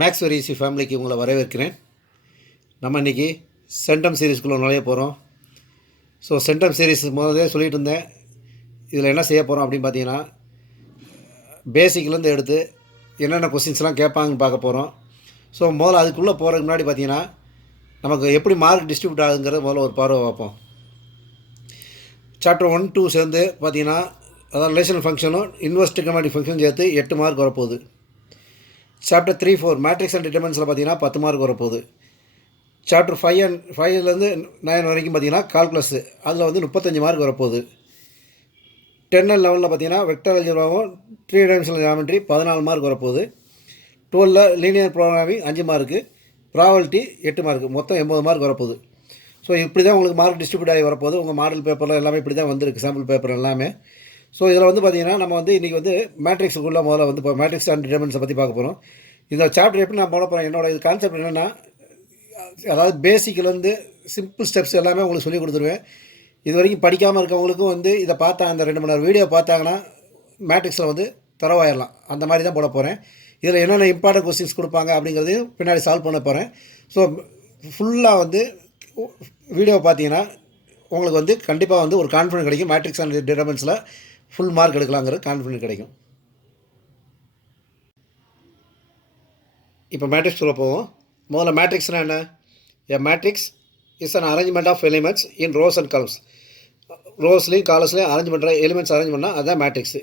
Maths very easy ஃபேமிலிக்கு உங்களை வரவேற்கிறேன். நம்ம இன்றைக்கி சென்டம் சீரீஸ்குள்ளே நுழைய போகிறோம். ஸோ சென்டம் சீரீஸ் முதலே சொல்லிகிட்டு இருந்தேன். இதில் என்ன செய்ய போகிறோம் அப்படின்னு பார்த்தீங்கன்னா, பேசிக்லேருந்து எடுத்து என்னென்ன கொஸ்டின்ஸ்லாம் கேட்பாங்கன்னு பார்க்க போகிறோம். ஸோ முதல்ல அதுக்குள்ளே போகிறதுக்கு முன்னாடி பார்த்தீங்கன்னா, நமக்கு எப்படி மார்க் டிஸ்ட்ரிபியூட் ஆகுங்கிறத முதல்ல ஒரு பார்வை பார்ப்போம். சாப்டர் 1, 2 சேர்ந்து பார்த்தீங்கன்னா, அதாவது ரிலேஷனல் ஃபங்க்ஷனும் இன்வெர்ஸ் ட்ரிகோனோமெட்ரிக் ஃபங்க்ஷன் சேர்த்து 8 மார்க் வரப்போகுது. சாப்டர் 3, 4 மேட்ரிக்ஸ் அண்ட் டிட்டர்மினன்ட்ஸில் பார்த்தீங்கன்னா 10 மார்க் வரப்போகுது. சாப்டர் 5லேருந்து 9 வரைக்கும் பார்த்தீங்கன்னா கால்குலஸ், அதில் வந்து 35 மார்க் வரப்போகுது. 10 and 11 பார்த்தீங்கன்னா வெக்டர் அல்ஜிப்ராவும் 3 டைமென்ஷனல் ஜியாமெட்ரி 14 மார்க் வரப்போகுது. 12 linear programming 5 mark, probability 8 mark, மொத்தம் 80 மார்க் வரப்போகுது. ஸோ இப்படி தான் உங்களுக்கு மார்க் டிஸ்ட்ரிபியூட் ஆகி வரப்போகுது. உங்கள் மாடல் பேப்பரில் எல்லாமே இப்படி தான் வந்திருக்கு, சாம்பிள் பேப்பர் எல்லாமே. ஸோ இதில் வந்து பார்த்தீங்கன்னா நம்ம வந்து இன்றைக்கி வந்து மேட்ரிக்ஸுக்குள்ளே முதல்ல வந்து இப்போ மேட்ரிக்ஸ் அண்ட் டிட்டர்மினன்ட்ஸை பற்றி பார்க்க போகிறோம். இந்த சாப்டர் எப்படி நான் போட போகிறேன், என்னோட இது கான்செப்ட் என்னென்னா, அதாவது பேசிக்லேருந்து சிம்பிள் ஸ்டெப்ஸ் எல்லாமே உங்களுக்கு சொல்லிக் கொடுத்துருவேன். இது வரைக்கும் படிக்காமல் இருக்கவங்களுக்கும் வந்து இதை பார்த்தா அந்த 2 மணி நேரம் வீடியோ பார்த்தாங்கன்னா மேட்ரிக்ஸில் வந்து தரவாயிடலாம். அந்த மாதிரி தான் போட போகிறேன். இதில் என்னென்ன இம்பார்ட்டன்ட் கொஸ்டின்ஸ் கொடுப்பாங்க அப்படிங்கிறதையும் பின்னாடி சால்வ் பண்ண போகிறேன். ஸோ ஃபுல்லாக வந்து வீடியோ பார்த்தீங்கன்னா உங்களுக்கு வந்து கண்டிப்பாக வந்து ஒரு கான்ஃபிடன்ட் கிடைக்கும். மேட்ரிக்ஸ் அண்ட் டிட்டர்மினன்ட்ஸில் ஃபுல் மார்க் எடுக்கலாங்கிற கான்ஃபிடன்ட் கிடைக்கும். இப்போ மேட்ரிக்ஸ் சொல்ல போவோம். முதல்ல மேட்ரிக்ஸ்னால் என்ன? A matrix is an arrangement of elements in rows and columns. ரோஸ்லேயும் காலம்ஸ்லேயும் அரேஞ்ச் பண்ணுற எலிமெண்ட்ஸ் அரேஞ்ச் பண்ணால் அதுதான் மேட்ரிக்ஸ்.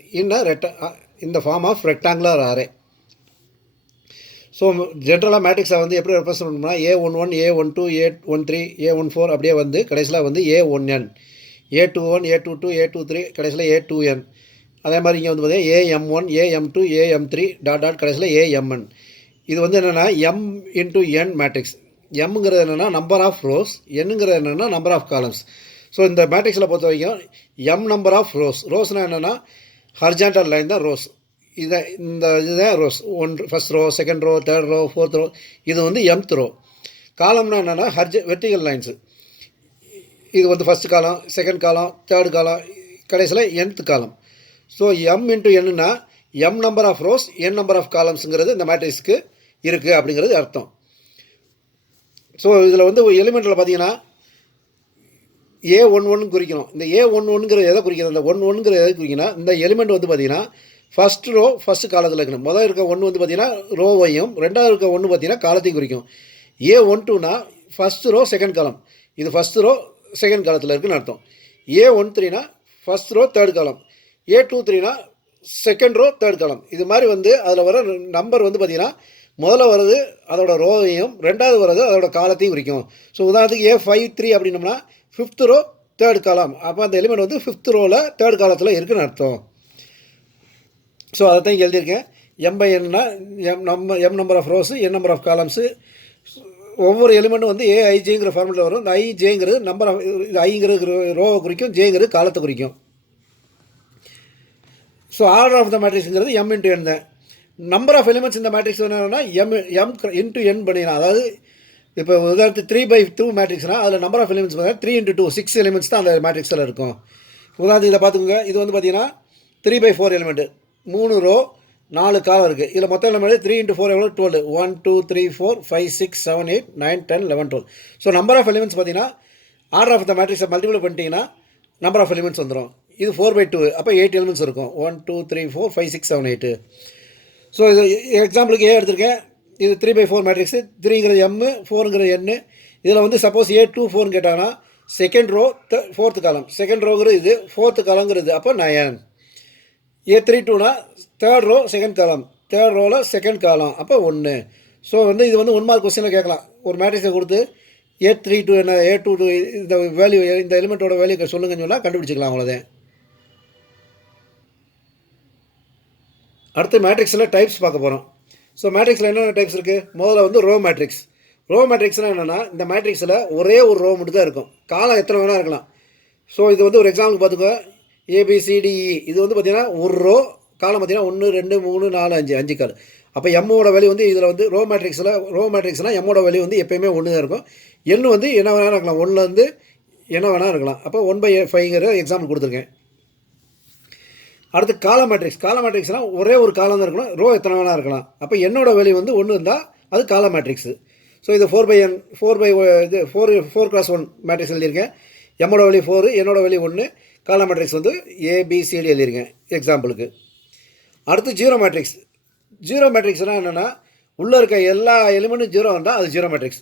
இந்த form of rectangular array. So ஜென்ரலாக மேட்ரிக்ஸை வந்து எப்படி ரெப்ரசன்ட் பண்ணோம்னா, A11, A12, A13, A14 அப்படியே வந்து கடைசியில் வந்து A1n, A21, A22, A23, கடைசியில் A2n. அதே மாதிரி இங்கே வந்து பார்த்தீங்கன்னா AM1, AM2, AM3 கடைசியில் AMN. இது வந்து என்னென்னா M இன்ட்டு N மேட்ரிக்ஸ். எம்ங்கிறது என்னென்னா நம்பர் ஆஃப் ரோஸ், என்னங்கிறது என்னென்னா நம்பர் ஆஃப் காலம்ஸ். ஸோ இந்த மேட்ரிக்ஸில் பொறுத்த வரைக்கும் M நம்பர் ஆஃப் ரோஸ்னால் என்னென்னா ஹாரிசான்டல் லைன் தான் ரோஸ். இதுதான் rows. First row, second row, third row, fourth row, இது வந்து mth ரோ. காலம்னா என்னென்னா வெர்டிகல் லைன்ஸு. இது வந்து first column, second column, third காலம், கடைசியில் nth column. So M into என்னன்னா M number of rows, N number of காலம்ஸுங்கிறது இந்த மேட்ரிக்ஸ்க்கு இருக்குது அப்படிங்கிறது அர்த்தம். ஸோ இதில் வந்து எலிமெண்ட்டில் பார்த்தீங்கன்னா A11 குறிக்கணும். இந்த A11ங்கிறது எதை குறிக்கிறது? இந்த 11ங்கிற எதை குறிக்கணும்னா, இந்த எலிமெண்ட் வந்து பார்த்தீங்கன்னா ஃபஸ்ட் ரோ ஃபஸ்ட்டு காலத்தில் இருக்கணும். முதல் இருக்க 1 வந்து பார்த்தீங்கன்னா ரோவையும், ரெண்டாவது இருக்க 1 பார்த்தீங்கன்னா காலத்தையும் குறிக்கும். A12னா ஃபஸ்ட் ரோ செகண்ட் காலம், இது ஃபஸ்ட் ரோ செகண்ட் காலத்தில் இருக்குன்னு அர்த்தம். A13னா ஃபஸ்ட் ரோ தேர்ட் காலம், A23னா செகண்ட் ரோ தேர்ட் காலம். இது மாதிரி வந்து அதில் வர நம்பர் வந்து பார்த்திங்கன்னா முதல்ல வர்றது அதோட ரோவையும், ரெண்டாவது வர்றது அதோட காலத்தையும் குறிக்கும். ஸோ உதாரணத்துக்கு A53 அப்படின்னோம்னா ஃபிஃப்த் ரோ தேர்ட் காலம். அப்போ அந்த எலிமெண்ட் வந்து ஃபிஃப்த் ரோவில் தேர்ட் காலத்தில் இருக்குன்னு அர்த்தம். ஸோ அதை தான் இங்கே எழுதியிருக்கேன். M/Nனா M number of rows, N number of columns. ஒவ்வொரு எலிமெண்ட்டும் வந்து AIJங்கிற ஃபார்மெட்டில் வரும். இந்த IJங்கிறது நம்பர் ஆஃப், இது ஐங்கிறது ரோவை குறிக்கும், ஜேங்கிறது காலத்தை குறிக்கும். ஸோ ஆர்டர் ஆஃப் த மேட்ரிக்ஸுங்கிறது M இன்ட்டு N தான். நம்பர் ஆஃப் எலிமெண்ட்ஸ் இந்த மேட்ரிக்ஸ் என்னென்னா M இன்ட்டு N பண்ணிக்கலாம். அதாவது இப்போ உதாரணத்துக்கு 3/2 மேட்ரிக்ஸ்னால் அதில் நம்பர் ஆஃப் எலிமெண்ட்ஸ் பார்த்தீங்கன்னா 3 × 2 6 எலிமெண்ட்ஸ் தான் அந்த மேட்ரிக்ஸில் இருக்கும். உதாரணத்துக்கு இதை பார்த்துக்கோங்க. இது வந்து பார்த்தீங்கன்னா 3/4 எலிமெண்ட்டு, 3 ரோ 4 காலம் இருக்குது. இதில் மொத்தம் எலிமெண்ட் 3 × 4 எவ்வளோ? 12. 1 2 3 4 5 6 7 8 9 10 11 12. ஸோ நம்பர் ஆஃப் எலிமெண்ட்ஸ் பார்த்தீங்கன்னா ஆர்டர் ஆஃப் த மேட்ரிக்ஸை மல்டிபிள் பண்ணிட்டீங்கன்னா நம்பர் ஆஃப் எலிமெண்ட்ஸ் வந்துடும். இது 4/2, அப்போ 8 எலிமெண்ட்ஸ் இருக்கும். 1 2 3 4 5 6 7 8. ஸோ இது எக்ஸாம்பிளுக்கு ஏ எடுத்திருக்கேன். இது 3/4 மேட்ரிக்ஸு. 3ங்கிறது M, 4ங்கிறது N. இதில் வந்து சப்போஸ் A24 கேட்டாங்கன்னா second row fourth column, second ரோங்கிறது இது, ஃபோர்த்து காலங்கிறது அப்போ 9. A32னா third row second column, third ரோவில் செகண்ட் காலம், அப்போ 1. ஸோ வந்து இது வந்து 1 மார்க் கொஸ்டினில் கேட்கலாம். ஒரு மேட்ரிக்ஸை கொடுத்து A32 என்ன, A22 இந்த வேல்யூ, இந்த எலிமெண்ட்டோட வேல்யூ சொல்லுங்கன்னு சொன்னால் கண்டுபிடிச்சிக்கலாம், அவ்வளோதான். அடுத்து மேட்ரிக்ஸில் டைப்ஸ் பார்க்க போகிறோம். ஸோ மேட்ரிக்ஸில் என்னென்ன டைப்ஸ் இருக்குது? முதல்ல வந்து ரோ மேட்ரிக்ஸ். ரோ மேட்ரிக்ஸ்னால் என்னென்னா, இந்த மேட்ரிக்ஸில் ஒரே ஒரு ரோ மட்டும் தான் இருக்கும். காலம் எத்தனை வேணால் இருக்கலாம். ஸோ இது வந்து ஒரு எக்ஸாம்பிளுக்கு பார்த்துக்கோ. ABCDE இது வந்து பார்த்திங்கன்னா ஒரு ரோ, காலம் பார்த்திங்கன்னா 1 2 3 4 5 5 கால். அப்போ எம்மோட வேல்யூ வந்து இதில் வந்து ரோ மேட்ரிக்ஸ்னால் எம்மோட வேல்யூ வந்து எப்போயுமே 1 தான் இருக்கும். N வந்து என்ன வேணால் இருக்கலாம், 1லேருந்து என்ன வேணால் இருக்கலாம். அப்போ 1/5ங்கிற எக்ஸாம்பிள் கொடுத்துருக்கேன். அடுத்து காலம் மேட்ரிக்ஸ்னால் ஒரே ஒரு காலம் தான் இருக்கணும், ரோ எத்தனை வேணால் இருக்கலாம். அப்போ என்னோட வேல்யூ வந்து 1 இருந்தால் அது காலம் மேட்ரிக்ஸு. ஸோ இது 4/n 4 இது 4x1 மேட்ரிக்ஸ் எழுதியிருக்கேன். எம்மோட வேல்யூ 4, என்னோட வேல்யூ 1, காலம் மேட்ரிக்ஸ் வந்து ABCD எழுதியிருக்கேன் எக்ஸாம்பிளுக்கு. அடுத்து ஜீரோ மேட்ரிக்ஸ். ஜீரோ மேட்ரிக்ஸ்னால் என்னென்னா உள்ளே இருக்க எல்லா எலிமெண்ட்டும் ஜீரோ வந்தால் அது ஜீரோ மேட்ரிக்ஸ்.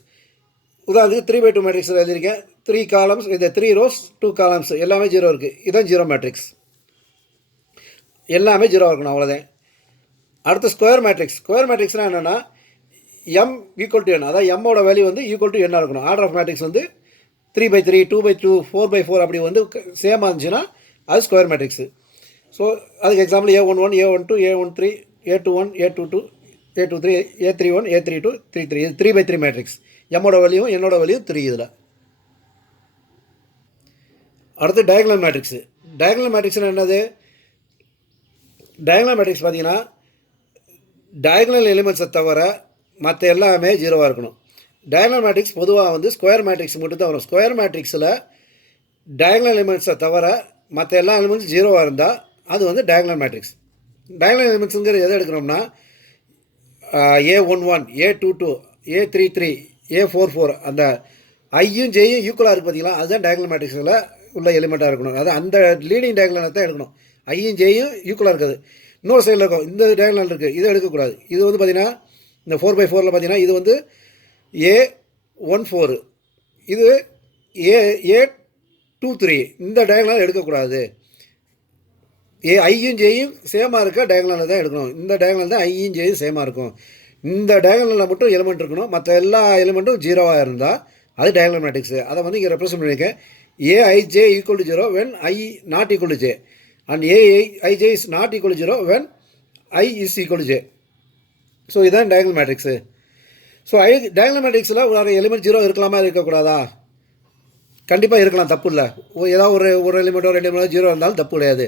உதாரணத்துக்கு 3/2 மேட்ரிக்ஸ் எழுதியிருக்கேன். 3 காலம்ஸ், இந்த 3 rows 2 காலம்ஸ் எல்லாமே ஜீரோ இருக்குது. இதுதான் ஜீரோ மேட்ரிக்ஸ். எல்லாமே ஜீரோ இருக்கணும், அவ்வளோதான். அடுத்து ஸ்கொயர் மேட்ரிக்ஸ். ஸ்கொயர் மேட்ரிக்ஸ்னால் என்னென்னா m = n, அதாவது எம்மோட வேல்யூ வந்து ஈக்குவல் டு n இருக்கணும். ஆர்டர் ஆஃப் மேட்ரிக்ஸ் வந்து 3/3, 2/2, 4/4 அப்படி வந்து சேமாக இருந்துச்சுன்னா அது ஸ்கொயர் மேட்ரிக்ஸு. ஸோ அதுக்கு example A11, A12, A13, A21, A22, A23, A31, A32, 33. இது 3/3 மேட்ரிக்ஸ். எம்மோட வேல்யூ என்னோட வேல்யூ 3 இதில். அடுத்து டயகனல் மேட்ரிக்ஸு. டயகனல் மேட்ரிக்ஸ்னால் என்னது? டயகனல் மேட்ரிக்ஸ் பார்த்தீங்கன்னா டயகனல் எலிமெண்ட்ஸை தவிர மற்ற எல்லாமே ஜீரோவாக இருக்கணும். டயகனல் மேட்ரிக்ஸ் பொதுவாக வந்து ஸ்கொயர் மேட்ரிக்ஸ் மட்டும் தான் வரும். ஸ்கொயர் மேட்ரிக்ஸில் டயகனல் எலிமெண்ட்ஸை தவிர மற்ற எல்லா எலிமெண்ட்ஸும் ஜீரோவாக இருந்தால் அது வந்து டயகனல் மேட்ரிக்ஸ். டயகனல் எலிமெண்ட்ஸுங்கிற எதை எடுக்கணும்னா A11, A22, A33, A44 அந்த ஐயும் ஜேயும் ஈக்குவலாக இருக்குது பார்த்தீங்களா, அதுதான் டயகனல் மேட்ரிக்ஸில் உள்ள எலிமெண்ட்டாக இருக்கணும். அது அந்த லீடிங் டயகனலை தான் எடுக்கணும். ஐயும் ஜேயும் ஈக்குவலாக இருக்குது. இன்னொரு சைடில் இருக்கும், இந்த டயகனல் இருக்குது, இதை எடுக்கக்கூடாது. இது வந்து பார்த்திங்கன்னா இந்த 4/4 பார்த்தீங்கன்னா இது வந்து A14, இது A23, இந்த டயகனல் எடுக்கக்கூடாது. ஐயும் ஜேயும் சேமாக இருக்க டயகனலில் தான் எடுக்கணும். இந்த டயகனல் தான் ஐயும் ஜேயும் சேமாக இருக்கும். இந்த டயகனலில் மட்டும் எலிமெண்ட் இருக்கணும். மற்ற எல்லா எலிமெண்ட்டும் ஜீரோவாக இருந்தால் அது டயகனல் மேட்ரிக்ஸு. அதை வந்து இங்கே ரெப்ரசன்ட் பண்ணியிருக்கேன். Aij = 0 when I not equal to j and Aij is not equal to 0 when I is equal to j. So இதுதான் டயகனல் மேட்ரிக்ஸு. ஸோ டயகனல் மேட்ரிக்ஸில் ஒரு எலிமெண்ட் ஜீரோ இருக்கலாமா இருக்கக்கூடாதா? கண்டிப்பாக இருக்கலாம், தப்பு இல்லை. ஏதாவது ஒரு எலிமெண்ட்டோ 2 எலிமெண்ட்டோ ஜீரோ இருந்தாலும் தப்பு கிடையாது.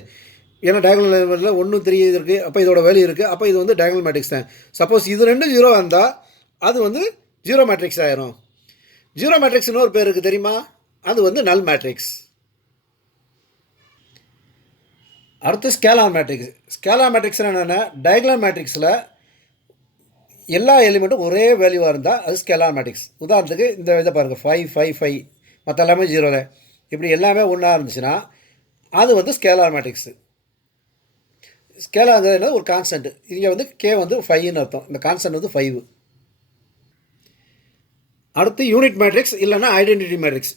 ஏன்னா டயகனல் எலிமெண்ட்டில் 1, 3 இருக்குது. அப்போ இதோட வேல்யூ இருக்குது. அப்போ இது வந்து டயகனல் மேட்ரிக்ஸ் தான். சப்போஸ் இது ரெண்டும் ஜீரோ இருந்தால் அது வந்து ஜீரோ மேட்ரிக்ஸ் ஆயிரும். ஜீரோ மேட்ரிக்ஸ் இன்னொரு பேர் இருக்குது தெரியுமா? அது வந்து நல் மேட்ரிக்ஸ். அடுத்து ஸ்கேலார் மேட்ரிக்ஸ். ஸ்கேலார் மேட்ரிக்ஸ் என்னென்னா டயகனல் மேட்ரிக்ஸில் எல்லா எலிமெண்ட்டும் ஒரே வேல்யூவாக இருந்தால் அது ஸ்கேலார் மேட்ரிக்ஸ். உதாரணத்துக்கு இந்த இதை பாருங்கள், 5, 5, 5, மற்ற எல்லாமே ஜீரோ தான். இப்படி எல்லாமே ஒன்றா இருந்துச்சுன்னா அது வந்து ஸ்கேலார் மேட்ரிக்ஸு. ஸ்கேலாங்கிறது ஒரு கான்ஸ்டன்ட். இங்கே வந்து K வந்து 5ன்னு அர்த்தம். இந்த கான்ஸ்டன்ட் வந்து 5. அடுத்து யூனிட் மேட்ரிக்ஸ் இல்லைன்னா ஐடென்டிட்டி மேட்ரிக்ஸ்.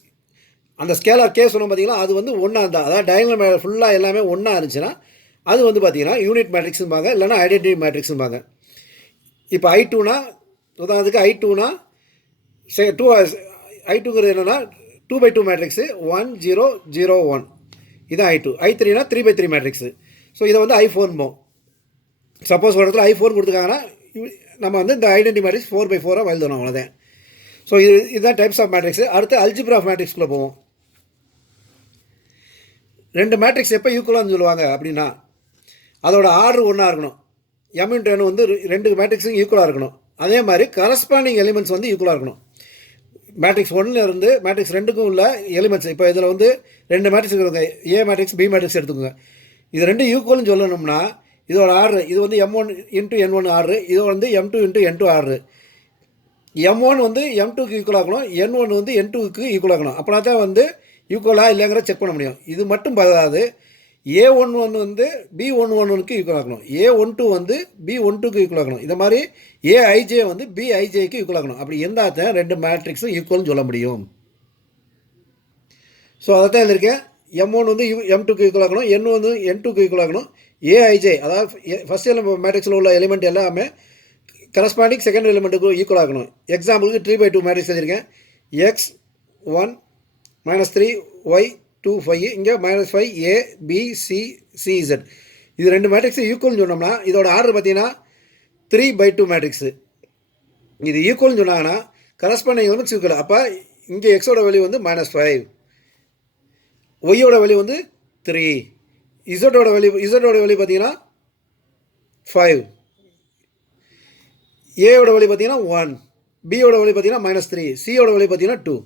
அந்த ஸ்கேலார் K சொன்னோம் பார்த்தீங்களா, அது வந்து ஒன்றா இருந்தால், அதாவது டயகனல் ஃபுல்லாக எல்லாமே ஒன்றா இருந்துச்சுன்னா அது வந்து பார்த்தீங்கன்னா யூனிட் மேட்ரிக்ஸும்பாங்க, இல்லைன்னா ஐடென்டிட்டி மேட்ரிக்ஸும்பாங்க. இப்போ I2னா, உதாரணத்துக்கு I2னா 2 I2ங்கிறது என்னென்னா 2/2 மேட்ரிக்ஸு 1, 0, 0, 1. இது I2. I3னா 3/3 மேட்ரிக்ஸு. ஸோ இதை வந்து I4 சப்போஸ் ஒரு இடத்துல I4 கொடுத்துருக்காங்கன்னா நம்ம வந்து இந்த ஐடென்டி மேட்ரிக்ஸ் 4/4 எழுதணும், அவ்வளோதான். ஸோ இதுதான் டைப்ஸ் ஆஃப் மேட்ரிக்ஸு. அடுத்து அல்ஜிப்ரா ஆஃப் மேட்ரிக்ஸ்குள்ளே போவோம். 2 மேட்ரிக்ஸ் எப்போ ஈக்குவலான்னு சொல்லுவாங்க அப்படின்னா அதோட ஆர்டர் ஒன்றா இருக்கணும். M × N வந்து 2 மேட்ரிக்ஸும் ஈக்குவலாக இருக்கணும். அதே மாதிரி கரஸ்பாண்டிங் எலிமெண்ட்ஸ் வந்து ஈக்குவலாக இருக்கணும். மேட்ரிக்ஸ் 1 இருந்து மேட்ரிக்ஸ் 2க்கும் உள்ள எலிமெண்ட்ஸ். இப்போ இதில் வந்து 2 மேட்ரிக்ஸ் இருக்குங்க, A மேட்ரிக்ஸ், B மேட்ரிக்ஸ் எடுத்துக்கோங்க. இது 2 ஈக்குவல்னு சொல்லணும்னா இதோட ஆர்டர், இது வந்து M1 × N1 ஆர்டர், இது வந்து M2 × N2 ஆர்டர். M1 வந்து M2க்கு ஈக்குவல் ஆகணும், N1 வந்து N2க்கு ஈக்குவல் ஆகணும். அப்படின்னா தான் வந்து ஈக்குவலாக இல்லைங்கிற செக் பண்ண முடியும். இது மட்டும் பதாது, A11 வந்து B11க்கு ஈக்குவல் ஆகணும், A12 வந்து B12க்கு ஈக்குவல் ஆகணும். இந்த மாதிரி Aij வந்து Bijக்கு ஈக்குவல் ஆகணும். அப்படி இருந்தால் தான் 2 மேட்ரிக்ஸும் ஈக்குவல்னு சொல்ல முடியும். ஸோ அதை தான் எழுதியிருக்கேன். M1 வந்து M2க்கு ஈக்குவல் ஆகணும், N1 வந்து N2க்கு ஈக்குவல் ஆகணும். Aij அதாவது ஃபஸ்ட் மேட்ரிக்ஸில் உள்ள எலிமெண்ட் எல்லாமே கரஸ்பாண்டிங் செகண்ட் எலிமெண்ட்டுக்கு ஈக்குவல் ஆகணும். எக்ஸாம்பிளுக்கு 3/2 மேட்ரிக்ஸ் எழுதியிருக்கேன். X1 -3 Y2 5, இங்கே -5 A B C C Z. இது 2 மேட்ரிக்ஸ் ஈக்குவல்னு சொன்னோம்னா இதோட ஆர்டர் பார்த்தீங்கன்னா 3/2 மேட்ரிக்ஸு. இது ஈக்குவல்னு சொன்னாங்கன்னா கரஸ்பாண்டிங் எலிமெண்ட்ஸ் ஈக்குவல். அப்போ இங்கே எக்ஸோட வேல்யூ வந்து -5, ஒய்யோட வேல்யூ வந்து 3, இசட்டோட வேல்யூ பார்த்தீங்கன்னா 5, ஏயோட வேல்யூ பார்த்தீங்கன்னா 1, பியோட வேல்யூ பார்த்தீங்கன்னா -3, சியோட வேல்யூ பார்த்தீங்கன்னா 2.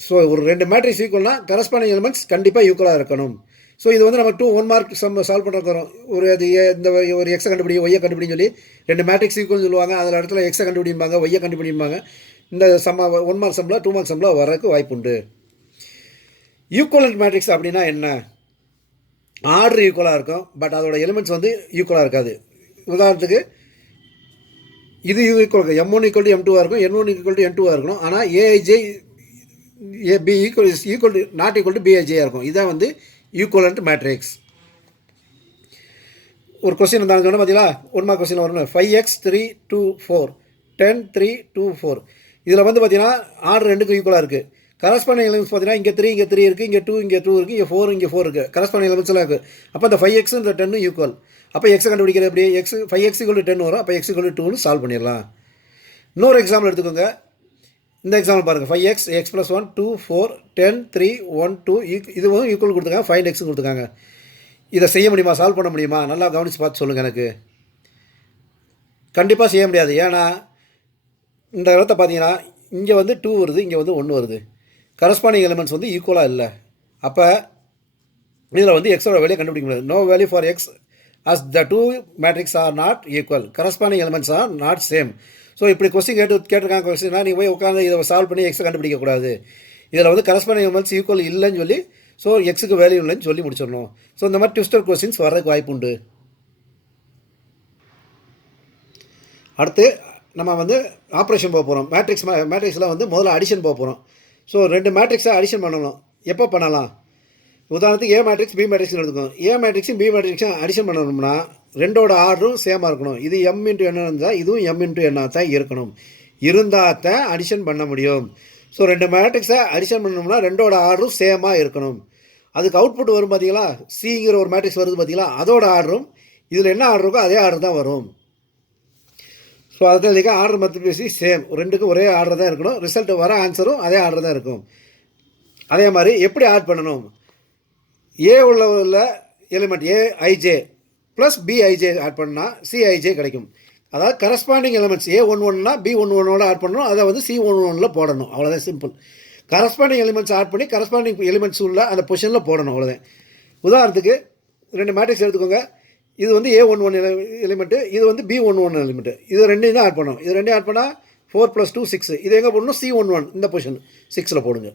ஸோ ஒரு 2 மேட்ரிக்ஸ் ஈக்குவல்னா கரஸ்பாண்டிங் எலிமெண்ட்ஸ் கண்டிப்பாக ஈக்குவலாக இருக்கணும். ஸோ இது வந்து நம்ம 1 மார்க் சால்வ் பண்ணுறக்கு வரும். ஒரு அது இந்த ஒரு எக்ஸை கண்டுபிடி ஒய்யை கண்டுபிடின்னு சொல்லி 2 மேட்ரிக்ஸ் ஈக்குவல்னு சொல்லுவாங்க. அதில் இடத்துல எக்ஸை கண்டுபிடிப்பாங்க, ஒய்யை கண்டுபிடிப்பாங்க. இந்த 1 மார்க் சம்மில் 2 மார்க் சம்மில் வரக்கு வாய்ப்பு உண்டு. ஈக்குவலண்ட் மேட்ரிக்ஸ் அப்படின்னா என்ன? ஆர்டர் ஈக்குவலாக இருக்கும், பட் அதோட எலிமெண்ட்ஸ் வந்து ஈக்குவலாக இருக்காது. உதாரணத்துக்கு இது equal M1 equal to M2 இருக்கும், N1 ஈக்குவல் டு N2 இருக்கணும். ஆனால் A I J B equal to not equal to பிஐஜேயாக இருக்கும். இதுதான் வந்து ஈக்குவலண்ட் மேட்ரிக்ஸ். ஒரு கொஸ்டின் இருந்தாலும் சொன்னால் பார்த்தீங்களா, 1 மார்க் கொஸ்டின் வரணும். 5x 3 2 4 10 3 2 4. இதில் வந்து பார்த்தீங்கன்னா ஆர்டர் 2க்கும் ஈக்குவலாக இருக்குது. கரஸ்பாண்டிங் எலிமெண்ட்ஸ் பார்த்தீங்கன்னா இங்கே 3 இங்கே 3 இருக்குது, இங்கே 2 இங்கே 2 இருக்குது, இங்கே 4 இங்கே 4 இருக்குது. கரஸ்பாண்டிங் எலிமெண்ட்ஸ்லாம் இருக்குது. அப்போ இந்த 5x இந்த 10 ஈக்குவல். அப்போ எக்ஸை கண்டுபிடிக்கிறது எப்படி? 5x = 10 வரும். அப்போ x = 2ன்னு சால்வ் பண்ணிடலாம். இன்னொரு எக்ஸாம்பிள் எடுத்துக்கோங்க. இந்த எக்ஸாம்பிள் பாருங்கள். 5x x + 1 2 4 10 3 1 2 இதுவும் ஈக்குவல் கொடுத்துருக்காங்க, 5x கொடுத்துருக்காங்க. இதை செய்ய முடியுமா? சால்வ் பண்ண முடியுமா? நல்லா கவனித்து பார்த்து சொல்லுங்கள். எனக்கு கண்டிப்பாக செய்ய முடியாது. ஏன்னா இந்த இடத்த பார்த்தீங்கன்னா இங்கே வந்து 2 வருது, இங்கே வந்து 1 வருது. கரஸ்பாண்டிங் எலிமெண்ட்ஸ் வந்து ஈக்குவலாக இல்லை. அப்போ இதில் வந்து எக்ஸோட வேல்யூ கண்டுபிடிக்க முடியாது. No value for X as the two matrix are not equal. Corresponding elements are not same. So இப்படி கொஸ்டின் கேட்டிருக்காங்க. கொஸ்டின்னா நீங்கள் போய் உட்காந்து இதை சால்வ் பண்ணி எக்ஸை கண்டுபிடிக்கக்கூடாது. இதில் வந்து கரஸ்பாண்டிங் எலிமெண்ட்ஸ் ஈக்குவல் இல்லைன்னு சொல்லி, ஸோ எக்ஸுக்கு வேல்யூ இல்லைன்னு சொல்லி முடிச்சிடணும். ஸோ இந்த மாதிரி ட்விஸ்டர் கொஸ்டின்ஸ் வர்றதுக்கு வாய்ப்பு உண்டு. அடுத்து நம்ம வந்து ஆப்ரேஷன் போக போகிறோம். மேட்ரிக்ஸில் வந்து முதல்ல அடிஷன் போக போகிறோம். ஸோ 2 மேட்ரிக்ஸை அடிஷன் பண்ணணும். எப்போ பண்ணலாம்? உதாரணத்துக்கு ஏ மேட்ரிக்ஸ் பி மேட்ரிக்ஸ்னு எடுத்துக்கோம். ஏ மேட்ரிக்ஸும் பி மேட்ரிக்ஸும் அடிஷன் பண்ணணும்னா ரெண்டோட ஆர்டரும் சேமாக இருக்கணும். இது M × N இருந்தால் இதுவும் M × N தான் இருக்கணும். இருந்தால் தான் அடிஷன் பண்ண முடியும். ஸோ 2 மேட்ரிக்ஸை அடிஷன் பண்ணணும்னா ரெண்டோட ஆர்டரும் சேமாக இருக்கணும். அதுக்கு அவுட்புட் வரும் பார்த்தீங்களா, சிங்கிற ஒரு மேட்ரிக்ஸ் வருது பார்த்தீங்களா, அதோட ஆர்டரும் இதில் என்ன ஆர்டர் இருக்கோ அதே ஆர்டர் தான் வரும். ஸோ அதுதான் இல்லைக்கா ஆர்டர் மல்டிப்ளிசிட்டி சேம். ரெண்டுக்கும் ஒரே ஆர்டர் தான் இருக்கணும். ரிசல்ட் வர ஆன்சரும் அதே ஆர்டர் தான் இருக்கும். அதே மாதிரி எப்படி ஆட் பண்ணணும்? ஏ உள்ள எலிமெண்ட் ஏஐஜே ப்ளஸ் பிஐஜே ஆட் பண்ணால் சிஐஜே கிடைக்கும். அதாவது கரஸ்பாண்டிங் எலிமெண்ட்ஸ் A11னா B11ஓட ஆட் பண்ணணும், அதை வந்து C11ல் போடணும். அவ்வளோதான் சிம்பிள். கரஸ்பாண்டிங் எலிமெண்ட்ஸ் ஆட் பண்ணி கரஸ்பாண்டிங் எலிமெண்ட்ஸ் உள்ள அந்த பொசிஷனில் போடணும். அவ்வளோதான். உதாரணத்துக்கு 2 மேட்ரிக்ஸ் எடுத்துக்கோங்க. இது வந்து A11 எலிமெண்ட்டு, இது வந்து B11 எலிமெண்ட்டு. இது ரெண்டையும் தான் ஆட் பண்ணணும். இது ரெண்டையும் ஆட் பண்ணால் 4 + 2 6. இது எங்கே போடணும்? C11 இந்த பொசிஷன் 6ல் போடுங்க.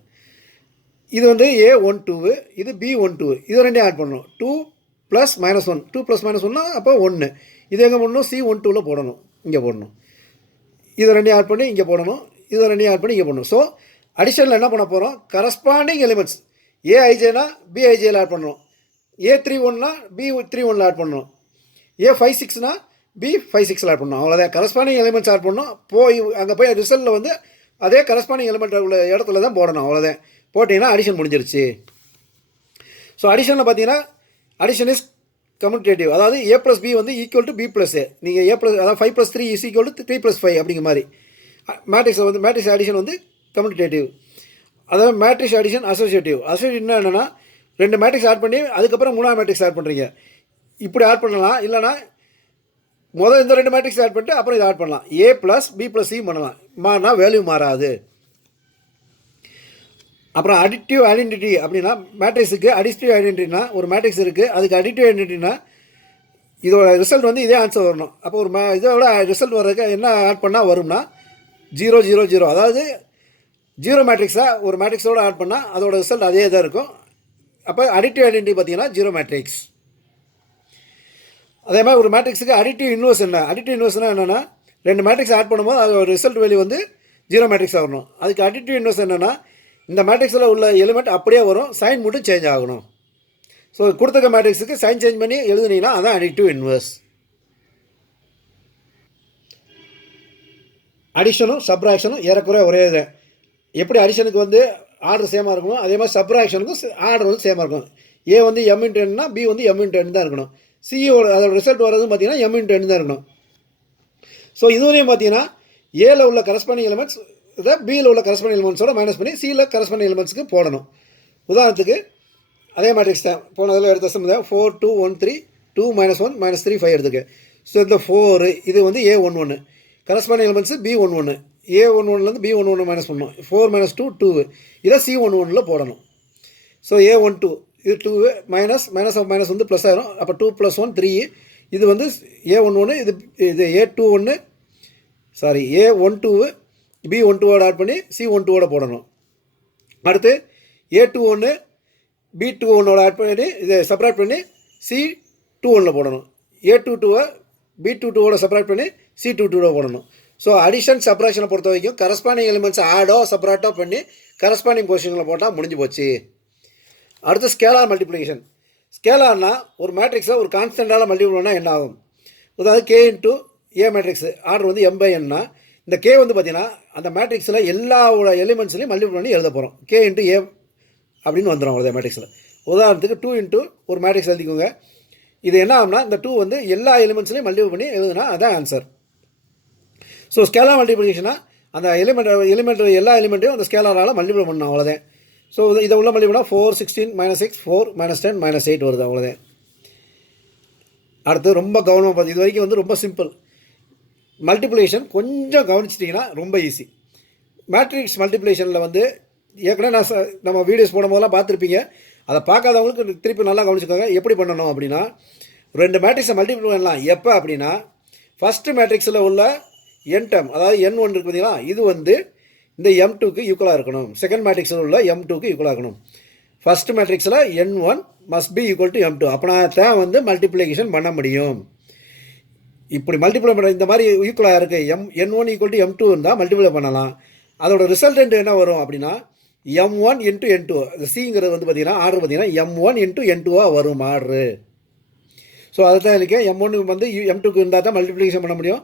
இது வந்து A12, இது B12. இது ரெண்டையும் ஆட் பண்ணணும். 2 + -1 2 + -1னா அப்போ 1. இது எங்கே போடணும்? C12ல் போடணும், இங்கே போடணும். இதை ரெண்டையும் ஆட் பண்ணி இங்கே போடணும், இதை ரெண்டையும் ஆட் பண்ணி இங்கே போடணும். ஸோ அடிஷனில் என்ன பண்ண போகிறோம்? கரஸ்பாண்டிங் எலிமெண்ட்ஸ் ஏஐஜேனா பிஐஜேயில் ஆட் பண்ணணும், A31னா B31ல் ஆட் பண்ணணும், A56னா B56ல் ஆட் பண்ணணும். அவ்வளோதான். கரஸ்பாண்டிங் எலிமெண்ட்ஸ் ஆட் பண்ணணும். அங்கே போய் ரிசல்ட்டில் வந்து அதே கரஸ்பாண்டிங் எலிமெண்ட் உள்ள இடத்துல தான் போடணும். அவ்வளோதான். போட்டிங்கன்னா அடிஷன் முடிஞ்சிருச்சு. ஸோ அடிஷனில் பார்த்தீங்கன்னா அடிஷன் இஸ் கம்யூட்டேட்டிவ். அதாவது A + B வந்து ஈக்குவல் டு B + A. நீங்கள் அதாவது 5 + 3 இஸ் ஈக்குவல் டு 3 + 5 அப்படிங்கிற மாதிரி. மேட்ரிக்ஸில் வந்து மேட்ரிக்ஸ் அடிஷன் வந்து கம்யூட்டேட்டிவ். அதாவது மேட்ரிக்ஸ் அடிஷன் அசோசியேட்டிவ். அசோசியேட்டிவ்னா என்னென்னா 2 மேட்ரிக்ஸ் ஆட் பண்ணி அதுக்கப்புறம் 3ஆவது மேட்ரிக்ஸ் ஆட் பண்ணுறீங்க. இப்படி ஆட் பண்ணலாம். இல்லைனா முதல் இந்த 2 மேட்ரிக்ஸ் ஆட் பண்ணிட்டு அப்புறம் இதை ஆட் பண்ணலாம். A + B + C பண்ணலாம். மாறினா வேல்யூ மாறாது. அப்புறம் அடிட்டிவ் ஐடென்டிட்டி அப்படின்னா மேட்ரிக்ஸுக்கு அடிட்டிவ் ஐடென்டிட்டினா ஒரு மேட்ரிக்ஸ் இருக்குது, அதுக்கு அடிட்டிவ் ஐடென்டிட்டினா இதோட ரிசல்ட் வந்து இதே ஆன்சர் வரணும். அப்போ ஒரு இதோட ரிசல்ட் வர்றதுக்கு என்ன ஆட் பண்ணால் வரும்னா 0 0 0. அதாவது 0 மேட்ரிக்ஸாக ஒரு மேட்ரிக்ஸோடு ஆட் பண்ணால் அதோட ரிசல்ட் அதே தான் இருக்கும். அப்போ அடிட்டிவ் ஐடென்டிட்டி பார்த்தீங்கன்னா 0 மேட்ரிக்ஸ். அதே மாதிரி ஒரு மேட்ரிக்ஸுக்கு அடிட்டிவ் இன்வர்ஸ் என்ன? அடிட்டிவ் இன்வர்ஸ்னால் என்னென்னா 2 மேட்ரிக்ஸ் ஆட் பண்ணும்போது அதோட ரிசல்ட் வேல்யூ வந்து 0 மேட்ரிக்ஸாக வரணும். அதுக்கு அடிட்டிவ் இன்வர்ஸ் என்னென்னா இந்த மேட்ரிக்ஸில் உள்ள எலிமெண்ட் அப்படியே வரும், சைன் மட்டும் சேஞ்ச் ஆகணும். ஸோ கொடுத்துருக்க மேட்ரிக்ஸுக்கு சைன் சேஞ்ச் பண்ணி எழுதுனீங்கன்னா அதான் அடிட்டிவ் இன்வர்ஸ். அடிஷனும் சப்ராக்ஷனும் ஏறக்குறைய ஒரே இது. எப்படி அடிஷனுக்கு வந்து ஆர்டர் சேமாக இருக்கணும், அதே மாதிரி சப்ராக்ஷனுக்கும் ஆர்டர் வந்து சேமாக இருக்கும். A வந்து M × Nனா B வந்து M × N தான் இருக்கணும். சியோட அதோட ரிசல்ட் வர்றதும் பார்த்தீங்கன்னா M × N தான் இருக்கணும். ஸோ இதுவரையும் பார்த்தீங்கன்னா ஏல உள்ள கரஸ்பாண்டிங் எலிமெண்ட்ஸ் இதை பியில் உள்ள கரஸ்பாண்டிங் எலிமெண்ட்ஸோட மைனஸ் பண்ணி சியில் கரஸ்பாண்டிங் எலிமெண்ட்ஸுக்கு போடணும். உதாரணத்துக்கு அதே மேட்ரிக்ஸ் தான் போனதில் எடுத்த சம் தான் 4 2 1 3 2 -1 -3 5 எடுத்துக்கு. ஸோ இந்த 4 இது வந்து A11 corresponding elements B11. A11லேருந்து B11 minus பண்ணணும். 4 - 2 2. இதை C11ல் போடணும். ஸோ A12 இது 2 மைனஸ் ஆஃப் மைனஸ் வந்து ப்ளஸ் ஆயிரும். அப்போ 2 + 1 3. இது வந்து A11, இது A21, சாரி A12 B12ஓட ஆட் பண்ணி C12ஓட போடணும். அடுத்து A21 B21ஓட ஆட் பண்ணி இதை செப்பரேட் பண்ணி C21 போடணும். A22 B22ஓட செப்பரேட் பண்ணி C22ஓட போடணும். ஸோ அடிஷன் செப்பரேஷனை பொறுத்த வரைக்கும் கரஸ்பாண்டிங் எலிமெண்ட்ஸ் ஆடோ செப்பரேட்டோ பண்ணி கரஸ்பாண்டிங் பொசிஷனில் போட்டால் முடிஞ்சு போச்சு. அடுத்து ஸ்கேலார் மல்டிப்ளிகேஷன். ஸ்கேலார்னா ஒரு மேட்ரிக்ஸை ஒரு கான்ஸ்டன்டால் மல்டிபிள் பண்ணால் என்ன ஆகும்? அதாவது K into A matrix order வந்து M/Nனா இந்த K வந்து பார்த்தீங்கன்னா அந்த மேட்ரிக்ஸில் எல்லாவோட எலிமெண்ட்ஸ்லையும் மல்டிபிள் பண்ணி எழுத போகிறோம். K இன்ட்டு A அப்படின்னு வந்துடும் அவ்வளோ மேட்ரிக்ஸில். உதாரணத்துக்கு 2 இன்ட்டு ஒரு மேட்ரிக்ஸ் எழுதிக்கோங்க. இது என்ன ஆகும்னா இந்த 2 வந்து எல்லா எலிமெண்ட்ஸ்லையும் மல்டிபிள் பண்ணி எழுதுனா அதான் ஆன்சர். ஸோ ஸ்கேலார் மல்டிப்ளிகேஷனாக அந்த எலிமெண்ட் எல்லா எலிமெண்ட்டையும் அந்த ஸ்கேலாரால் மல்டிபிள் பண்ணணும், அவ்வளோதான். ஸோ இதை உள்ள மல்டிபிள் பண்ணால் 4 16 -6 4 -10 -8 வருது, அவ்வளோதான். அடுத்து ரொம்ப கவனமாக பார்த்து, இது வரைக்கும் வந்து ரொம்ப சிம்பிள். மல்டிப்ளிகேஷன் கொஞ்சம் கவனிச்சிட்டிங்கன்னா ரொம்ப ஈஸி. மேட்ரிக்ஸ் மல்டிப்ளிகேஷனில் வந்து ஏற்கனவே நம்ம வீடியோஸ் போடும் போதெல்லாம் பார்த்துருப்பீங்க. அதை பார்க்காதவங்களுக்கு திருப்பி நல்லா கவனிச்சுக்கோங்க. எப்படி பண்ணணும் அப்படின்னா, 2 மேட்ரிக்ஸை மல்டிபிள் பண்ணலாம். எப்போ அப்படின்னா, ஃபஸ்ட்டு மேட்ரிக்ஸில் உள்ள n டேர்ம், அதாவது n1 இருக்குது பார்த்தீங்களா, இது வந்து இந்த M2க்கு ஈக்குவலாக இருக்கணும். செகண்ட் மேட்ரிக்ஸில் உள்ள M2க்கு ஈக்குவலாக இருக்கணும். ஃபஸ்ட் மேட்ரிக்ஸில் n1 must be equal to M2. அப்படின்னா தான் வந்து மல்டிப்ளிகேஷன் பண்ண முடியும். இப்படி மல்டிப்ளை பண்ண இந்த மாதிரி ஈக்குவலாக இருக்குது n1 ஈக்குவல் டு M2 இருந்தால் மல்டிப்ளை பண்ணலாம். அதோட ரிசல்டன்ட் என்ன வரும் அப்படின்னா M1 இன்ட்டு N2. அந்த சிங்கிறது வந்து பார்த்தீங்கன்னா ஆர்டர் பார்த்தீங்கன்னா M1 இன்ட்டு N2வாக வரும் ஆர்டரு. ஸோ அதை தான் இருக்கேன். M1 வந்து M2க்கு இருந்தால் தான் மல்டிப்ளிகேஷன் பண்ண முடியும்.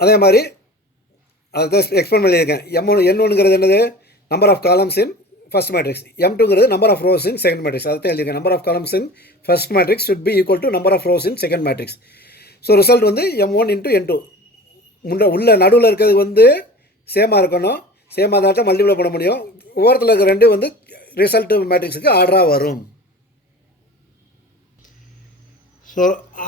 அதே மாதிரி அதை தான் எக்ஸ்பிளைன் பண்ணியிருக்கேன். N1ங்கிறது என்னது? Number of columns in first matrix. M2ங்கிறது number of rows in second matrix. அதை தான் எழுதியிருக்கேன். Number of columns in first matrix should be equal to number of rows in second matrix. So result வந்து M1 into N2. உள்ள நடுவில் இருக்கிறது வந்து சேமாக இருக்கணும். சேமாக தான் மல்டிப்ளை பண்ண முடியும். ஓரத்தில் இருக்கிற ரெண்டு வந்து ரிசல்ட் மேட்ரிக்ஸுக்கு ஆர்டராக வரும். ஸோ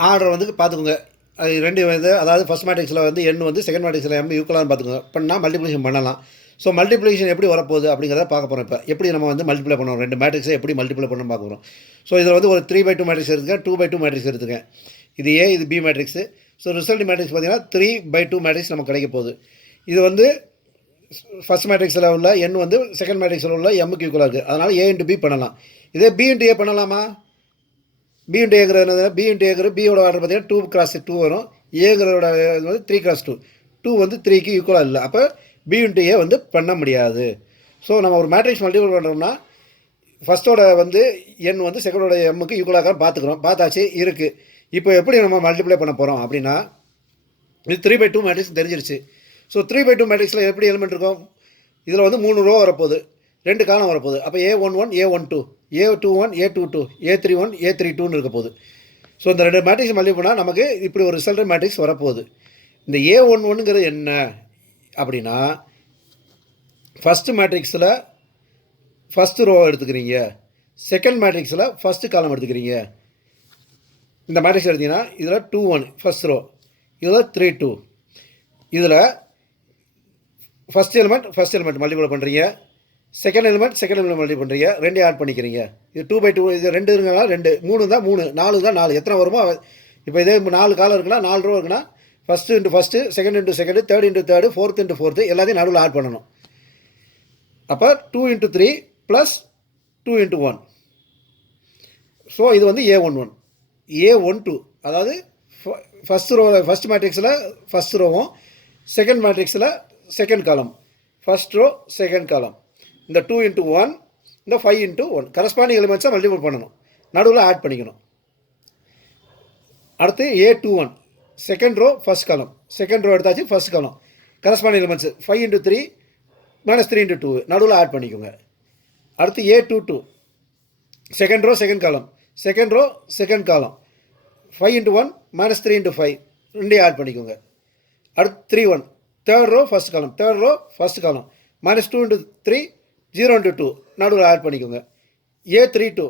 ஆர்டர் வந்து பார்த்துக்கோங்க. அது ரெண்டு வந்து, அதாவது ஃபஸ்ட் மேட்ரிக்ஸில் வந்து N வந்து செகண்ட் மேட்ரிக்ஸில் M ஈக்குவலாக பார்த்துக்கோங்க. பண்ணால் மல்டிப்ளிகேஷன் பண்ணலாம். ஸோ மல்டிப்ளிகேஷன் எப்படி வரப்போகுது அப்படிங்கிறத பார்க்க போகிறோம். இப்போ எப்படி நம்ம வந்து மல்டிப்ளை பண்ணுவோம், 2 மேட்ரிக்ஸை எப்படி மல்டிப்ளை பண்ணணும் பார்க்க போகிறோம். ஸோ இதில் வந்து ஒரு 3/2 மேட்ரிக்ஸ் எடுத்துக்கேன், 2/2 மேட்ரிக்ஸ் எடுத்துக்கேன். இது A, இது B matrix. So result matrix பார்த்தீங்கன்னா 3/2 மேட்ரிக்ஸ் நமக்கு கிடைக்க போகுது. இது வந்து ஃபஸ்ட் மேட்ரிக்ஸில் உள்ள N வந்து செகண்ட் மேட்ரிக்ஸில் உள்ள Mக்கு ஈக்குவலாக இருக்குது. அதனால் A இன்ட்டு B பண்ணலாம். இதே B இன்ட்டு A பண்ணலாமா? B இன்ட்டு ஏங்கிறது என்னது? B இன்ட்டு ஏங்கிற பியோட ஆர்டர் பார்த்தீங்கன்னா 2x2 வரும். ஏங்கிறோட இது வந்து 3x2. 2 வந்து 3க்கு ஈக்குவலாக இல்லை. அப்போ B இன்ட்டு A வந்து பண்ண முடியாது. ஸோ நம்ம ஒரு மேட்ரிக்ஸ் மல்டிபிள் பண்ணுறோம்னா ஃபஸ்ட்டோட வந்து N வந்து செகண்டோட Mக்கு ஈக்குவலாக பார்த்துக்கிறோம். பார்த்தாச்சு இருக்குது. இப்போ எப்படி நம்ம மல்டிப்ளை பண்ண போகிறோம் அப்படின்னா, இது 3/2 மேட்ரிக்ஸ் தெரிஞ்சிருச்சு. ஸோ 3/2 மேட்ரிக்ஸில் எப்படி எலிமெண்ட் இருக்கும்? இதில் வந்து 3 ரோ வரப்போகுது, 2 காலம் வரப்போகுது. அப்போ A11 A12 A21 A22 A31 A32ன்னு இருக்க போகுது. ஸோ இந்த 2 மேட்ரிக்ஸ் மல்டிப்ளை பண்ணால் நமக்கு இப்படி ஒரு ரிசல்ட் மேட்ரிக்ஸ் வரப்போகுது. இந்த A11ங்கிறது என்ன அப்படின்னா, ஃபஸ்ட்டு மேட்ரிக்ஸில் ஃபஸ்ட்டு ரோ எடுத்துக்கிறீங்க, செகண்ட் மேட்ரிக்ஸில் ஃபஸ்ட்டு காலம் எடுத்துக்கிறீங்க. இந்த மேட்ரிக்ஸ் எடுத்திங்கன்னா இதில் 2 1 ஃபஸ்ட் ரோ, இதில் 3 2. இதில் ஃபஸ்ட் எலிமெண்ட் மல்டிப்ளை பண்ணுறீங்க, செகண்ட் எலிமெண்ட் மல்டிப்ளை பண்ணுறீங்க, 2 ஆட் பண்ணிக்கிறீங்க. இது 2/2. இது 2 இருக்குன்னா 2, 3 தான் 3, 4 தான் 4. எத்தனை வருமோ இப்போ இதே 4 காலம் இருக்குன்னா 4 ரோ இருக்குன்னா first into first, second into second, third into third, fourth into fourth எல்லாத்தையும் நடுவில் ஆட் பண்ணணும். அப்போ 2 × 3 + 2 × 1. ஸோ இது வந்து A11. A12 அதாவது ஃபஸ்ட் மேட்ரிக்ஸில் ஃபஸ்ட் ரோவும், செகண்ட் மேட்ரிக்ஸில் second column, first row second column. இந்த 2 × 1, இந்த 5 × 1 கரஸ்பாண்டிங் எலிமெண்ட்ஸை மல்டிபிள் பண்ணணும், நடுவில் ஆட் பண்ணிக்கணும். அடுத்து A21 second row first column, second row எடுத்தாச்சு ஃபஸ்ட் காலம், கரஸ்பாண்டிங் எலிமெண்ட்ஸ் 5 × 3 -3 × 2 நடுவில் ஆட் பண்ணிக்கோங்க. அடுத்து A22 second row second column, second row second column, 5 × 1 -3 × 5 ரெண்டையும் ஆட் பண்ணிக்கோங்க. அடுத்து 3 1 third row first column, third row first column, -2 × 3 0 × 2 நடுவில் ஆட் பண்ணிக்கோங்க. A32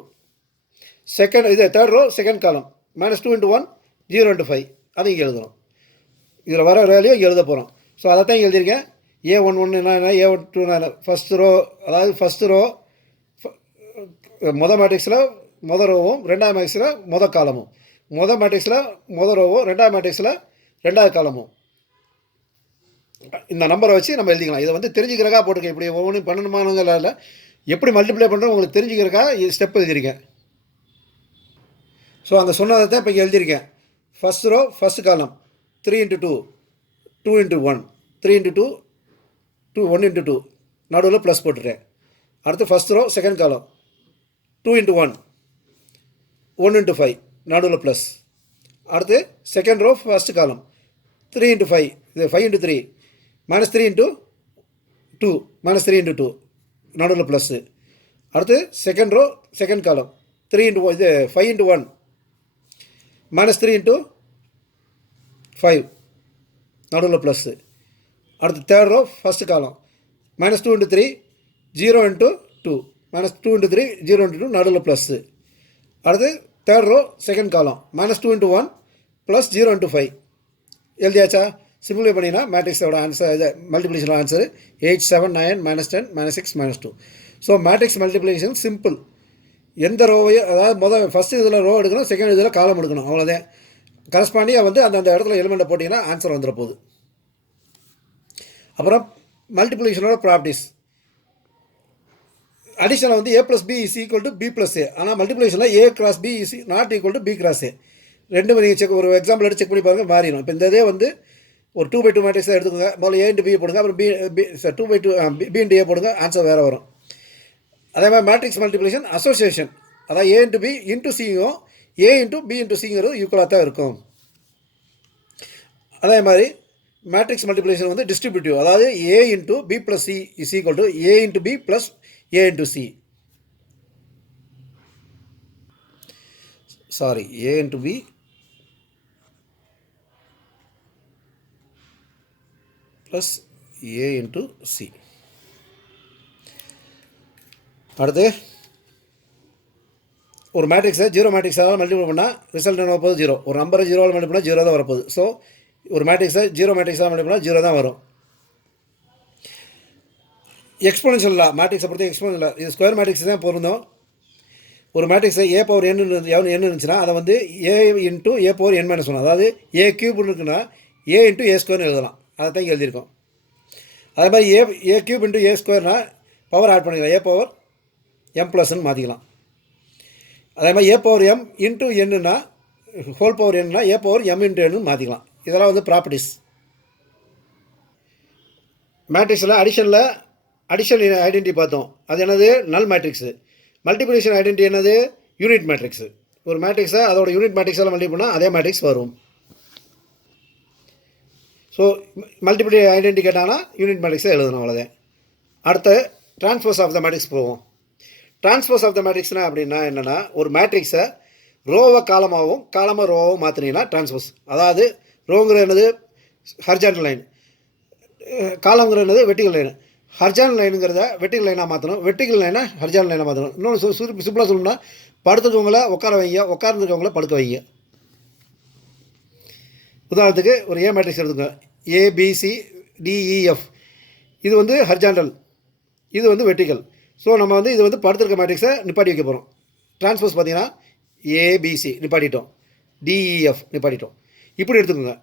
second இது தேர்ட் ரோ செகண்ட் காலம், -2 × 1 0 × 5 அதை இங்கே எழுதணும். இதில் வர வேலையும் இங்கே எழுத போகிறோம். ஸோ அதை தான் இங்கே எழுதியிருக்கேன். A11 என்ன, A12 ஃபஸ்ட் ரோ, அதாவது ஃபஸ்ட்டு ரோ மொதல் மேட்ரிக்ஸில் மொதல் ரோவும் ரெண்டாவது மேட்ரிக்ஸில் மொதல் காலமும், மொதல் மேட்ரிக்ஸில் மொதல் ரோவும் ரெண்டாவது மேட்ரிக்ஸில் ரெண்டாவது காலமும். இந்த நம்பரை வச்சு நம்ம எழுதிக்கலாம். இதை வந்து தெரிஞ்சுக்கிறக்கா போட்டிருக்கேன். இப்படி ஒவ்வொன்றும் பண்ணணுமானுங்கள இல்லை, எப்படி மல்டிப்ளை பண்ணுறோம் உங்களுக்கு தெரிஞ்சுக்கிறக்கா ஸ்டெப் எழுதியிருக்கேன். ஸோ அந்த சொன்னதை தான் இப்போ எழுதியிருக்கேன். ஃபஸ்ட் ரோ ஃபஸ்ட் காலம் 3 × 2 2 × 1 3 × 2 2 1 × 2 நடுவில் ப்ளஸ் போட்டுட்டேன். அடுத்து ஃபஸ்ட் ரோ செகண்ட் காலம் 2 × 1 1 × 5 நடுவில் ப்ளஸ். அடுத்து செகண்ட் ரோ ஃபஸ்ட் காலம் 3 × 5 இது 5 × 3 -3 × 2 -3 × 2 நடுவில் ப்ளஸ்ஸு. அடுத்து செகண்ட் ரோ செகண்ட் காலம் 3 × இது 5 × 1 -3 × 5 நடுவில் ப்ளஸ்ஸு. அடுத்து தேர்ட் ரோ ஃபஸ்ட் காலம் -2 × 3 0 × 2 -2 × 3 0 × 2 நடுவில் ப்ளஸ்ஸு. அடுத்து தேர்ட் ரோ செகண்ட் காலம் -2 × 1 ப்ளஸ் 0 × 5 எழுதியாச்சா? சிம்பிளிஃபை பண்ணிங்கன்னா மேட்ரிக்ஸோட ஆன்சர் இது multiplication answer 8 7 9 -10 -6 -2. So matrix multiplication simple. எந்த ரோவையும் அதாவது முதல் ஃபஸ்ட்டு இதில் ரோ எடுக்கணும், செகண்ட் இதில் காலம் எடுக்கணும், அவ்வளோதான். கரஸ்பாண்டியாக வந்து அந்த இடத்துல எலிமெண்ட்டை போட்டிங்கன்னா ஆன்சர் வந்துட போகுது. அப்புறம் மல்டிப்ளிகேஷனோட ப்ராப்பர்ட்டிஸ். அடிஷனில் வந்து A + B = B + A. ஆனால் மல்டிப்ளிகேஷனில் A × B ≠ B × A. ரெண்டு நீங்கள் செக் ஒரு எக்ஸாம்பிள் எடுத்து செக் பண்ணி பாருங்கள், மாறிடும். இப்போ இந்த இதே வந்து ஒரு 2/2 மேட்ரிக்ஸாக எடுத்துக்கோங்க. முதல்ல A × B போடுங்க, அப்புறம் 2/2 B × A போடுங்க, ஆன்சர் வேறு வரும். அதே மாதிரி மேட்ரிக்ஸ் மல்டிப்ளிகேஷன் அசோசியேஷன், அதாவது A × B × Cயும் A × B × Cங்கிறது ஈக்குவலாக தான் இருக்கும். அதே மாதிரி மேட்ரிக்ஸ் மல்டிப்ளிகேஷன் வந்து டிஸ்ட்ரிபியூட்டிவ், அதாவது A × B + C = A × B + A × C. Sorry, A × B + A × C. அடுத்து ஒரு மேட்ரிக்ஸை 0 மேட்ரிக்ஸால் மல்டிப்ளை பண்ணால் ரிசல்ட் என்ன வரப்போகுது? 0. ஒரு நம்பரை 0ஆல் மல்டிப்ளை பண்ணால் 0 தான் வரப்போகுது. ஸோ ஒரு மேட்ரிக்ஸை 0 மேட்ரிக்ஸால் மல்டிப்ளை பண்ணால் 0 தான் வரும். எக்ஸ்போனன்ஷியல் லா மேட்ரிக்ஸை பொறுத்த எக்ஸ்போனன்ஷியல் லா இது ஸ்கொயர் மேட்ரிக்ஸ் தான் பொருந்தும். ஒரு மேட்ரிக்ஸை A⁴n இருந்துச்சுன்னா அதை வந்து A × A⁴n - 1, அதாவது A³ இருக்குன்னா A × A² எழுதலாம். அதை தான் இங்கே எழுதியிருக்கோம். அதே மாதிரி A³ × A²னா பவர் ஆட் பண்ணிக்கலாம், A⁴m+ன்னு மாற்றிக்கலாம். அதே மாதிரி A⁴m × n-னா ஹோல் பவர் n-னா A⁴m × n-ன்னு மாற்றிக்கலாம். இதெல்லாம் வந்து ப்ராப்பர்ட்டிஸ். மேட்ரிக்ஸில் அடிஷனல் ஐடென்டிட்டி பார்த்தோம். அது என்னது? நல் மேட்ரிக்ஸு. மல்டிப்ளிகேஷன் ஐடென்டிட்டி என்னது? Unit matrix. ஒரு மேட்ரிக்ஸை அதோட யூனிட் மேட்ரிக்ஸால் மல்டிப்ளை பண்ணால் அதே மேட்ரிக்ஸ் வரும். ஸோ மல்டிப்ளை ஐடென்டிட்டி கேட்டாங்கன்னா யூனிட் மேட்ரிக்ஸை எழுதணும், அவ்வளோதான். அடுத்து டிரான்ஸ்போஸ் ஆஃப் த மேட்ரிக்ஸ் போவோம். டிரான்ஸ்போஸ் ஆஃப் த மேட்ரிக்ஸ்னால் அப்படின்னா என்னென்னா, ஒரு மேட்ரிக்ஸை ரோவை காலமாகவும் காலமாக ரோவாகவும் மாற்றினீங்கன்னா டிரான்ஸ்போஸ். அதாவது ரோங்கிற என்னது? Horizontal line. காலங்கிற என்னது? Vertical line. ஹாரிசான்டல் லைனுங்கிறத வெர்டிகல் லைனாக மாற்றணும், வெர்டிகல் லைனை ஹாரிசான்டல் லைனாக மாற்றணும். இன்னொன்று சிம்பிளாக சொல்லணும்னா, படுத்துக்கவங்கள உட்கார வைங்க, உட்கார்ந்துருக்கவங்கள படுக்க வைங்க. உதாரணத்துக்கு ஒரு A மேட்ரிக்ஸ் எடுத்துங்க. ABCDEF. இது வந்து ஹாரிசான்டல், இது வந்து வெர்டிகல். ஸோ நம்ம வந்து இது வந்து படுத்திருக்க மேட்ரிக்ஸை நிப்பாட்டி வைக்க போகிறோம். டிரான்ஸ்போஸ் பார்த்தீங்கன்னா ABC நிப்பாட்டிட்டோம், DEF நிப்பாட்டிட்டோம். இப்படி எடுத்துக்கோங்க.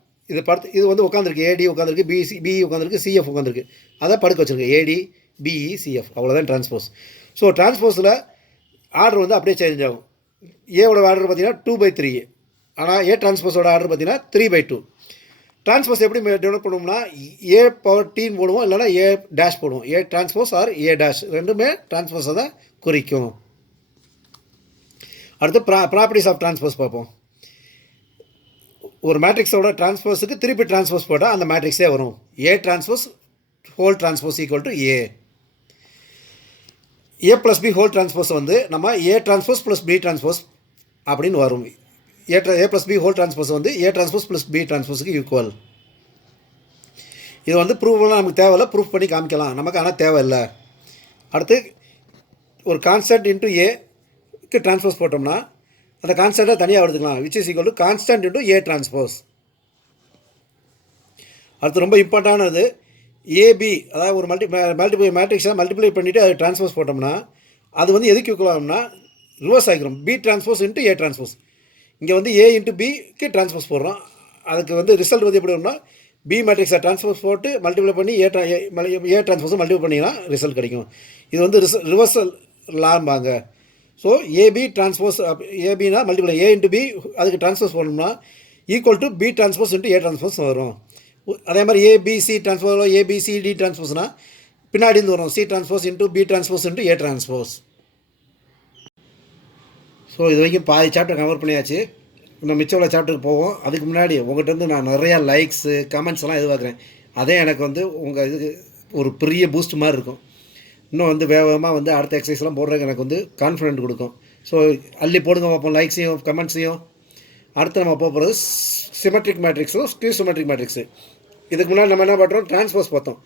இது வந்து உட்காந்துருக்கு, AD உட்காந்துருக்கு, BE உட்காந்துருக்கு, CF உட்காந்துருக்கு. அதை படுக்க வச்சுருக்கு, AD BE CF. அவ்வளோதான் டிரான்ஸ்போஸ். ஸோ டிரான்ஸ்போஸில் ஆர்டர் வந்து அப்படியே சேஞ்ச் ஆகும். ஏவோட ஆர்டர் பார்த்தீங்கன்னா 2/3. ஆனால் A டிரான்ஸ்போஸோட ஆர்டர் பார்த்தீங்கன்னா 3/2. டிரான்ஸ்போஸ் எப்படி டெவலப் பண்ணுவோம்னா A⁻T போடுவோம், இல்லைனா A' போடுவோம். A டிரான்ஸ்போஸ் ஆர் A', ரெண்டுமே டிரான்ஸ்போஸை தான் குறிக்கும். அடுத்து ப்ராப்பர்ட்டிஸ் ஆஃப் டிரான்ஸ்போஸ் பார்ப்போம். ஒரு மேட்ரிக்ஸோட டிரான்ஸ்போஸுக்கு திருப்பி டிரான்ஸ்போஸ் போட்டால் அந்த மேட்ரிக்ஸே வரும். A transpose whole transpose = A. A + B whole transpose வந்து நம்ம A டிரான்ஸ்போஸ் + B டிரான்ஸ்போஸ் அப்படின்னு வரும். A + B ஹோல் டிரான்ஸ்போஸ் வந்து A டிரான்ஸ்போஸ் + B டிரான்ஸ்போஸுக்கு ஈக்குவல். இது வந்து ப்ரூஃப்லாம் நமக்கு தேவையில்லை, ப்ரூஃப் பண்ணி காமிக்கலாம் நமக்கு, ஆனால் தேவையில்லை. அடுத்து ஒரு கான்ஸ்டன்ட் × Aக்கு டிரான்ஸ்போஸ் போட்டோம்னா அந்த கான்ஸ்டண்ட்டை தனியாக எடுத்துக்கலாம், which is = constant × A transpose. அடுத்து ரொம்ப இம்பார்ட்டானது AB, அதாவது ஒரு மேட்ரிக்ஸை மல்டிப்ளை பண்ணிவிட்டு அது டிரான்ஸ்போஸ் போட்டோம்னா அது வந்து எதுக்கு ஈக்குவல் ஆகும்னா ரிவர்ஸ் ஆகிக்கிறோம். B transpose into A transpose. இங்கே வந்து ஏ இன்ட்டு பிக்கு டிரான்ஸ்போஸ் போடுறோம். அதுக்கு வந்து ரிசல்ட் வந்து எப்படி வரும்னா பி மேட்ரிக்ஸை டிரான்ஸ்போஸ் போட்டு மல்டிப்ளை பண்ணி ஏ டிரான்ஸ்போஸை மல்டிப்ளை பண்ணிங்கன்னா ரிசல்ட் கிடைக்கும். இது வந்து ரிவர்சல் லாம்பாங்க. ஸோ ஏபி டிரான்ஸ்போஸ் ஏபினா மல்டிப்ளை ஏ இன்ட்டு பி அதுக்கு டிரான்ஸ்போஸ் போடணும்னா equal to B transpose into A transpose வரும். அதே மாதிரி ஏபிசி டிரான்ஸ்போஸ் ஏபிசிடி டிரான்ஸ்போஸ்னால் பின்னாடி இருந்து வரும் C transpose into B transpose into A transpose. So இது வரைக்கும் பாதி சாப்டர் கவர் பண்ணியாச்சு. இன்னும் மிச்சம் உள்ள சாப்டருக்கு போவோம். அதுக்கு முன்னாடி உங்கள்கிட்ட வந்து நான் நிறையா லைக்ஸு கமெண்ட்ஸ் எல்லாம் எதிர்பார்க்குறேன். அதே எனக்கு வந்து உங்கள் இதுக்கு ஒரு பெரிய பூஸ்ட் மாதிரி இருக்கும். இன்னும் வந்து வேகமாக வந்து அடுத்த எக்ஸசைஸ்லாம் போடுறதுக்கு எனக்கு வந்து கான்ஃபிடென்ட் கொடுக்கும். ஸோ அள்ளி போடுங்க பார்ப்போம் லைக்ஸையும் கமெண்ட்ஸையும். அடுத்து நம்ம போகிறது சிமெட்ரிக் மேட்ரிக்ஸும் ஸ்கியூ சிமெட்ரிக் மேட்ரிக்ஸு. இதுக்கு முன்னாடி நம்ம என்ன பண்ணுறோம் டிரான்ஸ்போஸ் பார்த்தோம்.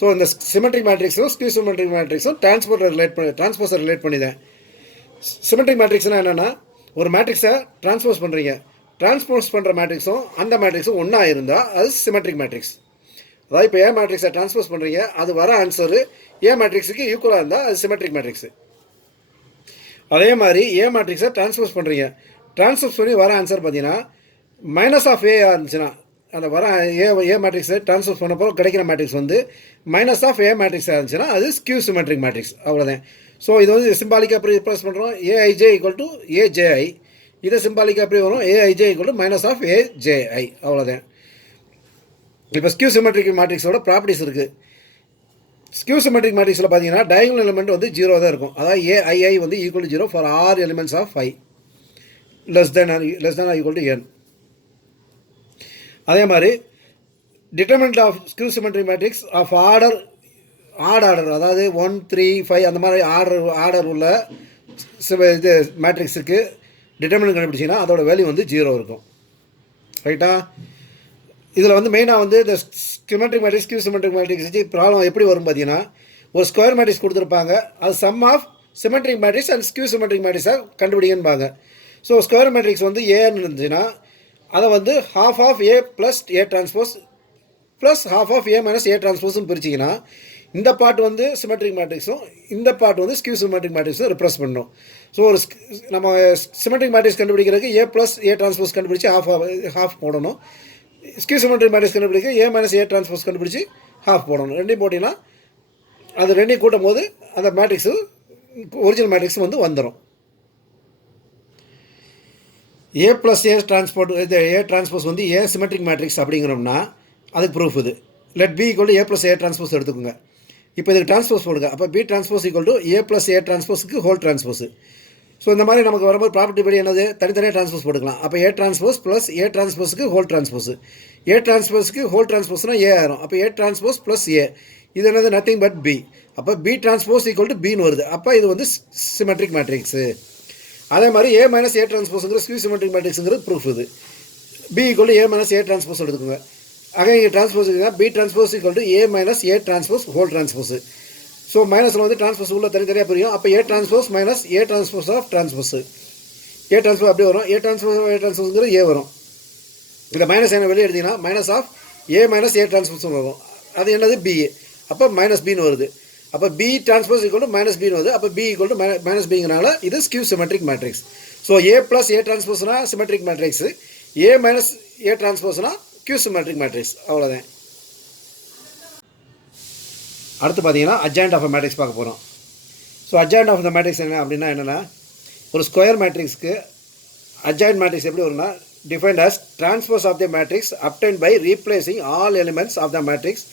ஸோ இந்த சிமெட்ரிக் மேட்ரிக்ஸும் ஸ்கியூ சிமெட்ரிக் மேட்ரிக்ஸும் டிரான்ஸ்போஸை ரிலேட் பண்ணிதான். சிமெட்ரிக் மேட்ரிக்ஸ்னால் என்னென்னா ஒரு மேட்ரிக்ஸை டிரான்ஸ்போஸ் பண்ணுறீங்க. டிரான்ஸ்போஸ் பண்ணுற மேட்ரிக்ஸும் அந்த மேட்ரிக்ஸும் ஒன்றா இருந்தால் அது சிமெட்ரிக் மேட்ரிக்ஸ். அதாவது இப்போ ஏ மேட்ரிக்ஸை டிரான்ஸ்போஸ் பண்ணுறீங்க, அது வர ஆன்சரு ஏ மேட்ரிக்ஸுக்கு ஈக்குவலாக இருந்தால் அது சிமெட்ரிக் மேட்ரிக்ஸு. அதே மாதிரி ஏ மேட்ரிக்ஸை டிரான்ஸ்போஸ் பண்ணுறீங்க, டிரான்ஸ்போஸ் பண்ணி வர ஆன்சர் பார்த்தீங்கன்னா மைனஸ் ஆஃப் ஏ இருந்துச்சுன்னா அந்த வர ஏ மேட்ரிக்ஸை டிரான்ஸ்போஸ் பண்ணப்போ கிடைக்கிற மேட்ரிக்ஸ் வந்து மைனஸ் ஆஃப் ஏ மேட்ரிக்ஸாக இருந்துச்சுன்னா அது ஸ்கியூ சிமெட்ரிக் மேட்ரிக்ஸ். அவ்வளோதான். ஸோ இது வந்து சிம்பாலிக்காக எப்படி ரிப்ளேஸ் பண்ணுறோம் ஏஐஜே ஈக்குவல் டு ஏஜேஐ. இதை சிம்பாலிக்காக எப்படி வரும் AIJ equal to minus of AJI. அவ்வளோதான். இப்போ ஸ்கியூ சிமெட்ரிக் மேட்ரிக்ஸோட ப்ராப்பர்ட்டிஸ் இருக்குது. ஸ்கியூ சிமெட்ரிக் மேட்ரிக்ஸில் பார்த்தீங்கன்னா டயகனல் எலிமெண்ட் வந்து 0 தான் இருக்கும். அதாவது ஏஐஐ வந்து equal to 0 for all elements of I less than equal to N. அதே மாதிரி determinant of skew symmetric matrix of order அதாவது 1 3 5 அந்த மாதிரி ஆர்டர் உள்ள இது மேட்ரிக்ஸுக்கு டிட்டர்மினன்ட் கண்டுபிடிச்சிங்கன்னா அதோட வேல்யூ வந்து 0 இருக்கும். ரைட்டா? இதில் வந்து மெயினாக வந்து இந்த symmetric matrix skew symmetric matrix வச்சு ப்ராப்ளம் எப்படி வரும் பார்த்தீங்கன்னா ஒரு ஸ்கொயர் மேட்ரிக்ஸ் கொடுத்துருப்பாங்க, அது sum of symmetric matrix and skew symmetric மேட்ரிக்ஸாக கண்டுபிடிங்கன்பாங்க. ஸோ ஸ்கொயர் மேட்ரிக்ஸ் வந்து ஏன்னு இருந்துச்சுன்னா அதை வந்து half of A plus A transpose plus half of A minus A டிரான்ஸ்போஸும் பிரிச்சிங்கன்னா இந்த பார்ட் வந்து சிமெட்ரிக் மேட்ரிக்ஸும் இந்த பார்ட் வந்து ஸ்கியூ சிமெட்ரிக் மேட்ரிக்ஸும் ரிப்ரஸ் பண்ணணும். ஸோ ஒரு நம்ம சிமெட்ரிக் மேட்ரிக்ஸ் கண்டுபிடிக்கிறதுக்கு ஏ ப்ளஸ் ஏ டிரான்ஸ்போஸ் கண்டுபிடிச்சி ஹாஃப் போடணும். ஸ்கியூ சிமெட்ரிக் மேட்ரிக்ஸ் கண்டுபிடிக்க ஏ மைனஸ் ஏ டிரான்ஸ்போஸ் கண்டுபிடிச்சி ஹாஃப் போடணும். ரெண்டையும் போட்டிங்கன்னா அது ரெண்டையும் கூட்டும் போது அந்த மேட்ரிக்ஸு ஒரிஜினல் மேட்ரிக்ஸ் வந்து வந்துடும். ஏ ப்ளஸ் ஏ டிரான்ஸ்போர்ட் இது ஏ டிரான்ஸ்போஸ் வந்து ஏ சிமெட்ரிக் மேட்ரிக்ஸ் அப்படிங்கிறோம்னா அதுக்கு ப்ரூஃப் இது. Let B equal to A plus A transpose எடுத்துக்கோங்க. இப்போ இதுக்கு டிரான்ஸ்போஸ் போடுங்க. அப்போ B transpose equal to A plus A டிரான்ஸ்போஸுக்கு ஹோல் டிரான்ஸ்போஸ். ஸோ இந்த மாதிரி நமக்கு வரும்போது ப்ராப்பர்ட்டி படி என்னது தனித்தனியாக டிரான்ஸ்போஸ் போட்டுக்கலாம். அப்போ ஏ டிரான்ஸ்போஸ் ப்ளஸ் ஏ டிரான்ஸ்போஸுக்கு ஹோல் டிரான்ஸ்போஸ். ஏ டிரான்ஸ்போஸுக்கு ஹோல் டிரான்ஸ்போஸ்னால் ஏ ஆயிரும். அப்போ ஏ டிரான்ஸ்போஸ் ப்ளஸ் ஏ இது என்னது நத்திங் பட் பி. அப்போ பி டிரான்ஸ்போஸ் ஈக்குவல் டு பின்னு வருது. அப்போ இது வந்து சிமெட்ரிக் மேட்ரிக்ஸு. அதே மாதிரி ஏ மைனஸ் ஏ டிரான்ஸ்போஸுங்கிற ஸ்கியூ சிமெட்ரிக் மேட்ரிக்ஸுங்கிறது ப்ரூஃப் இது. B equal to A minus A transpose எடுத்துக்கோங்க. அங்கே இங்கே transpose B transpose equal to A minus A transpose whole transpose. So மைனஸில் வந்து டிரான்ஸ்போஸ் உள்ள தனித்தனியாக புரியும். அப்போ A transpose minus A transpose of transpose. A transpose அப்படியே வரும். ஏ டிரான்ஸ்போஸ்ங்கிறது ஏ வரும். இந்த மைனஸ் என்ன வெளியே எடுத்திங்கன்னா minus of A minus A transpose வரும். அது என்னது பிஏ. அப்போ மைனஸ் பின்னு வருது. அப்போ B transpose equal to minus பின்னு வருது. அப்போ பி ஈக்குவல் டு மைனஸ் பிங்கிறனால இது skew symmetric matrix. So A plus A டிரான்ஸ்போஸ்னா symmetric matrix, A minus A டிரான்ஸ்போஸ்னா கியூ சிமெட்ரிக் மேட்ரிக்ஸ். அவ்வளோதான். அடுத்து பார்த்தீங்கன்னா அட்ஜாயிண்ட் ஆஃப் மேட்ரிக்ஸ் பார்க்க போகிறோம். So adjoint of the matrix என்ன அப்படின்னா என்னென்னா ஒரு ஸ்கொயர் மேட்ரிக்ஸ்க்கு அட்ஜாயிண்ட் மேட்ரிக்ஸ் எப்படி வரும்னா defined as transpose of the matrix obtained by replacing all elements of the matrix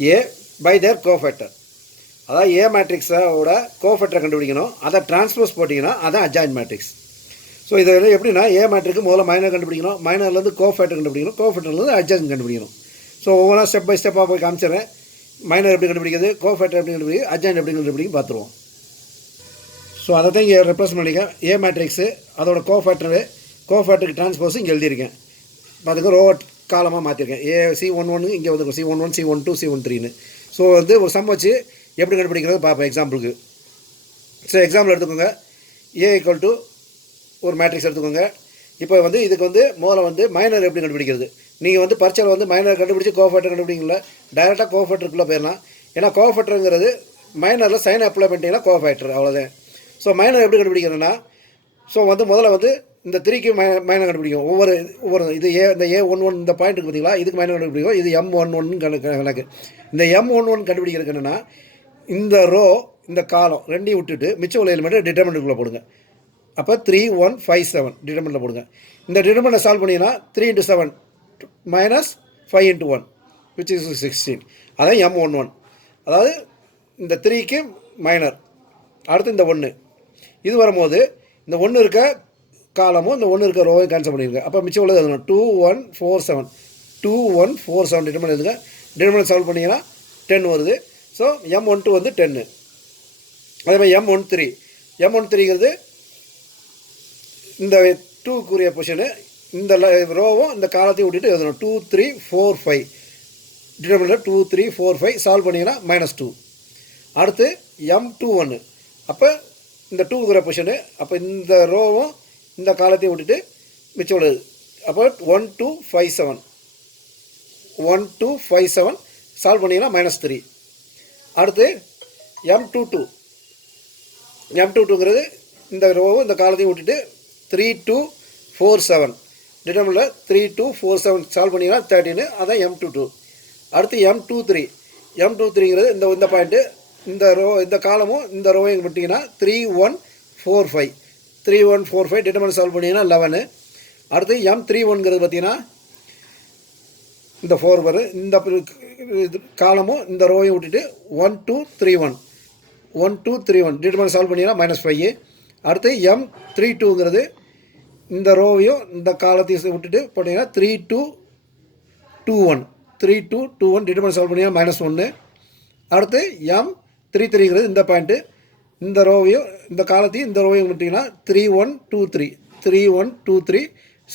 A by their cofactor. அதாவது ஏ மேட்ரிக்ஸோட கோஃபேக்டரை கண்டுபிடிக்கணும். அதை டிரான்ஸ்போஸ் போட்டிங்கன்னா அதான் அட்ஜாயிண்ட் மேட்ரிக்ஸ். ஸோ இது எப்படின்னா ஏ மேட்ரிக்கு முதல்ல மைனர் கண்டுபிடிக்கணும், மைனர்லேருந்து கோஃபேக்டர் கண்டுபிடிக்கணும், கோஃபேக்டர்லேருந்து அட்ஜாயிண்ட் கண்டுபிடிக்கணும். ஸோ ஒவ்வொன்றா ஸ்டெப் பை ஸ்டெப்பாக போய் காமிச்சிடுறேன். மைனர் எப்படி கண்டுபிடிக்கிறது, கோஃபேக்டர் எப்படி கண்டுபிடிக்கிறது, அட்ஜாயிண்ட் எப்படி கண்டுபிடிக்கும் பார்த்துருவோம். ஸோ அதை தான் இங்கே ரெப்ரசன்ட் பண்ணிக்கேன். ஏ மேட்ரிக்ஸு அதோட கோஃபேக்டருக்கு டிரான்ஸ்போஸ் இங்கே எழுதியிருக்கேன். பார்த்துக்க ரோ காலமாக மாற்றிருக்கேன். ஏ C11 இங்கே வந்து C11 C12 C13. ஸோ வந்து ஒரு சம் வச்சு எப்படி கண்டுபிடிக்கிறது பார்ப்போம் எக்ஸாம்பிளுக்கு. ஸோ எக்ஸாம்பிள் எடுத்துக்கோங்க. ஏ ஈக்குவல் டு ஒரு மேட்ரிக்ஸ் எடுத்துக்கோங்க. இப்போ வந்து இதுக்கு வந்து முதல்ல வந்து மைனர் எப்படி கண்டுபிடிக்கிறது. நீங்கள் வந்து பரிச்சையில் வந்து மைனர் கண்டுபிடிச்சி கோஃபேக்டர் கண்டுபிடிக்கல, டைரெக்டாக கோஃபேக்டருக்குள்ளே போயிடலாம். ஏன்னா கோஃபேக்டருங்கிறது மைனரில் சைன் அப்ளை பண்ணிட்டீங்கன்னா கோஃபேக்டர் அவ்வளோதான். ஸோ மைனர் எப்படி கண்டுபிடிக்கிறதுனா ஸோ வந்து முதல்ல வந்து இந்த 3க்கு மைனர் கண்டுபிடிக்கும். ஒவ்வொரு ஒவ்வொரு இது இந்த A11 இந்த பாயிண்ட் இருக்குது பார்த்தீங்களா, இதுக்கு மைனர் கண்டுபிடிக்கும். இது M11 கணக்கு. இந்த M11 கண்டுபிடிக்கிறதுக்கு என்னென்னா, இந்த ரோ இந்த காலம் ரெண்டையும் விட்டுட்டு மிச்சம் உள்ள எலிமெண்ட்டு டிட்டர்மெண்ட்டுக்குள்ளே போடுங்க. அப்போ 3 1 5 7 டிட்டர்மெண்ட்டில் போடுங்க. இந்த டிட்டர்மெண்ட்டை சால்வ் பண்ணிங்கன்னா 3 × 7 மைனஸ் 5 × 1 which is 16. அதான் M11. அதாவது இந்த 3க்கு மைனர், அடுத்து இந்த 1 இது வரும்போது இந்த 1 இருக்க காலமும் இந்த 1 இருக்க ரோவையும் கேன்சல் பண்ணிடுங்க. அப்போ மிச்சம் உள்ளது எழுதணும் 2 1 4 7 2 1 4 7 டிட்டர்மெண்ட் எழுதுங்க. டிட்டர்மெண்ட் சால்வ் பண்ணிங்கன்னா 10 வருது. ஸோ M12 வந்து 10. அதே மாதிரி M13ங்கிறது இந்த 2க்குரிய பொசிஷனு, இந்த ரோவும் இந்த காலத்தையும் விட்டுட்டு எழுதணும் 2 3 4 5 டிட்டர்மெண்ட்டில் 2 3 4 5 சால்வ் பண்ணிங்கன்னா -2. அடுத்து M21 அப்போ இந்த 2க்குரிய பொசிஷனு, அப்போ இந்த ரோவும் இந்த காலத்தையும் விட்டுட்டு மிச்சம் உள்ளது. அப்போ 1 2 5 7 1 2 5 7 சால்வ் பண்ணிங்கன்னா -3. அடுத்து M22ங்கிறது இந்த ரோவும் இந்த காலத்தையும் விட்டுட்டு 3 2 4 7 டிட்டர்மெண்ட்டில் 3 2 4 7 சால்வ் பண்ணிங்கன்னா 13. அதான் M22. அடுத்து M23ங்கிறது இந்த பாயிண்ட்டு இந்த காலமும் இந்த ரோவையும் விட்டிங்கன்னா 3 1 4 5 3 1 4 5 டிட்டர்மெண்ட் சால்வ் பண்ணிங்கன்னா 11. அடுத்து M31ங்கிறது பார்த்தீங்கன்னா இந்த 4 வரும். இந்த காலமும் இந்த ரோவையும் விட்டுட்டு 1 2 3 1 1 2 3 1 டிட்டர்மெண்ட் சால்வ் பண்ணிங்கன்னா -5. அடுத்து M32ங்கிறது இந்த ரோவையும் இந்த காலத்தையும் விட்டுட்டு போட்டிங்கன்னா 3 2 2 1 3 2 2 1 டிட்டர்மெண்ட் சால்வ் பண்ணிங்கன்னா -1. அடுத்து M33ங்கிறது இந்த பாயிண்ட்டு இந்த ரோவையும் இந்த காலத்தையும் இந்த ரோவையும் விட்டிங்கன்னா 3 1 2 3 3 1 2 3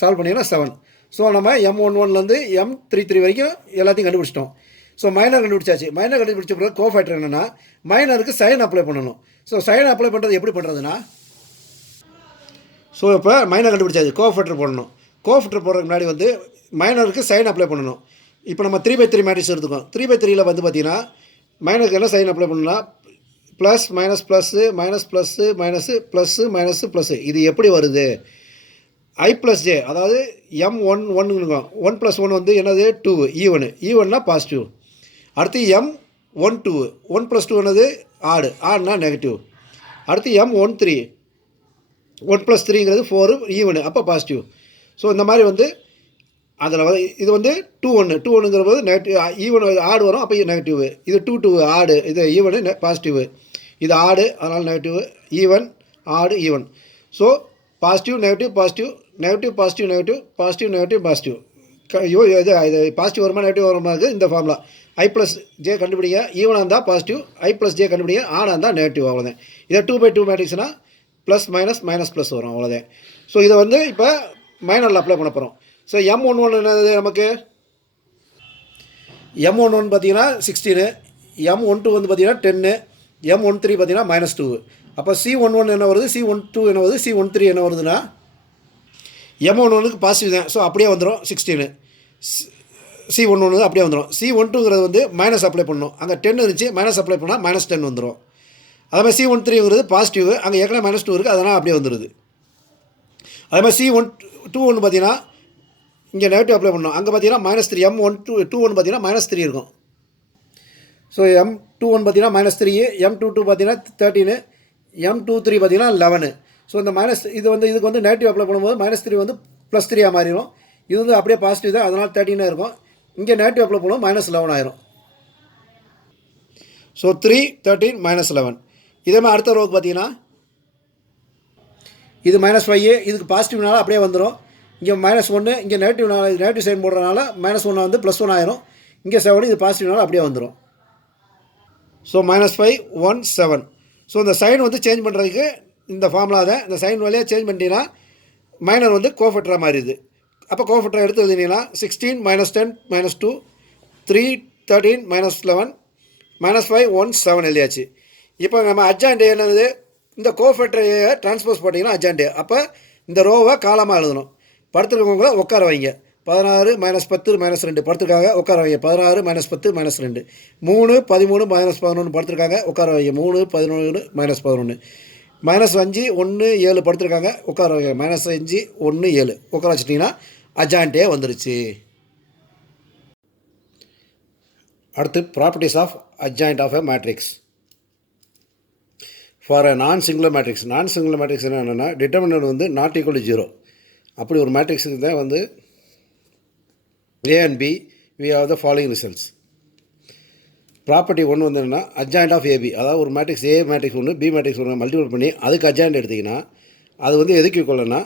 சால்வ் பண்ணிங்கன்னா 7. ஸோ நம்ம M11லேருந்து M33 வரைக்கும் எல்லாத்தையும் கண்டுபிடிச்சிட்டோம். ஸோ மைனர் கண்டுபிடிச்சாச்சு. மைனர் கண்டுபிடிச்ச பிறகு கோஃபேக்டர் என்னென்னா, மைனருக்கு சைன் அப்ளை பண்ணணும். ஸோ சைன் அப்ளை பண்ணுறது எப்படி பண்ணுறதுன்னா, ஸோ இப்போ மைனர் கண்டுபிடிச்சாச்சு, கோஃபேக்டர் போடணும். கோஃபேக்டர் போடுறதுக்கு முன்னாடி வந்து மைனருக்கு சைன் அப்ளை பண்ணணும். இப்போ நம்ம 3/3 மேட்ரிக்ஸ் எடுத்துக்கோம். 3/3ல் வந்து பார்த்தீங்கன்னா மைனருக்கு என்ன சைன் அப்ளை பண்ணணும்னா plus minus plus minus plus minus plus minus plus. இது எப்படி வருது? I+J அதாவது M11 1 + 1 வந்து என்னது 2 ஈவன்னா பாசிட்டிவ். அடுத்து M12 1 + 2 என்னது ஆடுனா நெகட்டிவ். அடுத்து M13 1 + 3ங்கிறது 4 ஈவனு அப்போ பாசிட்டிவ். ஸோ இந்த மாதிரி வந்து அதில் வந்து இது வந்து 2 1ங்கிற போது நெகட்டிவ் ஈவன் ஆடு வரும், அப்போ நெகட்டிவ். இது 2 2 ஆடு, இது ஈவனு பாசிட்டிவ். இது ஆடு அதனால் நெகட்டிவ், ஈவன் ஆடு even. So positive negative positive negative positive negative positive negative positive. இது பாசிட்டிவ் வருமா நெகட்டிவ் வருமா இருக்குது இந்த ஃபார்முலா. I+J கண்டுபிடிங்க, ஈவனாக இருந்தால் பாசிட்டிவ், I+J கண்டுபிடிங்க, ஆடாக இருந்தால் நெகட்டிவ். அவ்வளோதான். இதை 2/2 மேட்ரிக்ஸ்னால் ப்ளஸ் மைனஸ் மைனஸ் ப்ளஸ் வரும், அவ்வளோதான். ஸோ இதை வந்து இப்போ மைனரில் அப்ளை பண்ண போகிறோம். ஸோ M11 என்னது நமக்கு? M11 பார்த்தீங்கன்னா 16, M12 வந்து பார்த்தீங்கன்னா 10, M13 பார்த்தீங்கன்னா -2. அப்போ C11 என்ன வருது, C12 என்ன வருது, C13 என்ன வருதுன்னா M11க்கு பாசிட்டிவ் தான். ஸோ அப்படியே வந்துடும் 16. C11 அப்படியே வந்துடும். C12ங்கிறது வந்து மைனஸ் அப்ளை பண்ணணும். அங்கே 10 இருந்துச்சு, மைனஸ் அப்ளை பண்ணால் -10 வந்துடும். அதே மாதிரி C13ங்கிறது பாசிட்டிவ், அங்கே ஏற்கனவே -2 இருக்குது, அதனால் அப்படியே வந்துடுது. அதே மாதிரி C21 பார்த்தீங்கன்னா இங்கே நெகட்டிவ் அப்ளை பண்ணணும். அங்கே பார்த்தீங்கன்னா -3, M21 பார்த்தீங்கன்னா -3 இருக்கும். ஸோ M21 பார்த்தீங்கன்னா -3, M22 பார்த்தீங்கன்னா 13, M23 பார்த்தீங்கன்னா 11. ஸோ இந்த இது வந்து இதுக்கு வந்து நெகட்டிவ் அப்ளை பண்ணும்போது -3 வந்து +3 மாறிடும். இது வந்து அப்படியே பாசிட்டிவ் தான், அதனால் 13 இருக்கும். இங்கே நெகட்டிவ் அப்ளை பண்ணும்போது -11 ஆயிரும். ஸோ 3 13 -11. இதே மாதிரி அடுத்த ரோவுக்கு பார்த்தீங்கன்னா இது -5, இதுக்கு பாசிட்டிவ்னால அப்படியே வந்துடும். இங்கே -1, இங்கே நெகட்டிவ் சைன் போடுறதுனால -1 வந்து +1 ஆயிரும். இங்கே 7, இது பாசிட்டிவ்னால அப்படியே வந்துடும். ஸோ -5 1 7. ஸோ இந்த சைன் வந்து சேஞ்ச் பண்ணுறதுக்கு இந்த ஃபார்முலா தான். இந்த சைன் வழியாக சேஞ்ச் பண்ணிட்டீங்கன்னா மைனர் வந்து கோஃபேக்டராக மாறிடுது. அப்போ கோஃபேக்டரை எடுத்து எழுதினீங்கன்னா 16 -10 -2 3 13 -11 -5 1 7 எழுதியாச்சு. இப்போ நம்ம அட்ஜாயிண்ட் என்னது, இந்த கோஃபேக்டரையை டிரான்ஸ்போஸ் பண்ணிங்கன்னா அட்ஜாயிண்ட். அப்போ இந்த ரோவை காலமாக எழுதணும். படுத்துருக்கவங்கள உட்கார வைங்க. 16 -10 -2 படுத்துருக்காங்க, உட்கார வைங்க. 16 -10 -2 3 13 -11 படுத்துருக்காங்க, உட்கார வைங்க. 3 11 -11 -5 1 7 படுத்துருக்காங்க, உட்கார வைங்க. -5 1 7 உட்கார வச்சிட்டிங்கன்னா அட்ஜாயிண்ட் ஏ வந்துருச்சு. அடுத்து properties of adjoint of a matrix. For a non singular matrix. Non singular matrix என்னென்னா டிட்டர்மினன்ட் வந்து நாட் ஈக்குவல் டு 0. அப்படி ஒரு மேட்ரிக்ஸுக்கு தான் வந்து A and B we have the following results. Property ஒன்று வந்து என்னென்னா அட்ஜாயிண்ட் ஆஃப் ஏபி. அதாவது ஒரு மேட்ரிக்ஸ் ஏ மேட்ரிக்ஸ் ஒன்று பி மேட்ரிக்ஸ் ஒன்று மல்டிபிள் பண்ணி அதுக்கு அட்ஜாயிண்ட் எடுத்திங்கன்னா அது வந்து எதுக்கு ஈக்குவல்னா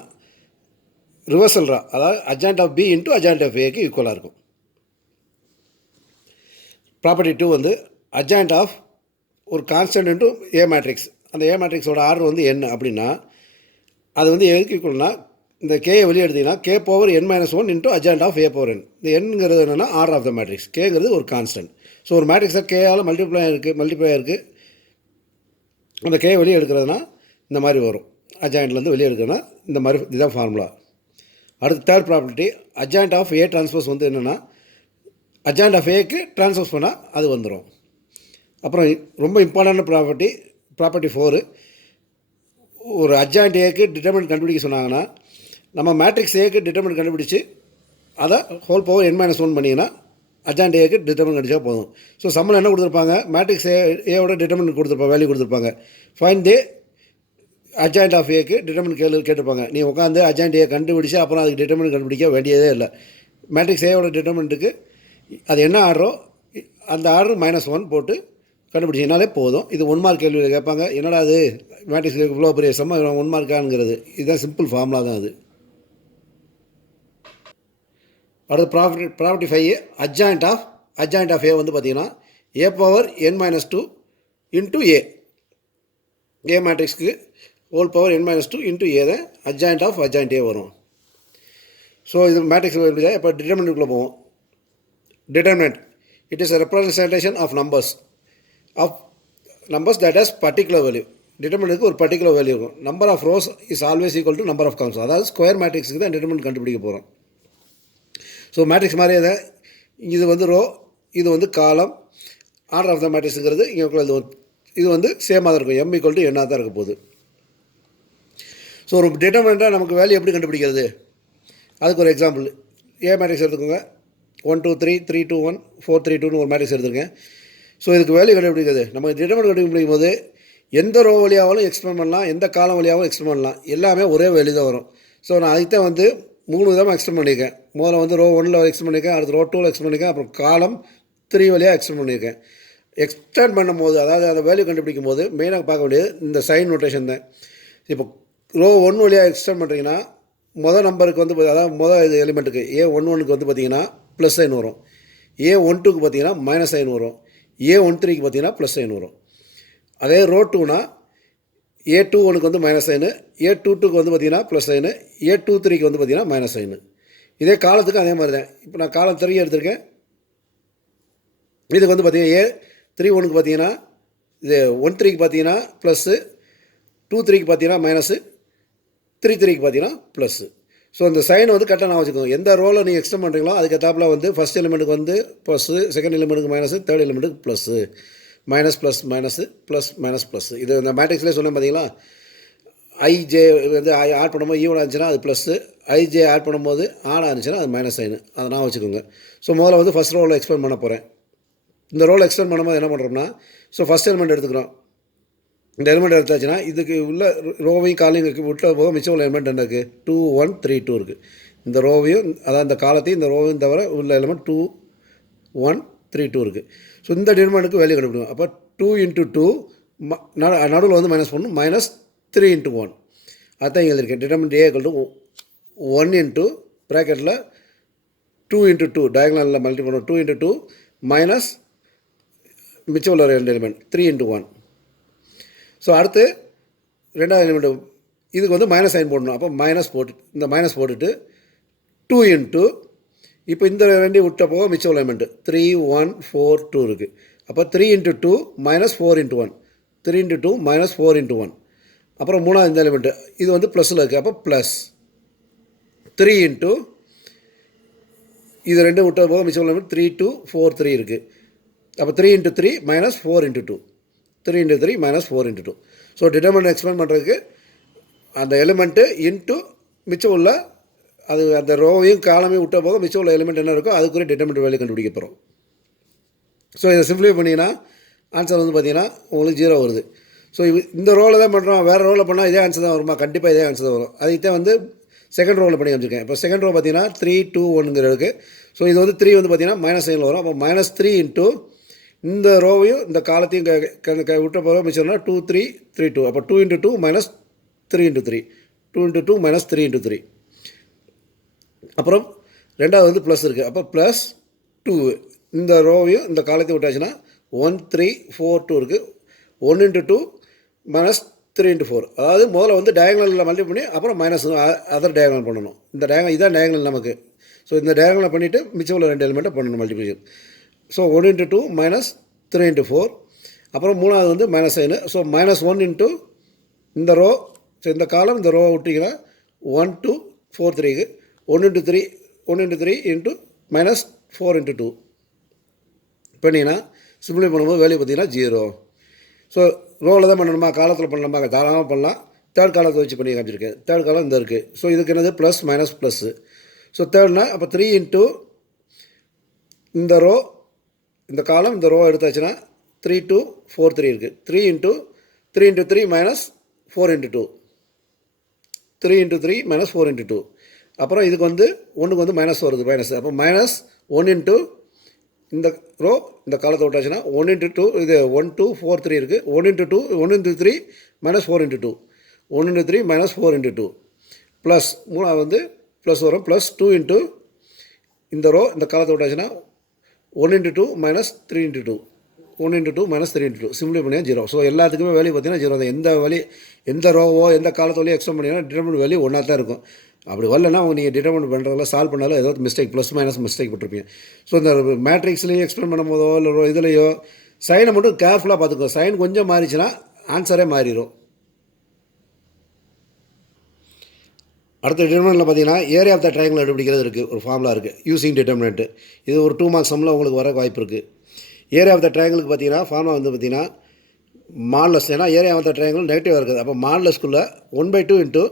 ரிவர்சல்ரா, அதாவது adjoint of B into adjoint of ஏக்கு ஈக்குவலாக இருக்கும். ப்ராப்பர்ட்டி 2 வந்து அட்ஜாயிண்ட் ஆஃப் ஒரு கான்ஸ்டன்ட் இன்ட்டு ஏ மேட்ரிக்ஸ். அந்த ஏ மேட்ரிக்ஸோட ஆர்டர் வந்து n அப்படின்னா அது வந்து எதுக்கு ஈக்குவல்னா இந்த கேயை வெளியே எடுத்திங்கன்னா K power n-1 into adjoint of A power n. இந்த என்ங்கிறது என்னென்னா ஆர்டர் ஆஃப் த மேட்ரிக்ஸ், கேங்கிறது ஒரு கான்ஸ்டன்ட். ஸோ ஒரு மேட்ரிக்ஸாக கேயால் மல்டிப்ளை இருக்குது. அந்த கேயை வெளியே எடுக்கிறதுனா இந்த மாதிரி வரும். அட்ஜாயிண்ட்லேருந்து வெளியே எடுக்கிறதுனா இந்த மாதிரி இதுதான் ஃபார்முலா. அடுத்து third property adjoint of A transpose வந்து என்னென்னா அட்ஜாயிண்ட் ஆஃப் ஏக்கு ட்ரான்ஸ்போஸ் பண்ணால் அது வந்துடும். அப்புறம் ரொம்ப இம்பார்ட்டன்ட் ப்ராப்பர்ட்டி 4, ஒரு அட்ஜாயிண்ட் ஏக்கு டிட்டர்மினன்ட் கண்டுபிடிக்க சொன்னாங்கன்னா நம்ம மேட்ரிக்ஸ் ஏக்கு டிட்டர்மினன்ட் கண்டுபிடிச்சி அதை ஹோல் பவர் n-1 பண்ணிங்கன்னா அட்ஜாயிண்ட் ஏக்கு டிட்டர்மினன்ட் கண்டுபிடிச்சா போதும். ஸோ சம்மில் என்ன கொடுத்துருப்பாங்க, மேட்ரிக்ஸ் ஏவோட டிட்டர்மினன்ட் கொடுத்துருப்பாங்க, வேல்யூ கொடுத்துருப்பாங்க. ஃபைண்ட் தி அட்ஜாயிண்ட் ஆஃப் ஏக்கு டிட்டர்மினன்ட் கேட்டிருப்பாங்க. நீ உட்காந்து அட்ஜாயிண்ட் ஏ கண்டுபிடிச்சி அப்புறம் அதுக்கு டிட்டர்மினன்ட் கண்டுபிடிக்க வேண்டியதே இல்லை. மேட்ரிக்ஸ் ஏவோட டிட்டர்மினன்ட்டுக்கு அது என்ன ஆர்டரோ அந்த ஆர்டர் -1 போட்டு கண்டுபிடிச்சிங்கனாலே போதும். இது 1 மார்க் கேள்வியில் கேட்பாங்க, என்னடா அது மேட்ரிக்ஸ் இவ்வளோ பெரிய சம்ம 1 மார்க்கானுங்கிறது. இதுதான் சிம்பிள் ஃபார்முலா தான் அது. அடுத்து ப்ராப்பர்ட்டி 5 அட்ஜாயிண்ட் ஆஃப் ஏ வந்து பார்த்தீங்கன்னா a power n-2 into A மேட்ரிக்ஸ்க்கு whole power n-2 into ஏ தான் அட்ஜாயிண்ட் ஏ வரும். ஸோ இது மேட்ரிக்ஸ் இப்போ டிட்டர்மினன்ட்டுக்குள்ளே போவோம். Determinant it is a representation of numbers that has particular value. டிட்டர்மினன்ட்டுக்கு ஒரு பர்டிகுலர் வேல்யூ இருக்கும். Number of rows is always equal to number of columns. அதாவது ஸ்கொயர் மேட்ரிக்ஸுக்கு தான் டிட்டர்மினன்ட் கண்டுபிடிக்க போகிறோம். ஸோ மேட்ரிக்ஸ் மாதிரியே தான் இது வந்து ரோ, இது வந்து காலம். ஆர்டர் ஆஃப் த மேட்ரிக்ஸுங்கிறது இங்கே இது வந்து சேமாக தான் இருக்கும். m ஈக்குவல் டு n தான் இருக்க போகுது. ஸோ ஒரு டிட்டர்மினண்ட்டாக நமக்கு வேல்யூ எப்படி கண்டுபிடிக்கிறது, அதுக்கு ஒரு எக்ஸாம்பிள். ஏ மேட்ரிக்ஸ் எடுத்துக்கோங்க. 1 2 3 3 2 1 4 3 2ன்னு ஒரு மேட்ரிக்ஸ் எடுத்துருக்கேன். ஸோ இதுக்கு வேல்யூ கண்டுபிடிக்கிறது, நம்ம டிட்டர்மினன்ட் கண்டுபிடிக்கும் போது எந்த ரோ வழியாகவும் எக்ஸ்பிளைன் பண்ணலாம், எந்த காலம் வழியாகவும் எக்ஸ்பிளைன் பண்ணலாம். எல்லாமே ஒரே வேல்யூ தான் வரும். ஸோ நான் அதுதான் வந்து 3 விதமாக எக்ஸ்பிளைன் பண்ணியிருக்கேன். முதல்ல வந்து ரோ 1ல் எக்ஸ்பிளைன் பண்ணியிருக்கேன், அடுத்து ரோ 2ல் எக்ஸ்பிளைன் பண்ணியிருக்கேன், அப்புறம் காலம் 3 வழியாக எக்ஸ்பிளைன் பண்ணியிருக்கேன். எக்ஸ்டெண்ட் பண்ணும்போது, அதாவது அந்த வேல்யூ கண்டுபிடிக்கும் போது மெயினாக பார்க்க வேண்டியது இந்த சைன் நோட்டேஷன் தான். இப்போ ரோ 1 வழியாக எக்ஸ்டெண்ட் பண்ணுறீங்கன்னா மொதல் நம்பருக்கு வந்து அதாவது இது எலிமெண்ட்டுக்கு A11க்கு வந்து பார்த்தீங்கன்னா ப்ளஸ் சைன் வரும், A12க்கு பார்த்தீங்கன்னா மைனஸ் சைன் வரும், A13க்கு பார்த்தீங்கன்னா ப்ளஸ் சைன் வரும். அதே ரோ 2னா A21க்கு வந்து மைனஸ் சைனு, A22க்கு வந்து பார்த்தீங்கன்னா ப்ளஸ் சைனு, A23க்கு வந்து பார்த்தீங்கன்னா மைனஸ் சைனு. இதே காலத்துக்கு அதே மாதிரி தான். இப்போ நான் காலம் 3 எடுத்திருக்கேன். இதுக்கு வந்து பார்த்தீங்கன்னா A31க்கு பார்த்தீங்கன்னா இது 13க்கு பார்த்தீங்கன்னா ப்ளஸ்ஸு, 23க்கு பார்த்தீங்கன்னா மைனஸு, 33க்கு பார்த்தீங்கன்னா ப்ளஸ்ஸு. ஸோ இந்த சைனை வந்து கரெக்டாக நான் வச்சுக்கோங்க. எந்த ரோவில் நீங்கள் எக்ஸ்டெண்ட் பண்ணுறீங்களோ அதுக்கு தாப்பில் வந்து ஃபஸ்ட் எலிமெண்ட்டுக்கு வந்து ப்ளஸ்ஸு, செகண்ட் எலிமெண்ட்டுக்கு மைனஸு, தேர்ட் எலிமெண்ட்டுக்கு plus, minus plus minus plus minus plus. இது இந்த மேட்ரிக்ஸ்லேயே சொன்னேன் பார்த்தீங்களா. ஐஜே வந்து ஆட் பண்ணும்போது ஈவன் ஆச்சுன்னா அது ப்ளஸ்ஸு, ஐஜே ஆட் பண்ணும்போது ஆட் ஆச்சுன்னா அது மைனஸ் சைனு. அதை நான் வச்சுக்கோங்க. ஸோ முதல்ல வந்து ஃபஸ்ட் ரோவில் எக்ஸ்பிளைன் பண்ண போகிறேன். இந்த ரோவில் எக்ஸ்பிளைன் பண்ணும்போது என்ன பண்ணுறோம்னா, ஸோ ஃபஸ்ட் எலிமெண்ட் எடுத்துக்கிறோம். இந்த எலிமெண்ட் எடுத்தாச்சுன்னா இதுக்கு உள்ள ரோவையும் காலையும் விட்ட போக மிச்சம் உள்ள எலிமெண்ட் என்ன இருக்குது, 2 1 3 2 இருக்குது. இந்த ரோவையும் அதாவது இந்த காலத்தையும் இந்த ரோவையும் தவிர உள்ள எலிமெண்ட் 2 1 3 2 இருக்குது. ஸோ இந்த டிட்டர்மினன்ட்டுக்கு வேல்யூ கண்டுபிடிக்கும். அப்போ 2 × 2 நடுவில் வந்து மைனஸ் பண்ணணும், மைனஸ் 3 × 1. அதுதான் எழுதியிருக்கேன். டிட்டர்மினன்ட் A = 1 × ப்ராக்கெட்டில் 2 × 2 டயக்னலில் மல்டி பண்ணணும், 2 × 2 மைனஸ் மிச்சம் உள்ள 2 எலிமெண்ட் 3 × 1. ஸோ அடுத்து ரெண்டாவது எலிமெண்ட்டு இதுக்கு வந்து மைனஸ் சைன் போடணும். அப்போ இந்த மைனஸ் போட்டுட்டு 2 × இப்போ இந்த ரெண்டு விட்ட போக மிச்சம் உள்ள எலிமெண்ட்டு 3 1 4 2 இருக்குது. அப்போ 3 × 2 மைனஸ் 4 × 1, 3 × 2 மைனஸ் 4 × 1. அப்புறம் மூணாவது இந்த எலிமெண்ட்டு இது வந்து ப்ளஸில் இருக்குது. அப்போ ப்ளஸ் 3 × இது ரெண்டு விட்ட போக மிச்சம் உள்ள எலிமெண்ட் 3 2 4 3 இருக்குது. அப்போ 3 × 3 minus 4 × 2, 3 × 3 minus 4 × 2. So determinant explain பண்ணுறதுக்கு அந்த எலிமெண்ட்டு இன்ட்டு மிச்சம் உள்ள அது அந்த ரோவையும் காலமையும் விட்ட போக மிச்சம் உள்ள எலிமெண்ட் என்ன இருக்கோ அதுக்குரிய டிட்டர்மினன்ட் வேல்யூ கண்டுபிடிக்க போகிறோம். ஸோ இதை சிம்பிளிஃபை பண்ணிங்கன்னா ஆன்சர் வந்து பார்த்தீங்கன்னா உங்களுக்கு 0 வருது. ஸோ இந்த ரோவில் தான் பண்ணுறோம், வேறு ரோவில் பண்ணால் இதே ஆன்சர் தான் வருமா? கண்டிப்பாக இதே ஆன்சர் தான் வரும். அதுதான் வந்து செகண்ட் ரோவில் பண்ணி வச்சுருக்கேன். இப்போ செகண்ட் ரோ பார்த்தீங்கன்னா 3 2 1ங்கிறதுக்கு. ஸோ இது வந்து 3 வந்து பார்த்தீங்கன்னா -9 வரும். அப்போ -3 இன்ட்டு இந்த ரோவையும் இந்த காலத்தையும் விட்ட போகிற மிச்சம்னா 2 3 3 2. அப்போ 2 × 2 -3 × 3 2 × 2 -3 × 3. அப்புறம் ரெண்டாவது வந்து ப்ளஸ் இருக்குது. அப்போ +2 இந்த ரோவையும் இந்த காலத்தையும் விட்டாச்சுன்னா 1 3 4 2 இருக்குது. 1 × 2 -3 × 4. அதாவது முதல்ல வந்து டயகனலில் மல்டிப்ளை பண்ணி அப்புறம் மைனஸ் அதர் டயகனல் பண்ணணும். இந்த டயகனல் இதான் டயகனல் நமக்கு. ஸோ இந்த டயகனலை பண்ணிவிட்டு மிச்சம் உள்ள 2 எலிமெண்ட்டை பண்ணணும் மல்டிப்ளிகேஷன். ஸோ 1 × 2 -3 × 4. அப்புறம் மூணாவது வந்து -9. ஸோ -1 இன்ட்டு இந்த ரோ, ஸோ இந்த காலம் இந்த ரோவை விட்டிங்கன்னா 1 2 4 3க்கு 1 × 3 1 × 3 இன்ட்டு -4 × 2 பண்ணிங்கன்னா சிம்பிளை பண்ணும்போது வேல்யூ பார்த்தீங்கன்னா 0. ஸோ ரோவில் தான் பண்ணணுமா, காலத்தில் பண்ணலாமா? தாராளமாக பண்ணலாம். தேர்ட் காலத்தை வச்சு பண்ணி காமிச்சிருக்கேன். தேர்ட் காலம் இந்த இருக்குது. ஸோ இதுக்கு என்னது ப்ளஸ் மைனஸ் ப்ளஸ்ஸு. ஸோ தேர்ட்னா அப்போ 3 இன்ட்டு இந்த ரோ இந்த காலம் இந்த ரோ எடுத்தாச்சுன்னா 3 2 4 3 இருக்குது. 3 இன்ட்டு 3 × 3 -4 × 2 3 × 3 -4 × 2. அப்புறம் இதுக்கு வந்து ஒன்றுக்கு வந்து மைனஸ் வருது மைனஸ். அப்போ -1 இன்ட்டு இந்த ரோ இந்த காலத்தை விட்டாச்சுன்னா 1 × 2 இது 1 2 4 3 இருக்குது. 1 × 2 1 × 3 -4 × 2 1 × 3 -4 × 2 ப்ளஸ் மூணாவது வந்து ப்ளஸ் வரும். +2 இன்ட்டு இந்த ரோ இந்த காலத்தை விட்டாச்சுன்னா 1 × 2 -3 × 2 1 × 2 -3 × 2 சிம்பிளை பண்ணியா 0. ஸோ எல்லாத்துக்குமே வேல்யூ பார்த்தீங்கன்னா 0 தான். எந்த ரோவோ எந்த காலத்தோலையோ எக்ஸ்டெண்ட் பண்ணிங்கன்னா டிட்டர்மினன்ட் வேல்யூ ஒன்றா தான் இருக்கும். அப்படி வரலன்னா நீங்கள் டிட்டர்மினன்ட் பண்ணுறதுல சால்வ் பண்ணாலும் ஏதாவது மிஸ்டேக் ப்ளஸ் மைனஸ் மிஸ்டேக் போட்டிருப்பீங்க. ஸோ இந்த மேட்ரிக்ஸ்லேயும் எக்ஸ்பிளைன் பண்ணும் போதோ இல்லை இதுலையோ சைனை மட்டும் கேர்ஃபுல்லாக பார்த்துக்கோ. சைன் கொஞ்சம் மாறிச்சுன்னா ஆன்சரே மாறிடும். அடுத்த டிட்டர்மினன்ட்டில் பார்த்தீங்கன்னா ஏரியா ஆஃப் த ட்ரையாங்கிள் கண்டுபிடிக்கிறது இருக்குது. ஒரு ஃபார்முலா இருக்குது யூசிங் டிட்டர்மினன்ட்டு. இது ஒரு 2 மார்க்ஸ் சம்மில் உங்களுக்கு வர வாய்ப்பு இருக்குது. ஏரியா ஆஃப் த ட்ரையாங்கிளுக்கு பார்த்தீங்கன்னா ஃபார்முலா வந்து பார்த்தீங்கன்னா மாடுலஸ். ஏன்னா ஏரியா ஆஃப் த ட்ரையாங்கிள் நெகட்டிவாக இருக்குது. அப்போ மாடுலஸ்க்குள்ளே 1/2 into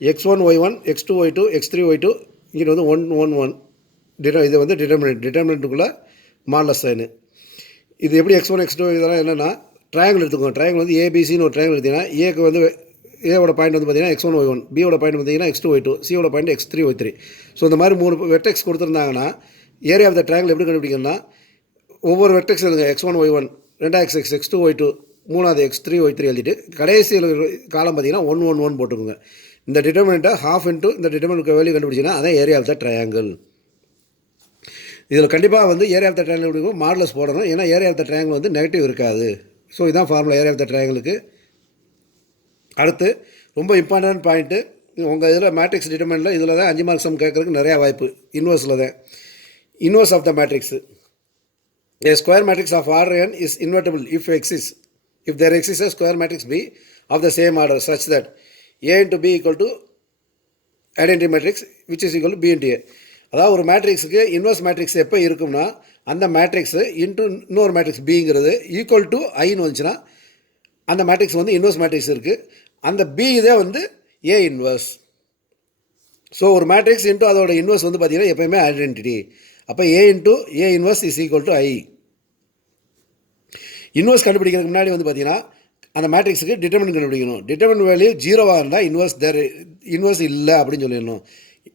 x1 y1 x2 y2 x3 y2 இங்கே வந்து 1 1 1 இது வந்து டிட்டர்மினன்ட்டுக்குள்ளே மாடுலஸ் சைனு. இது எப்படி x1 x2 இதெல்லாம் என்னென்னா ட்ரையாங்கிள் எடுத்துக்கோங்க. ட்ரையாங்கிள் வந்து ஏபிசின்னு ஒரு ட்ரையாங்கிள் எடுத்திங்கன்னா ஏக்கு வந்து ஏவோட பாயிண்ட் வந்து பார்த்தீங்கன்னா x1 y1, பியோட பாயிண்ட் பார்த்தீங்கன்னா x2 y2, சியோட பாயிண்ட் x3 y3. ஸோ இந்த மாதிரி 3 வெர்டெக்ஸ் கொடுத்துருந்தாங்கன்னா ஏரியா ஆஃப் த ட்ரையாங்கிள் எப்படி கண்டுபிடிக்கணும்னா ஒவ்வொரு வெர்டெக்ஸ் எழுதுங்க. x1 y1 2 x x2 y2 மூணாவது x3 y3 எழுதிட்டு கடைசி காலம் பார்த்தீங்கன்னா 1 1 1 போட்டுக்கோங்க. இந்த டிட்டர்மினண்ட்டை ஹாஃப் இன்ட்டு இந்த டிட்டர்மினன்ட் வேல்யூ கண்டுபிடிச்சிங்கன்னா அதான் ஏரியா ஆஃப் த ட்ரையாங்கிள். இதில் கண்டிப்பாக வந்து ஏரியா ஆஃப் த ட்ரையாங்கிள் பிடிக்கும் மாடுலஸ் போடணும். ஏன்னா ஏரியா ஆஃப் த ட்ரையாங்கிள் வந்து நெகட்டிவ் இருக்காது. ஸோ இதான் ஃபார்முலா ஏரியா ஆஃப் த ட்ரையாங்கிளுக்கு. அடுத்து ரொம்ப இம்பார்ட்டன்ட் பாயிண்ட்டு உங்கள் இதில் மேட்ரிக்ஸ் டிட்டர்மினன்ட்டில் இதில் தான் 5 மார்க் சம் கேட்குறதுக்கு நிறையா வாய்ப்பு. இன்வர்ஸில் தான் inverse of the matrix. A square matrix of order n is invertible if there exists a square matrix B of the same order such that A into B equal to identity matrix which is equal to B into A. அதாவது ஒரு மேட்ரிக்ஸுக்கு inverse matrix எப்போ இருக்கும்னா அந்த matrix into இன்னொரு matrix பிங்கிறது equal to ஐன்னு வந்துச்சுன்னா அந்த மேட்ரிக்ஸ் வந்து இன்வர்ஸ் மேட்ரிக்ஸ் இருக்குது. அந்த பி இதே வந்து ஏ இன்வர்ஸ். ஸோ ஒரு மேட்ரிக்ஸ் இன்ட்டு அதோட இன்வர்ஸ் வந்து பார்த்திங்கன்னா எப்போயுமே ஐடென்டிட்டி. அப்போ A into A inverse is equal to I. Inverse கண்டுபிடிக்கிறதுக்கு முன்னாடி வந்து பார்த்தீங்கன்னா அந்த மேட்ரிக்ஸுக்கு டிட்டர்மினன்ட் கண்டுபிடிக்கணும். டிட்டர்மினன்ட் வேல்யூ 0வாக இருந்தால் இன்வர்ஸ் இல்லை அப்படின்னு சொல்லிடணும்.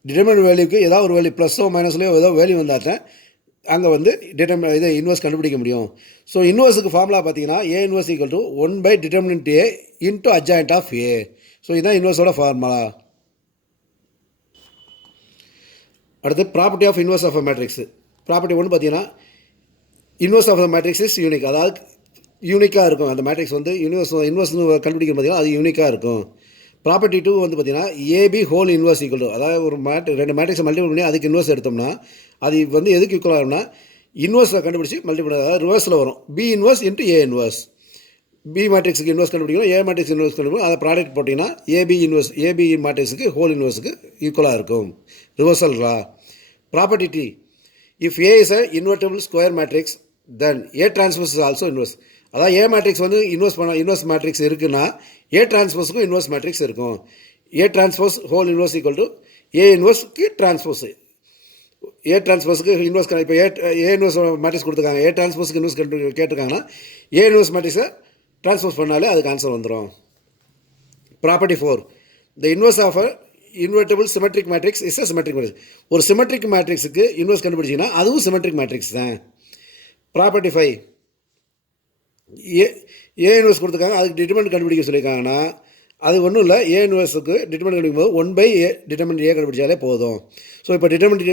டிட்டர்மினன்ட் வேல்யூக்கு ஏதாவது ஒரு வேல்யூ ப்ளஸ்ஸோ மைனஸ்லையோ ஏதோ வேல்யூ வந்தால் தான் அங்கே வந்து இதை இன்வர்ஸ் கண்டுபிடிக்க முடியும். ஸோ இன்வர்ஸுக்கு ஃபார்முலா பார்த்தீங்கன்னா A inverse equal to one by determinant A into adjoint of A. So இதுதான் இன்வர்ஸோட ஃபார்முலா. அடுத்து property of inverse of a matrix. Property ஒன்று பார்த்தீங்கன்னா inverse of the matrix is unique. அதாவது யூனிக்காக இருக்கும் அந்த மேட்ரிக்ஸ் வந்து இன்வர்ஸ்னு கண்டுபிடிக்கும் பார்த்தீங்கன்னா அது யூனிக்காக இருக்கும். ப்ராப்பர்ட்டி 2 வந்து பார்த்தீங்கன்னா AB whole inverse equal to, அதாவது ஒரு ரெண்டு மேட்ரிக்ஸை மல்டிபிள் பண்ணி அதுக்கு இன்வர்ஸ் எடுத்தோம்னா அது வந்து எதுக்கு ஈக்குவல் ஆகும்னா இன்வர்ஸை கண்டுபிடிச்சி மல்டிபிள், அதாவது ரிவர்ஸில் வரும். B inverse into A inverse. B மேட்ரிக்ஸுக்கு இன்வர்ஸ் கண்டுபிடிக்கணும், ஏ மேட்ரிக்ஸ் இன்வர்ஸ் கண்டுபிடிக்கணும். அதை ப்ராடக்ட் போட்டிங்கன்னா ஏபி மேட்ரிக்ஸுக்கு ஹோல் இன்வர்ஸுக்கு ஈக்குவலாக இருக்கும். Reversal law. Property D, if A is a invertible square matrix then A transpose is also inverse. அதான் ஏ மேட்ரிக்ஸ் வந்து இன்வெர்ஸ் மேட்ரிக்ஸ் இருக்குன்னா ஏ டிரான்ஸ்போஸுக்கும் இன்வெர்ஸ் மேட்ரிக்ஸ் இருக்கும். A transpose whole inverse equal to A இன்வெர்ஸ்க்கு transpose. A டிரான்ஸ்போஸுக்கு inverse இப்போ A inverse matrix கொடுத்துருக்காங்க, A டிரான்ஸ்போஸுக்கு இன்வெர்ஸ் கேட்டிருக்காங்கன்னா ஏ இன்வெர்ஸ் மேட்ரிக்ஸை டிரான்ஸ்போஸ் பண்ணாலே அதுக்கு ஆன்சர் வந்துடும். Property 4, the inverse of a invertible symmetric matrix is a symmetric matrix. ஒரு சிமெட்ரிக் மேட்ரிக்ஸுக்கு இன்வெர்ஸ் கண்டுபிடிச்சிங்கன்னா அதுவும் சிமெட்ரிக் மேட்ரிக்ஸ் தான். ப்ராப்பர்ட்டி 5, ஏ இன்வெர்ஸ் கொடுத்துருக்காங்க, அதுக்கு டிட்டர்மினன்ட் கண்டுபிடிக்க சொல்லியிருக்காங்கன்னா அது ஒன்றும் இல்லை, ஏ இன்வெர்ஸுக்கு டிட்டர்மினன்ட் கண்டுபிடிக்கும் போது 1/ஏ டிட்டர்மினன்ட் ஏ கண்டுபிடிச்சாலே போதும். ஸோ இப்போ டிட்டர்மினன்ட்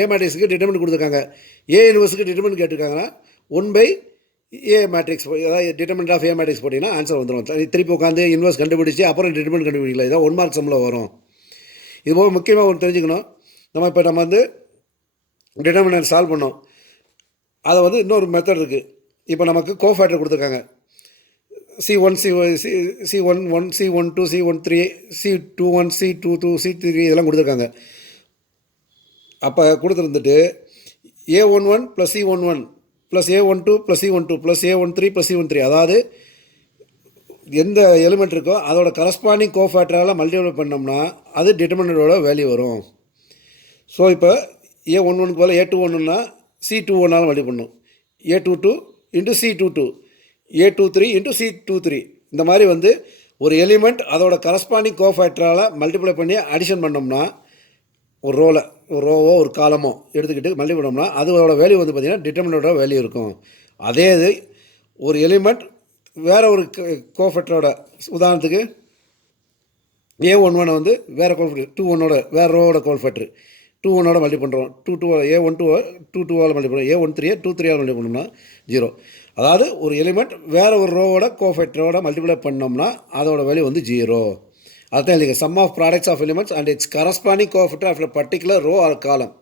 ஏ மேட்ரிக்ஸுக்கு டிட்டர்மினன்ட் கொடுத்துருக்காங்க, ஏ இன்வெர்ஸுக்கு டிட்டர்மினன்ட் கேட்டிருக்காங்கன்னா 1/ஏ மேட்ரிக்ஸ், அதாவது டிட்டர்மினன்ட் ஆஃப் ஏ மேட்ரிக்ஸ் போட்டிங்கன்னா ஆன்சர் வந்துடும். திருப்பி உட்காந்து இன்வெர்ஸ் கண்டுபிடிச்சி அப்புறம் டிட்டர்மினன்ட் கண்டுபிடிக்கல, இதான் 1 மார்க் சம்மில் வரும். இதுபோக முக்கியமாக ஒன்று தெரிஞ்சுக்கணும், நம்ம வந்து டிட்டர்மினன்ட் சால்வ் பண்ணோம், அதை வந்து இன்னொரு மெத்தட் இருக்குது. இப்போ நமக்கு கோஃபேக்டர் கொடுத்துருக்காங்க, C1 C11 C12 C13 C21 C22 C3 இதெல்லாம் கொடுத்துருக்காங்க. அப்போ கொடுத்துருந்துட்டு A11 + C11 + A12 + C12 + A13 + C13, அதாவது எந்த எலிமெண்ட் இருக்கோ அதோட கரஸ்பாண்டிங் கோஃபேக்டரால் மல்டிப்ளை பண்ணோம்னா அது டிட்டர்மினன்ட்டோட வேல்யூ வரும். ஸோ இப்போ A11க்கு பதில் A21னா C21ஆல் மல்டிப்ளை பண்ணணும், A22 × C22, A23 × C23. இந்த மாதிரி வந்து ஒரு எலிமெண்ட் அதோட கரஸ்பாண்டிங் கோஃபேக்டரால் மல்டிப்ளை பண்ணி அடிஷன் பண்ணோம்னா ஒரு ரோவோ ஒரு காலமோ எடுத்துக்கிட்டு மல்டிப்ளை பண்ணோம்னா அதோட வேல்யூ வந்து பார்த்திங்கன்னா டிட்டர்மினன்ட்டோட வேல்யூ இருக்கும். அதே இது ஒரு எலிமெண்ட் வேறு ஒரு கோஃபேக்டரோட, உதாரணத்துக்கு A11 வந்து வேறு கோஃபேக்டர் 21ஓட வேறு ரோவோட கோஃபேக்டர் 21ஓட மல்டி பண்ணுறோம், A12 22ஆல் மல்டி பண்ணுறோம், A13 23ஆல் மல்டி பண்ணோம்னா 0. அதாவது ஒரு எலிமெண்ட் வேறு ஒரு ரோவோட கோஃபேக்டரோட மல்டிப்ளை பண்ணோம்னா அதோட வேல்யூ வந்து 0. அதுதான் இல்லைங்க, sum of products of elements and its corresponding cofactor of a particular row or column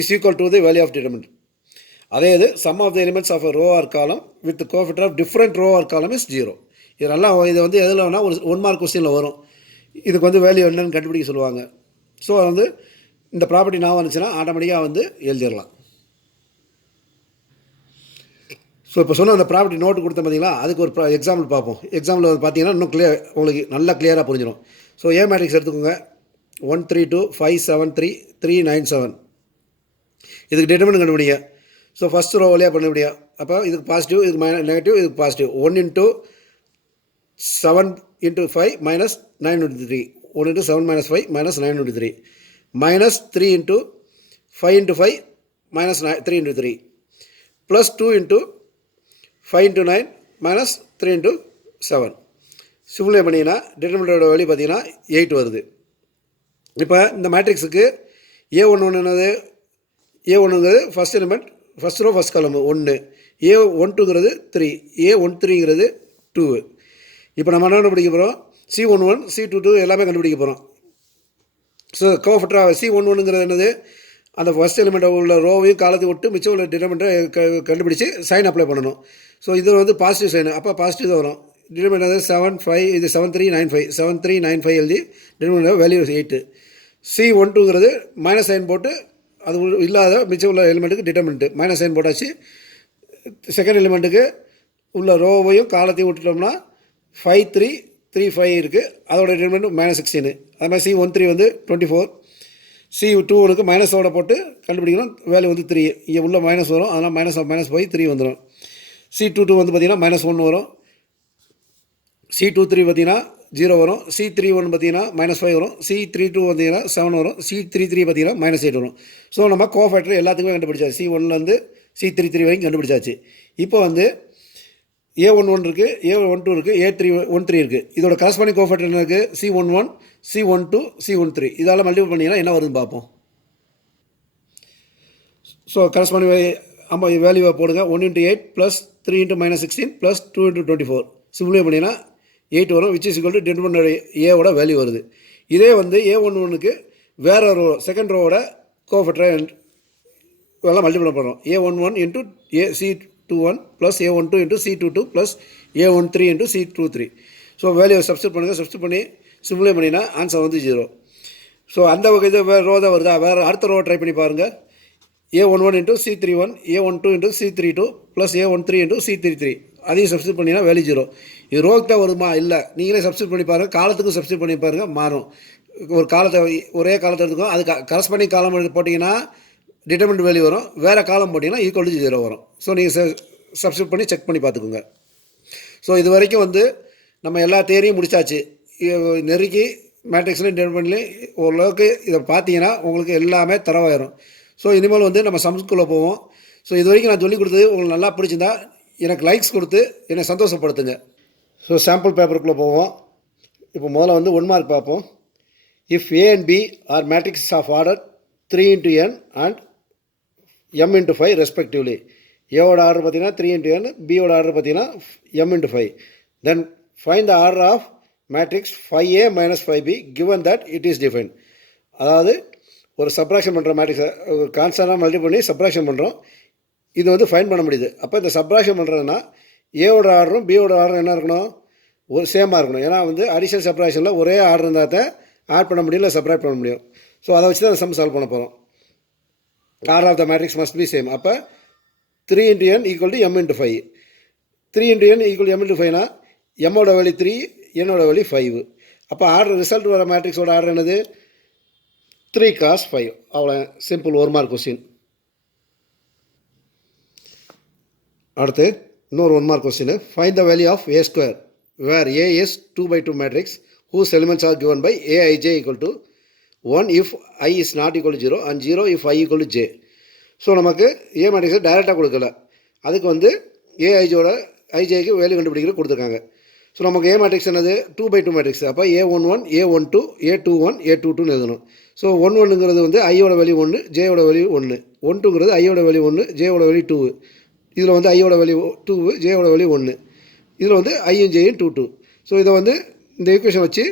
is equal to the value of determinant. அதே இது sum of the elements of a row or column with cofactor of different row or column is 0. இது நல்லா, இது வந்து எதில் வேணால் ஒரு 1 mark கொஸ்டினில் வரும், இதுக்கு வந்து வேல்யூ என்னன்னு கண்டுபிடிக்க சொல்லுவாங்க. ஸோ வந்து இந்த ப்ராப்பர்ட்டி நான் வந்துச்சுன்னா ஆட்டோமேட்டிக்காக வந்து எழுதிடலாம். ஸோ இப்போ சொன்ன அந்த ப்ராப்பர்ட்டி நோட்டு கொடுத்த பார்த்தீங்களா, அதுக்கு ஒரு எக்ஸாம்பிள் பார்ப்போம். எக்ஸாம்பிள் பார்த்தீங்கன்னா இன்னும் உங்களுக்கு நல்லா கிளியராக புரிஞ்சிடும். ஸோ ஏ மேட்ரிக்ஸ் எடுத்துக்கோங்க, 132 573 397. இதுக்கு டிட்டர்மினன்ட் கண்டுபிடிங்க. ஸோ ஃபஸ்ட் ரோ வழியாக பண்ண முடியும். அப்போ இதுக்கு பாசிட்டிவ், இதுக்கு நெகட்டிவ், இதுக்கு பாசிட்டிவ். 1 × 7 × 5 - 923, 1 × 7 - 5 - 923, -3 × 5 × 5 - 3 × 3, +2 × 5 × 9 - 3 × 7. சிம்ப்ளை பண்ணிங்கன்னா டிட்டர்மினன்ட்டோட வேல்யூ பார்த்தீங்கன்னா 8 வருது. இப்போ இந்த மேட்ரிக்ஸுக்கு A11 என்னது, A1ங்கிறது first element, first row first column 1, A12ங்கிறது 3, A13ங்கிறது 2. இப்போ நம்ம என்ன கண்டுபிடிக்க போகிறோம், C11 C22 எல்லாமே கண்டுபிடிக்க போகிறோம். ஸோ கோஃபேக்டரா C11ங்கிறது என்னது, அந்த ஃபஸ்ட் எலிமெண்ட்டை உள்ள ரோவையும் காலத்தையும் விட்டு மிச்சம் உள்ள டிட்டர்மினன்ட்டை கண்டுபிடிச்சி சைன் அப்ளை பண்ணணும். ஸோ இது வந்து பாசிட்டிவ் சைனு, அப்போ பாசிட்டிவ் தான் வரும். டிட்டர்மினன்ட் 7 5, இது 7395, 7395 எழுதி டிட்டர்மினன்ட் வேல்யூ 8. C12ங்கிறது மைனஸ் சைன் போட்டு அது இல்லாத மிச்சம் உள்ள எலிமெண்ட்டுக்கு டிட்டர்மினன்ட் மைனஸ் சைன் போட்டாச்சு. செகண்ட் எலிமெண்ட்டுக்கு உள்ள ரோவையும் காலத்தையும் விட்டுட்டோம்னா 5335 இருக்குது, அதோட டிட்டர்மினன்ட் -16. அது மாதிரி C13 வந்து 24, C21க்கு மைனஸோட போட்டு கண்டுபிடிக்கணும், வேல்யூ வந்து 3. இங்கே உள்ள மைனஸ் வரும், அதனால் மைனஸ் போய் 3 வந்துடும். C22 வந்து பார்த்திங்கன்னா -1 வரும், C23 பார்த்திங்கன்னா 0 வரும், C31 பார்த்திங்கன்னா -5 வரும், C32 பார்த்திங்கன்னா 7 வரும், C33 பார்த்திங்கன்னா -8 வரும். ஸோ நம்ம கோஃபேக்டர் எல்லாத்துக்குமே கண்டுபிடிச்சாச்சு, C1லேருந்து C33 வரைக்கும் கண்டுபிடிச்சாச்சு. இப்போ வந்து A11 இருக்குது, A12 இருக்குது, A13 இருக்குது. இதோட கரஸ்பாண்டிங் கோஃபேக்டர் என்ன இருக்குது, C11 C12 C13. இதால் மல்டிபிள் பண்ணிங்கன்னா என்ன வருதுன்னு பார்ப்போம். ஸோ கரஸ்பாண்டிங் வேல்யூவை போடுங்க. 1 × 8 + 3 × -16 + 2 × 24. சிம்ப்ளை பண்ணிங்கன்னா 8 வரும், which is equal to determinant ஏவோட வேல்யூ வருது. இதே வந்து A11க்கு வேறு ரோ செகண்ட் ரோவோட கோஃபேக்டரை எல்லாம் மல்டிப்ளை பண்ணுறோம். A11 × C21 + A12 × C22 + A13 × C23. So வேல்யூவை சப்ஸ்டிட் பண்ணுங்கள், சப்ஸ்டிட் பண்ணி சிம்ப்ளை பண்ணிங்கன்னா ஆன்சர் வந்து 0. ஸோ அந்த வகை இது வேறு ரோ தான் வருதா, வேறு அடுத்த ரோ ட்ரை பண்ணி பாருங்கள். A11 × C31, A12 × C32 + A13 × C33. அதையும் சப்ஸ்டியூட் பண்ணிங்கன்னா வேல்யூ 0. இது ரோக்கு தான் வருமா? இல்லை, நீங்களே சப்ஸ்டியூட் பண்ணி பாருங்கள், காலத்துக்கும் சப்ஸ்டியூட் பண்ணி பாருங்கள், மாறும். ஒரு காலத்தை ஒரே காலத்தை எடுத்துக்கும், அது கரஸ்பாண்டிங் காலம் போட்டிங்கன்னா டிட்டர்மினன்ட் வேல்யூ வரும், வேறு காலம் போட்டிங்கன்னா ஈக்குவல் டு 0 வரும். ஸோ நீங்கள் சப்ஸ்டியூட் பண்ணி செக் பண்ணி பார்த்துக்குங்க. ஸோ இது வரைக்கும் வந்து நம்ம எல்லா தேரியும் முடிச்சாச்சு. நெருக்கி மேட்ரிக்ஸ்லையும் டிட்டர்மினன்ட்லையும் ஓரளவுக்கு இதை பார்த்தீங்கன்னா உங்களுக்கு எல்லாமே தரவாயிரும். ஸோ இனிமேல் வந்து நம்ம சம்ஸ்குள்ளே போவோம். ஸோ இது வரைக்கும் நான் சொல்லிக் கொடுத்தது உங்களுக்கு நல்லா பிடிச்சிருந்தா எனக்கு லைக்ஸ் கொடுத்து என்னை சந்தோஷப்படுத்துங்க. ஸோ சாம்பிள் பேப்பருக்குள்ளே போவோம். இப்போ முதல்ல வந்து 1 மார்க் பார்ப்போம். If A and B are matrix of order 3 into n அண்ட் m into 5 ரெஸ்பெக்டிவ்லி. ஏவோட ஆர்டர் பார்த்தீங்கன்னா 3 into n, பியோட ஆர்டர் பார்த்தீங்கன்னா m into 5. Then find the order of matrix 5a minus 5b given that it is defined. அதாவது ஒரு subtraction பண்ணுற மேட்ரிக்ஸை ஒரு கான்ஸ்டன்டாக மல்டி பண்ணி சப்ராக்ஷன் பண்ணுறோம். இது வந்து ஃபைன் பண்ண முடியுது. அப்போ இந்த சப்ராக்ஷன் பண்ணுறதுனா ஏவோட ஆர்டரும் பியோட ஆர்டரும் என்ன இருக்கணும்? ஒரு சேமாக இருக்கணும். ஏன்னா வந்து அடிஷனல் சப்ராக்ஷனில் ஒரே ஆர்டர் இருந்தால் தான் ஆட் பண்ண முடியும், இல்லை செப்பரேட் பண்ண முடியும். ஸோ அதை வச்சு தான் அந்த சம் சால்வ் பண்ண போகிறோம். Order of the matrix must be same. அப்போ 3 into n equal to m into 5. 3 into n equal m into 5னா எம்மோட வேல்யூ 3, என்னோட வேல்யூ 5. அப்போ ஆர்டர் ரிசல்ட் வர மேட்ரிக்ஸோட ஆர்டர் என்னது? 3 cos 5. அவ்வளோ சிம்பிள். 1 mark question. அடுத்து இன்னொரு 1 mark question. Find the value of a square where a is 2/2 matrix whose elements are given by aij equal to 1 if I is not equal to 0 and 0 if I equal to j. So நமக்கு ஏ மேட்ரிக்ஸை டைரெக்டாக கொடுக்கல, அதுக்கு வந்து ஐஜேக்கு value கண்டுபிடிக்கிறது கொடுத்துருக்காங்க. So நமக்கு A matrix என்னது? 2/2 மேட்ரிக்ஸ். அப்போ A11, A12, A21, A22 எழுதணும். ஸோ 11ங்கிறது வந்து ஐயோட வேல்யூ 1, ஜேயோட வேல்யூ 1. 12ங்கிறது ஐயோட வேல்யூ 1, ஜேயோட வேல்யூ 2. இதில் வந்து ஐயோட வேல்யூ 2, ஜேயோட வேல்யூ 1. இதில் வந்து ஐயும் ஜேயும் 2. ஸோ இதை வந்து இந்த ஈக்குவேஷன் வச்சு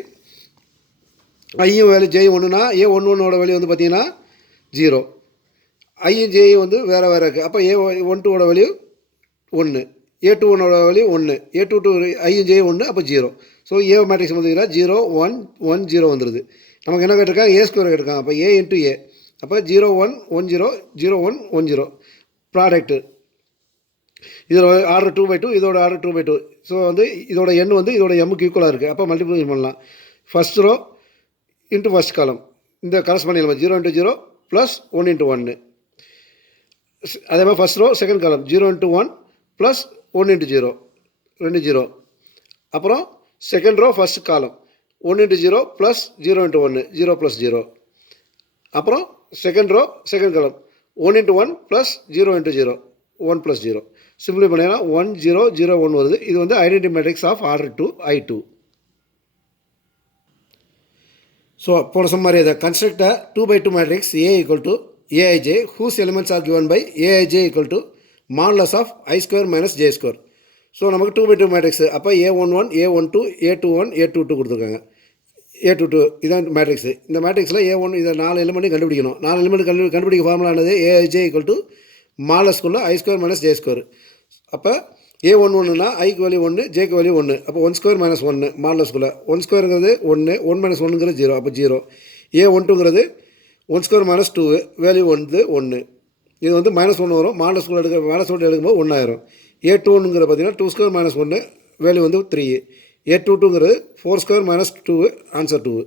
ஐயும் வேல்யூ ஜேயும் 1னா A11ஓட வேல்யூ வந்து பார்த்தீங்கன்னா 0, ஐயும் ஜேயும் வந்து வேறு வேறு இருக்குது. அப்போ A12ஓட வேல்யூ 1, A21ஓட வேல்யூ 1, A22 ஐயும் ஜேயும் 1, அப்போ 0. ஸோ ஏ மேட்ரிக்ஸ் பார்த்தீங்கன்னா 0, 1, 1, 0 வந்துடுது. நமக்கு என்ன கேட்டிருக்காங்க? ஏ ஸ்கொயர் கேட்டிருக்காங்க. அப்போ A into A. அப்போ 0, 1, 1, 0, 0, 1, 1, 0 ப்ராடக்ட்டு. இதோட ஆர்டர் 2/2, இதோட ஆர்டர் 2/2. ஸோ வந்து இதோட எண் வந்து இதோட எம்முக்கு ஈக்குவலாக இருக்குது. அப்போ மல்டிப்ளிகேஷன் பண்ணலாம். ஃபஸ்ட் ரோ இன்ட்டு ஃபஸ்ட் காலம், இந்த கரஸ்பாண்டிங் 0 into 0 ப்ளஸ் 1 into 1. அதே மாதிரி ஃபஸ்ட் ரோ செகண்ட் காலம் 0 into 1 ப்ளஸ் 1 into 0, 2 0. அப்புறம் second row first column 1 into 0 plus 0 into 1, 0 plus 0. அப்புறம் செகண்ட் ரோ செகண்ட் காலம் 1 into 1 plus 0 into 0, 1 plus 0. Simply பண்ணிங்கன்னா 1, 0, 0, 1 வருது. இது வந்து identity matrix of order 2, I2. So போன மாதிரி இதை construct 2/2 matrix A equal to Aij whose elements are given by Aij equal to modulus of I square minus J square. So நமக்கு 2/2 matrix. அப்போ A11, A12, A21, A22 கொடுத்துருக்காங்க. A22 இதான் matrix. இந்த மேட்ரிக்ஸில் A1 இதை 4 எலிமெண்ட்டையும் கண்டுபிடிக்கணும். 4 எலிமெண்ட் கண்டுபிடிக்க formula என்னது? Aij equal to மாலஸ்குள்ள I square minus J square. அப்போ A11னா ஐக்கு வேல்யூ 1, ஜேக்கு வேல்யூ 1. அப்போ 1 ஸ்கொயர் மைனஸ் 1 மாலஸ்குள்ள 1 ஸ்கொயருங்கிறது 1, 1 மைனஸ் 1ங்கிறது 0, அப்போ 0. A12ங்கிறது 1 ஸ்கொயர் மைனஸ் 2, வேல்யூ வந்து 1. இது வந்து மைனஸ் 1 வரும். மாலஸ்குள்ள மைனஸ் 1 எடுக்கும்போது 1 ஆயிரும். A21ங்கிறது பார்த்தீங்கன்னா 2 ஸ்கொயர் மைனஸ் 1, வேல்யூ வந்து 3. A22ங்கிறது 4 ஸ்கொயர் மைனஸ் 2, ஆன்சர் 2.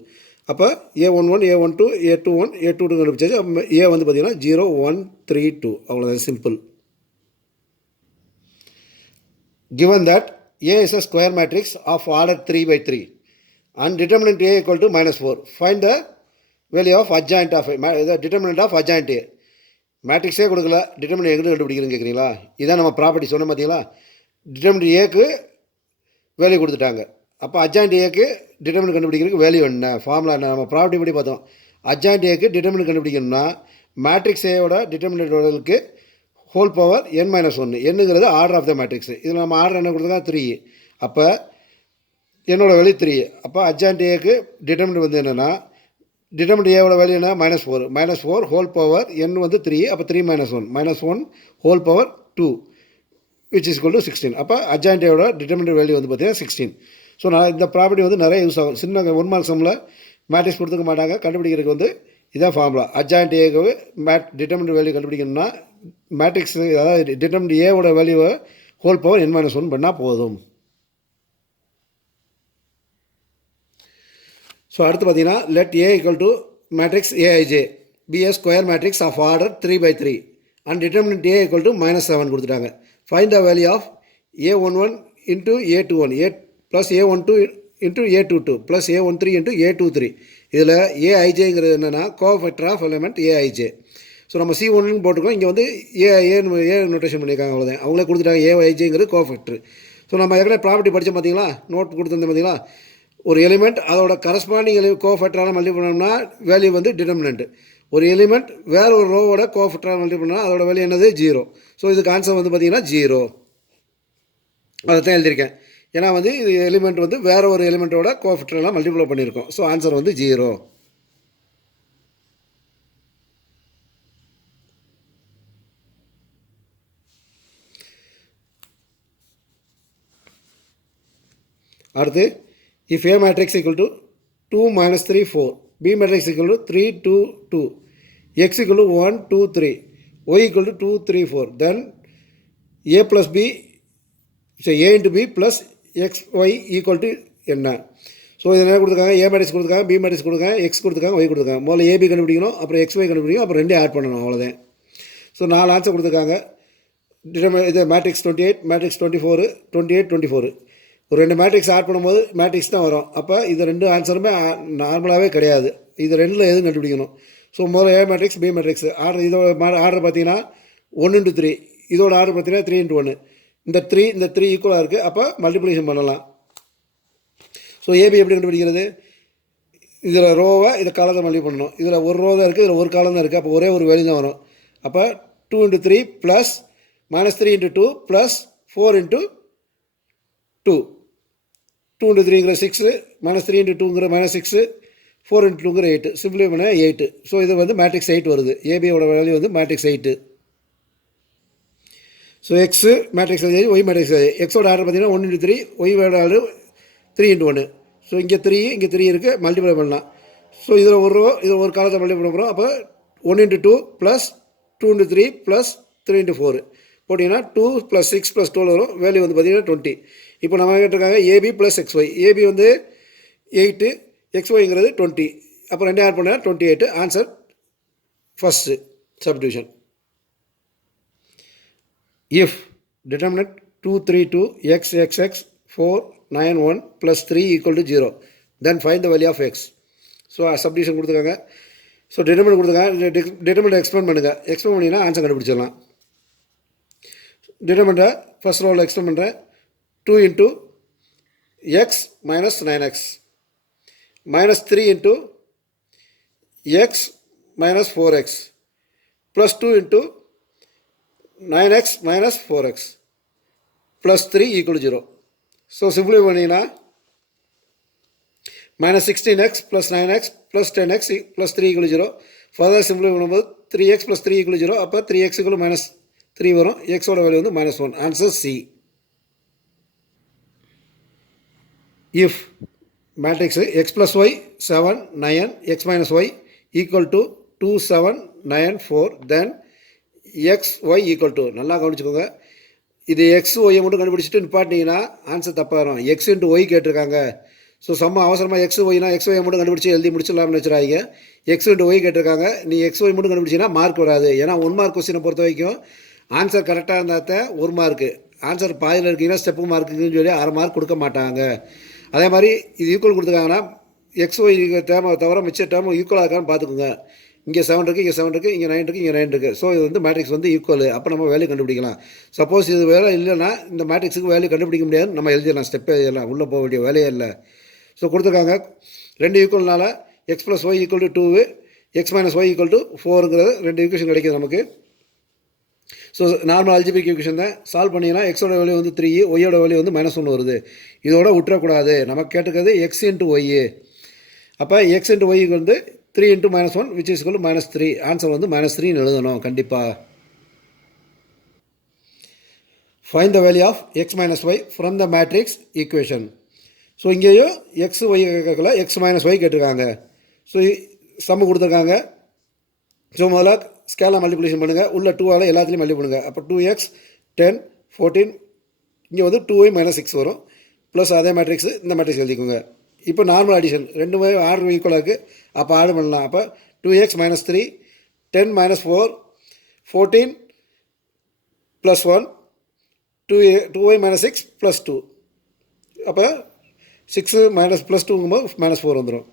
அப்போ A11, A12, A21, A22 கண்டுபிடிச்சாச்சு. ஏ வந்து பார்த்தீங்கன்னா 0, 1, 3, 2. அவ்வளோதான், simple. Given that A is a square matrix of order 3/3 and determinant A equal to -4, find the value of adjoint of the determinant of adjoint A. மேட்ரிக்ஸே கொடுக்கல, determinant எங்கே கண்டுபிடிக்கிறேன்னு கேட்குறீங்களா? இதான் நம்ம property சொன்ன பார்த்தீங்களா? டிட்டர்மினன்ட் ஏக்கு வேல்யூ கொடுத்துட்டாங்க. அப்போ அட்ஜாயிண்ட் ஏக்கு டிட்டர்மினன்ட் கண்டுபிடிக்கிறதுக்கு வேல்யூ என்ன? ஃபார்முலா என்ன? நம்ம ப்ராப்பர்ட்டி படி பார்த்தோம். அட்ஜாயிண்ட் ஏக்கு டிட்டர்மினன்ட் கண்டுபிடிக்கணும்னா மேட்ரிக்ஸ் ஏவோட டிட்டர்மினன்ட்களுக்கு ஹோல் பவர் n-1. என்னங்கிறது ஆர்டர் ஆஃப் த மேட்ரிக்ஸ். இதில் நம்ம ஆர்டர் என்ன கொடுத்தா 3. அப்போ என்னோட வேல்யூ 3. அப்போ அட்ஜாயிண்ட் ஏக்கு டிட்டர்மினன்ட் வந்து என்னென்னா, டிட்டர்மினன்ட் ஏவோட வேல்யூ என்ன? -4. -4 ஹோல் பவர் n வந்து 3. அப்போ 3 - 1 whole power 2 which is equal to 16. அப்போ அட்ஜாயிண்ட் ஏவோட டிட்டர்மினன்ட் வேல்யூ வந்து பார்த்தீங்கன்னா 16. ஸோ நான் இந்த ப்ராப்பர்ட்டி வந்து நிறைய யூஸ் ஆகும். சின்ன 1 மார்க் சம்மில் மேட்ரிக்ஸ் கொடுத்துக்க மாட்டாங்க. கண்டுபிடிக்கிறதுக்கு வந்து இதான் ஃபார்முலா. அட்ஜாயிண்ட் ஏக்கு டிட்டர்மினன்ட் வேல்யூ கண்டுபிடிக்கணும்னா மேட்ரிக்ஸ், அதாவது டிட்டர்மினன்ட் ஏவோட வேல்யூவை ஹோல் பவர் n-1 பண்ணால் போதும். ஸோ அடுத்து பார்த்தீங்கன்னா let A equal to matrix a i j be a square matrix of order 3/3 and determinant A equal to -7 கொடுத்துட்டாங்க. Find the value of A11 into A21 plus A12 into A22 plus A13 into A23. இதில் ஏஐஜேங்கிறது என்னென்னா cofactor of element a i j. So நம்ம C1ன்னு போட்டுருக்கோம், இங்கே வந்து ஏ notation பண்ணியிருக்காங்க, அவ்வளோதான். அவங்களே கொடுத்துட்டாங்க ஏஐஜேங்கிறது கோஃபேக்டர். ஸோ நம்ம ஏற்கனவே ப்ராப்பர்ட்டி படித்தோம் பார்த்தீங்களா, நோட் கொடுத்துருந்தேன் பார்த்தீங்களா, ஒரு எலிமெண்ட் அதோட கரஸ்பாண்டிங் கோஃபேக்டரால் மல்டி பண்ணோம்னா வேல்யூ வந்து டிட்டர்மினன்ட். ஒரு எலிமெண்ட் வேறு ஒரு ரோவோட கோஃபேக்டரால் மல்டி பண்ணால் அதோட வேல்யூ என்னது 0. ஸோ இதுக்கு ஆன்சர் வந்து பார்த்திங்கன்னா 0. அதை தான் எழுதியிருக்கேன். ஏன்னா வந்து இது எலிமெண்ட் வந்து வேறு ஒரு எலிமெண்ட்டோட கோஃபேக்டரெலாம் மல்டிப்ளை பண்ணியிருக்கோம். ஸோ ஆன்சர் வந்து 0. அடுத்து if A matrix equal to 2 minus 3 4, B matrix equal to 3 2 2, X equal to 1 2 3, Y equal to 2 3 4, then A plus B, so A into B plus XY equal to என்ன. So இதில் என்ன கொடுத்துருக்காங்க, A matrix கொடுத்துருக்காங்க, B matrix கொடுத்துருக்காங்க, X கொடுத்துருக்காங்க, Y கொடுத்துருக்காங்க. முதல்ல AB கண்டுபிடிக்கணும், அப்புறம் XY கண்டுபிடிக்கணும், அப்புறம் ரெண்டே ஆட் பண்ணணும், அவ்வளோதான். ஸோ 4 ஆன்சர் கொடுத்துருக்காங்க. இது மேட்ரிக்ஸ் 28, மேட்ரிக்ஸ் 24, 28 24. ஒரு 2 மேட்ரிக்ஸ் ஆட் பண்ணும்போது மேட்ரிக்ஸ் தான் வரும். அப்போ இது 2 ஆன்சருமே நார்மலாகவே கிடையாது. இது 2ல் எதுவும் கண்டுபிடிக்கணும். ஸோ முதல்ல ஏ மேட்ரிக்ஸ் பி மேட்ரிக்ஸ் ஆர்டர், இதோட ஆர்டர் பார்த்தீங்கன்னா 1 into 3, இதோட ஆர்டர் பார்த்தீங்கன்னா 3 into 1. இந்த 3 ஈக்குவலாக இருக்குது. அப்போ மல்டிப்ளிகேஷன் பண்ணலாம். ஸோ ஏபி எப்படி கண்டுபிடிக்கிறது, இதில் ரோவை இதை காலத்தை மல்டி பண்ணணும். இதில் ஒரு ரோ தான் இருக்குது, இதில் ஒரு காலம் தான் இருக்குது. அப்போ ஒரே ஒரு வேல்யூ தான் வரும். அப்போ 2 into 3 plus -3 into 2 plus 4 into 2. 2 into 3ங்கிற 6, -3 into 2ங்கிற -6, 4 into 2ங்கிற 8. சிம்பிளை பண்ண 8. ஸோ இது வந்து மேட்ரிக்ஸ் 8 வருது. ஏபியோட வேல்யூ வந்து matrix 8. So x matrix y matrix. எக்ஸோட ஆர்டர் பார்த்தீங்கன்னா 1 into 3, ஒய்யோட ஆர்டர் 3 into 1. ஸோ இங்கே 3 இருக்குது, மல்டிப்ளை பண்ணலாம். ஸோ இதில் ஒரு ரோ, இதில் ஒரு காலத்தை மல்டிப்ளை பண்ண போகிறோம். அப்போ 1 into 2 plus 2 into 3 plus 3 into 4 போட்டிங்கன்னா 2 + 6 + 12 வரும். வேல்யூ வந்து பார்த்தீங்கன்னா 20. இப்போ நம்ம கேட்டிருக்காங்க ஏபி ப்ளஸ் XY. ஏபி வந்து 8, XYங்கிறது 20. அப்போ ரெண்டே ஆட் பண்ணால் 28. Answer first subdivision. If determinant 2 3 2 x x x 4 9 1 + 3 = 0, then find the value of x. So subdivision கொடுத்துருக்காங்க. ஸோ டிட்டர்மினன்ட் கொடுத்துருக்காங்க. டிட்டர்மினன்ட் எக்ஸ்பெண்ட் பண்ணுங்கள். எக்ஸ்பெண்ட் பண்ணிங்கன்னா ஆன்சர் கண்டுபிடிச்சிடலாம். டிட்டர்மினண்ட்டை ஃபஸ்ட் ரோவில் எக்ஸ்பெண்ட் பண்ணுறேன். 2 into x minus 9x minus 3 into x minus 4x plus 2 into 9x minus 4x plus 3 = 0. So simplify பண்ணிங்கன்னா -16x plus 9x plus 10x plus 3 = 0. Further simplify பண்ணும்போது 3x plus 3 = 0. அப்போ 3x = -3 வரும். எக்ஸோட value வந்து -1. Answer C. If matrix x plus y 7 9 x minus y equal to 2 7 9 4, then x y equal to, நல்லா கவனிச்சுக்கோங்க, இது X ஒய்யை மட்டும் கண்டுபிடிச்சிட்டு நிப்பாட்டிங்கன்னா ஆன்சர் தப்பாக வரும். எக்ஸ் இன்ட்டு ஒய் கேட்டிருக்காங்க. ஸோ அவசரமாக எக்ஸ் ஒய்னா எக்ஸ் ஒய்யை மட்டும் கண்டுபிடிச்சி எழுதி முடிச்சிடலாம்னு வச்சுறாங்க. எக்ஸ் இன்ட்டு ஒய் கேட்டிருக்காங்க. நீ எக்ஸ் ஒய் மட்டும் கண்டுபிடிச்சிங்கன்னா மார்க் வராது. ஏன்னா 1 மார்க் கொஸ்டினை பொறுத்த வரைக்கும் ஆன்சர் கரெக்டாக இருந்தால் தான் 1 மார்க்கு. ஆன்சர் பாதியில் இருக்கீங்கன்னா ஸ்டெப்பு மார்க்குன்னு சொல்லி 1/2 மார்க் கொடுக்க மாட்டாங்க. அதே மாதிரி இது ஈக்குவல் கொடுத்துருக்காங்கன்னா எக்ஸ் ஒய் டேர்மை தவிர மிச்ச டேர்ம் ஈக்குவலாக இருக்கான்னு பார்த்துக்குங்க. இங்கே 7 இருக்குது, இங்கே 7 இருக்குது, இங்கே 9 இருக்குது, இங்கே 9 இருக்குது. ஸோ இது வந்து மேட்ரிக்ஸ் வந்து ஈக்குவல். அப்போ நம்ம வேல்யூ கண்டுபிடிக்கலாம். சப்போஸ் இது வேலை இல்லைன்னா இந்த மேட்ரிக்ஸுக்கு வேல்யூ கண்டுபிடிக்க முடியாது. நம்ம எழுதிடலாம், ஸ்டெப்பே எழுதலாம், உள்ளே போக வேண்டிய வேலையே இல்லை. ஸோ கொடுத்துருக்காங்க 2 ஈக்குவல்னால x + y = 2, x - y = 4ங்கிறது 2 equation கிடைக்கிது நமக்கு. ஸோ நார்மல் அல்ஜிபிரிக் ஈக்குவேஷன் தான். சால்வ் பண்ணிங்கன்னா எக்ஸோட வேல்யூ வந்து 3, ஒய்யோட வேல்யூ வந்து -1 வருது. இதோட விட்டுறக்கூடாது. நமக்கு கேட்டுக்கிறது x into y. அப்போ x into y வந்து 3 into -1 which is equal to -3. Answer வந்து -3ன்னு எழுதணும் கண்டிப்பாக. Find the value of x - y from the matrix equation. So இங்கேயும் x y கேட்கல, x - y கேட்டிருக்காங்க. ஸோ சம்மு கொடுத்துருக்காங்க. ஸோ முதல்ல ஸ்கேலாக மல்டிப்ளிகேஷன் பண்ணுங்கள். உள்ள 2ஆல் எல்லாத்துலேயும் மல்டிப்ளை பண்ணுங்கள். அப்போ 2x 10 14 இங்கே வந்து 2y மைனஸ் 6 வரும். ப்ளஸ் அதே மேட்ரிக்ஸு இந்த மேட்ரிக்ஸ் எழுதிக்கோங்க. இப்போ நார்மல் அடிஷன் ரெண்டுமே ஆர்டர் ஈக்குவலாக இருக்குது. அப்போ ஆட் பண்ணலாம். அப்போ 2x minus 3, 10 minus 4, 14 plus 1, 2y minus 6 plus 2. அப்போ 6 மைனஸ் ப்ளஸ் 2ங்கும்போது மைனஸ் 4 வந்துடும்.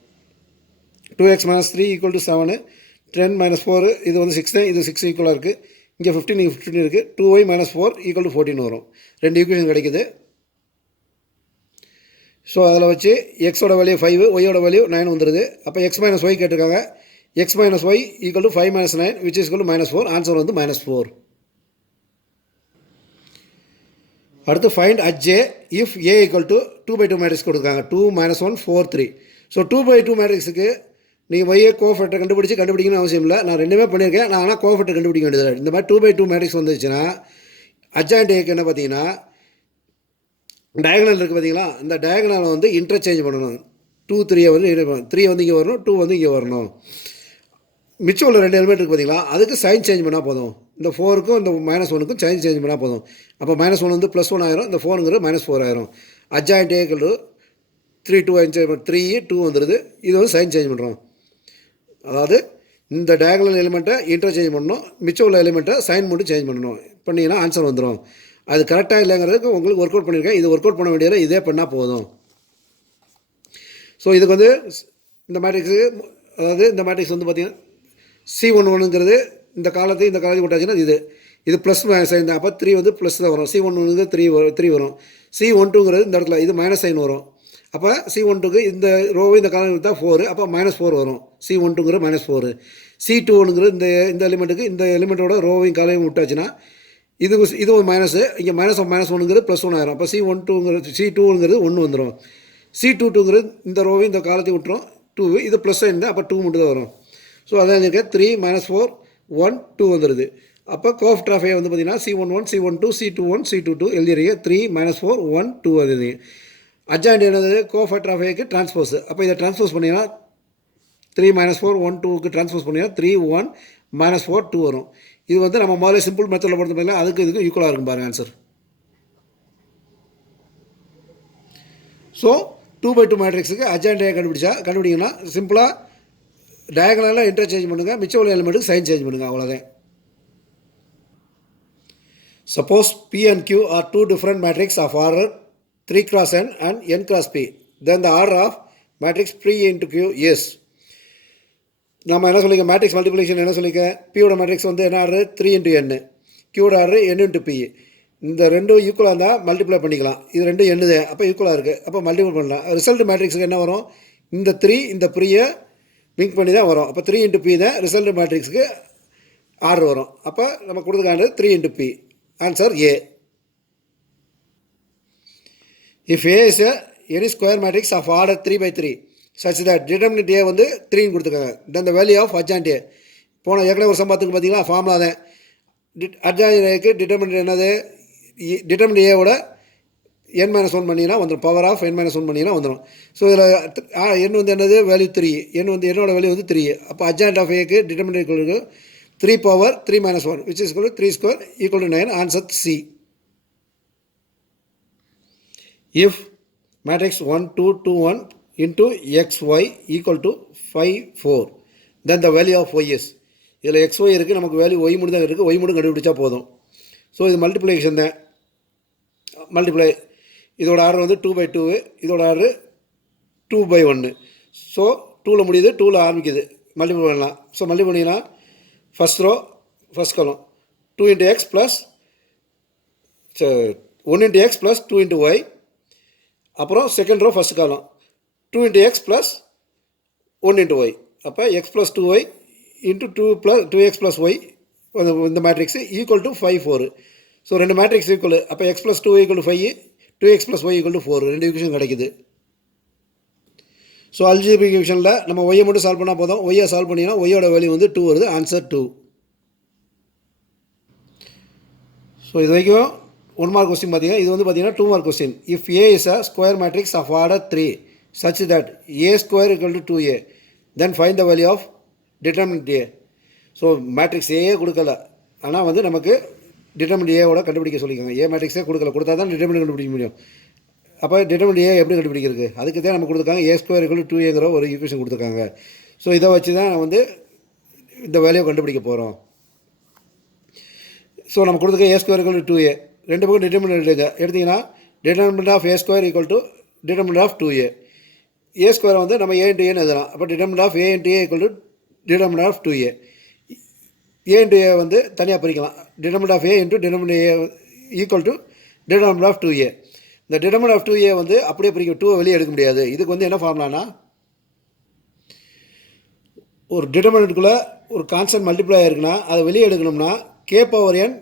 2x minus 3 equal to 7, 10 minus 4 இது வந்து 6 தான், இது 6 ஈக்குவலாக இருக்குது. இங்கே 15 இங்கே 15 இருக்குது. 2y மைனஸ் 4 ஈக்குவல் டு 14 வரும். ரெண்டு ஈக்குவேஷன் கிடைக்குது. ஸோ அதில் வச்சு எக்ஸோட வேல்யூ 5, ஒய்யோட வேல்யூ 9 வந்துடுது. அப்போ எக்ஸ் மைனஸ் ஒய் கேட்டிருக்காங்க. X minus y equal to 5 minus 9 which is equal to minus 4. Answer வந்து மைனஸ் 4. அடுத்து find HJ if A equal to 2/2 matrix கொடுக்குறாங்க. 2 மைனஸ் 1 4 3. ஸோ 2/2 மேட்ரிக்ஸுக்கு நீங்கள் ஒய்யே கோஃபேக்டர் கண்டுபிடிக்கணும்னு அவசியம் இல்லை. நான் ரெண்டுமே பண்ணியிருக்கேன். நான் ஆனால் கோஃபேக்டர் கண்டுபிடிக்க வேண்டியது. இந்த மாதிரி 2/2 மேட்ரிக்ஸ் வந்துச்சுன்னா அட்ஜாயிண்ட் ஏக்கு என்ன பார்த்தீங்கன்னா டயகனல் இருக்குது பார்த்தீங்களா, இந்த டயகனலை வந்து இன்டர்சேஞ்ச் பண்ணணும். 2 3 வந்து 3 வந்து இங்கே வரணும், 2 வந்து இங்கே வரணும். மிச்சம் உள்ள 2 எலிமெண்ட் இருக்குது பார்த்தீங்களா, அதுக்கு சைன் சேஞ்ச் பண்ணால் போதும். இந்த 4க்கும் இந்த மைனஸ் 1க்கும் சைன் சேஞ்ச் பண்ணால் போதும். அப்போ மைனஸ் 1 வந்து +1 ஆயிரும், இந்த 4ங்கிறது மைனஸ் 4 ஆயிரும். அட்ஜாயிண்ட் ஏக்கு 3 2 3 2 வந்துடுது. இது வந்து சைன் சேஞ்ச் பண்ணுறோம். அதாவது இந்த டயகனல் எலிமெண்ட்டை இன்டர்சேஞ்ச் பண்ணணும், மிச்சம் உள்ள எலிமெண்ட்டை சைன் மட்டும் சேஞ்ச் பண்ணணும். பண்ணிங்கன்னா ஆன்சர் வந்துடும். அது கரெக்டாக இல்லைங்கிறதுக்கு உங்களுக்கு ஒர்க் அவுட் பண்ணியிருக்கேன். இது ஒர்க் அவுட் பண்ண வேண்டியதில்லை, இதே பண்ணால் போதும். ஸோ இதுக்கு வந்து இந்த மேட்ரிக்ஸு, அதாவது இந்த மேட்ரிக்ஸ் வந்து பார்த்திங்கன்னா C11ங்கிறது இந்த காலத்தையும் இந்த காலத்தையும் விட்டாச்சுன்னா இது ப்ளஸ் சைன் தான். அப்போ 3 வந்து ப்ளஸ் தான் வரும். C11ங்கிறது 3 வரும். C12ங்கிறது இந்த இடத்துல இது மைனஸ் சைன் வரும். அப்போ C12க்கு இந்த ரோவை இந்த காலம் விட்டால் 4, அப்போ -4 வரும். C12ங்கிறது -4. C21ங்கிறது இந்த எலிமெண்ட்டுக்கு இந்த எலிமெண்ட்டோட ரோவையும் காலையும் விட்டாச்சுன்னா இது ஒரு மைனஸு. இங்கே -1ங்கிறது +1 ஆயிரும். அப்போ C2ங்கிறது 1 வந்துடும். C22ங்கிறது இந்த ரோவையும் இந்த காலத்தையும் விட்டுரும் 2, இது ப்ளஸ் சைன் தான். அப்போ 2 மட்டும் தான் வரும். ஸோ அதான் இருக்கேன் 3 -4 1 2 வந்துடுது. அப்போ கோஃபேக்டர் ஆஃப் A வந்து பார்த்தீங்கன்னா C11 C12 C21 C22 எழுதிடுறீங்க. 3 -4 1 2 வந்துடுங்க. அட்ஜாயிண்ட் என்னது, கோஃபேக்டர் ஆஃப் Aக்கு டிரான்ஸ்போஸ். அப்போ இதை டிரான்ஸ்போஸ் பண்ணிங்கன்னா 3 -4 1 2க்கு டிரான்ஸ்போஸ் பண்ணிங்கன்னா 3 1 -4 2 வரும். இது வந்து நம்ம முதல்ல சிம்பிள் மெத்தடில் பொறுத்த பார்த்தீங்கன்னா அதுக்கு இதுக்கு ஈக்குவலாக இருக்கும் பாருங்கள் ஆன்சர். ஸோ 2/2 மேட்ரிக்ஸுக்கு அட்ஜாயிண்ட் ஏ கண்டுபிடிங்கன்னா சிம்பிளாக டயகனலாக இன்டர்சேஞ்ச் பண்ணுங்கள், மிச்சம் உள்ள எலிமெண்ட்டுக்கு சைன் சேஞ்ச் பண்ணுங்கள், அவ்வளோதான். Suppose P and Q are two different matrix of order 3 cross n and n cross P, then the order of matrix P into Q is. நம்ம என்ன சொல்லிக்க, மேட்ரிக்ஸ் மல்டிப்ளிகேஷன் என்ன சொல்லிக்க, பியோட மேட்ரிக்ஸ் வந்து என்ன ஆர்டர் 3 into n, கியூட order n into P. இந்த ரெண்டும் ஈக்குவலாக இருந்தால் மல்டிப்ளை பண்ணிக்கலாம். இது ரெண்டும் என்னது, அப்போ ஈக்குவலாக இருக்குது, அப்போ மல்டிப்ளை பண்ணலாம். ரிசல்ட் மேட்ரிக்ஸுக்கு என்ன வரும், இந்த 3 இந்த ப்ரீயை லிங்க் பண்ணி தான் வரும். அப்போ 3 into P தான் ரிசல்ட் மேட்ரிக்ஸுக்கு ஆர்டர் வரும். அப்போ நம்ம கொடுத்துக்காண்டு 3 into P. Answer A. If A is any square matrix of order 3/3 such that determinant A வந்து 3 கொடுத்துருக்காங்க, then the value of adjoint A. போன ஏற்கனவே ஒரு சம்பவத்துக்கு பார்த்தீங்கன்னா ஃபார்முலா தான். adjoint Aக்கு டிட்டர்மினன்ட் என்னது, டிட்டர்மினன்ட் ஏவோட n-1 பண்ணிங்கன்னா வந்துடும், பவர் ஆஃப் n-1 பண்ணிங்கன்னா வந்துடும். ஸோ இதில் n வந்து என்னது, வேல்யூ 3, n வந்து என்னோட வேல்யூ வந்து 3. அப்போ adjoint of Aக்கு determinant equal 3 power 3 - 1 which is equal to 3 square equal to 9. Answer C. If matrix 1 2 2 1 into xy equal to 5 4, then the value of y is. இதில் xy இருக்குது, நமக்கு வேல்யூ y மட்டும் தான் இருக்குது, y மட்டும் கண்டுபிடிச்சா போதும். ஸோ இது மல்டிப்ளிகேஷன் தான். மல்டிப்ளை இதோட ஆர்டர் வந்து 2/2, இதோட ஆர்டர் 2/1. ஸோ 2ல் முடியுது, 2ல் ஆரம்பிக்குது, மல்டிப்ளை பண்ணலாம். ஸோ மல்டிப்ளை பண்ணிங்கன்னா first row first column 2 into x plus 1 into x plus 2 into y. அப்புறம் second row first column 2 into x plus 1 into y. அப்போ x plus 2y into 2x plus y இந்த matrix equal to 5 4. So ரெண்டு matrix equal. அப்போ x plus 2y equal to 5, 2x plus y equal to 4, ரெண்டு equation கிடைக்குது. So algebraic ஈக்குவேஷனில் நம்ம ஒய்யை மட்டும் சால்வ் பண்ணால் போதும். ஒய்யை சால்வ் பண்ணிங்கன்னா ஒய்யோட வேல்யூ வந்து 2 வருது. ஆன்சர் 2. ஸோ இது வரைக்கும் 1 மார்க் கொஸ்டின் பார்த்தீங்கன்னா, இது வந்து பார்த்தீங்கன்னா 2 mark question. If A is a square matrix of order 3 such that a square equal to 2a, then find the value of determinant A. So matrix ஏயே கொடுக்கல, ஆனால் வந்து நமக்கு டிட்டர்மினன்ட் ஏவோட கண்டுபிடிக்க சொல்லிக்கோங்க. ஏ மேட்ரிக்ஸே கொடுத்தா தான் டிட்டர்மினன்ட் கண்டுபிடிக்க முடியும். அப்போ டிட்டர்மினன்ட் ஏ எப்படி கண்டுபிடிக்கிறது? அதுக்கு தான் நம்ம கொடுத்துருக்காங்க ஏ ஸ்கொயர் = 2ஏங்கிற ஒரு ஈக்குவேஷன் கொடுத்துருக்காங்க. ஸோ இதை வச்சு தான் வந்து இந்த வேல்யூவை கண்டுபிடிக்க போகிறோம். ஸோ நம்ம கொடுத்துருக்க ஏ ஸ்கொயர் = 2a, ரெண்டு பக்கம் டிட்டர்மினன்ட் எடுத்திங்கன்னா determinant of A square = determinant of 2a. A ஸ்கொயரை வந்து நம்ம a × a எழுதலாம். அப்போ determinant of a × a = determinant of 2a. a × a வந்து தனியாக பிரிக்கலாம். Determinant of a × determinant a = determinant of 2a. இந்த டிட்டர்மினன்ட் ஆஃப் 2a வந்து அப்படியே பிரிக்க 2 வெளியே எடுக்க முடியாது. இதுக்கு வந்து என்ன ஃபார்முலானா, ஒரு டிட்டர்மினன்ட்டுக்குள்ளே ஒரு கான்ஸ்டன்ட் மல்டிப்ளை ஆயிருக்குன்னா அதை வெளியே எடுக்கணும்னா k⁴n × an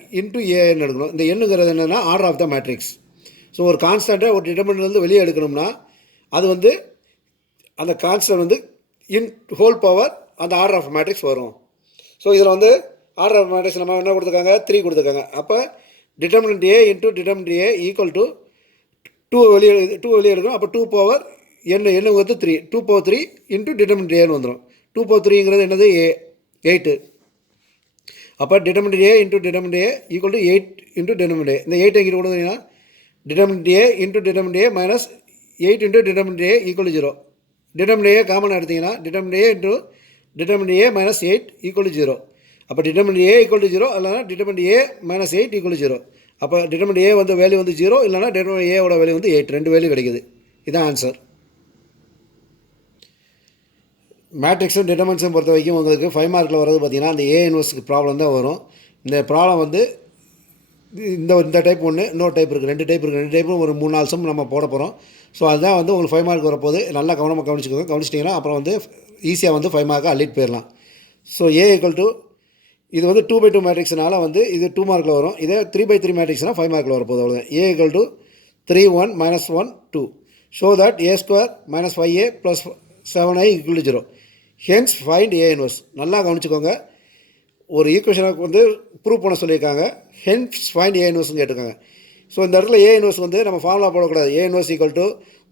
எடுக்கணும். இந்த எண்ணுங்கிறது என்னென்னா order of the matrix. So ஒரு கான்ஸ்டன்ட்டை ஒரு டிட்டர்மினன்ட்லேருந்து வெளியே எடுக்கணும்னா அது வந்து அந்த கான்ஸ்டன்ட் வந்து இன் ஹோல் பவர் அந்த ஆர்டர் ஆஃப் மேட்ரிக்ஸ் வரும். ஸோ இதில் வந்து ஆர்டர் ஆஃப் மேட்ரிக்ஸ் நம்ம என்ன கொடுத்துருக்காங்க, 3 கொடுத்துருக்காங்க. அப்போ டிட்டர்மினன்ட் a × டிட்டர்மினன்ட் a = 2 வெளியே எடுக்கணும். அப்போ 2⁴n வந்து 3, 2⁴3 × டிட்டர்மினன்ட் a வந்துடும். 2⁴3ங்கிறது என்னது, 8. அப்போ determinant a × determinant a = 8 × determinant a. இந்த 8 எங்கிட்ட கொடுத்தீங்கன்னா determinant a × determinant a minus 8 × determinant a = 0. Determinant a காமனாக எடுத்திங்கன்னா determinant a × determinant a minus 8 = 0. அப்போ டிட்டர்மினன்ட் a = 0 இல்லைனா டிட்டர்மினன்ட் a மைனஸ் 8 = 0. அப்போ டிட்டர்மினன்ட் a வந்து வேல்யூ வந்து 0 இல்லைனா டிட்டர்மினன்ட் a ஓட வேல்யூ வந்து 8, ரெண்டு வேல்யூ கிடைக்குது. இதுதான் ஆன்சர். மேட்ரிக்ஸும் டிட்டர்மினன்ஸும் பொறுத்த வரைக்கும் உங்களுக்கு 5 மார்க்கில் வரது பார்த்தீங்கன்னா அந்த A இன்வர்ஸுக்கு ப்ராப்ளம் தான் வரும். இந்த ப்ராப்ளம் வந்து இந்த டைப் ஒன்று, இன்னொரு டைப் இருக்குது, 2 டைப் இருக்குது. 2 டைப்பும் ஒரு 3-4 சம் நம்ம போட போகிறோம். ஸோ அதுதான் வந்து உங்களுக்கு 5 மார்க் வரப்போது. நல்லா கவனமாக கவனிச்சிட்டிங்கன்னா அப்புறம் வந்து ஈஸியாக வந்து 5 மார்க்காக அள்ளிட்டு போயிடலாம். ஸோ A = இது வந்து 2/2 மேட்ரிக்ஸ்னால வந்து இது 2 மார்க்கில் வரும். இதே 3/3 மேட்ரிக்ஸ்னால் 5 மார்க்கில் வரப்போகுது. அவ்வளோதான். A = 3 1 -1 2. Show that a² - 5a + 7i = 0. Hence find A inverse. நல்லா கவனிச்சுக்கோங்க. ஒரு ஈக்குவேஷனுக்கு வந்து ப்ரூவ் பண்ண சொல்லியிருக்காங்க. ஹென்ஸ் ஃபைண்ட் A இன்வர்ஸ்னு கேட்டிருக்காங்க. ஸோ இந்த இடத்துல A இன்வர்ஸ் வந்து நம்ம ஃபார்முலா போடக்கூடாது. A inverse =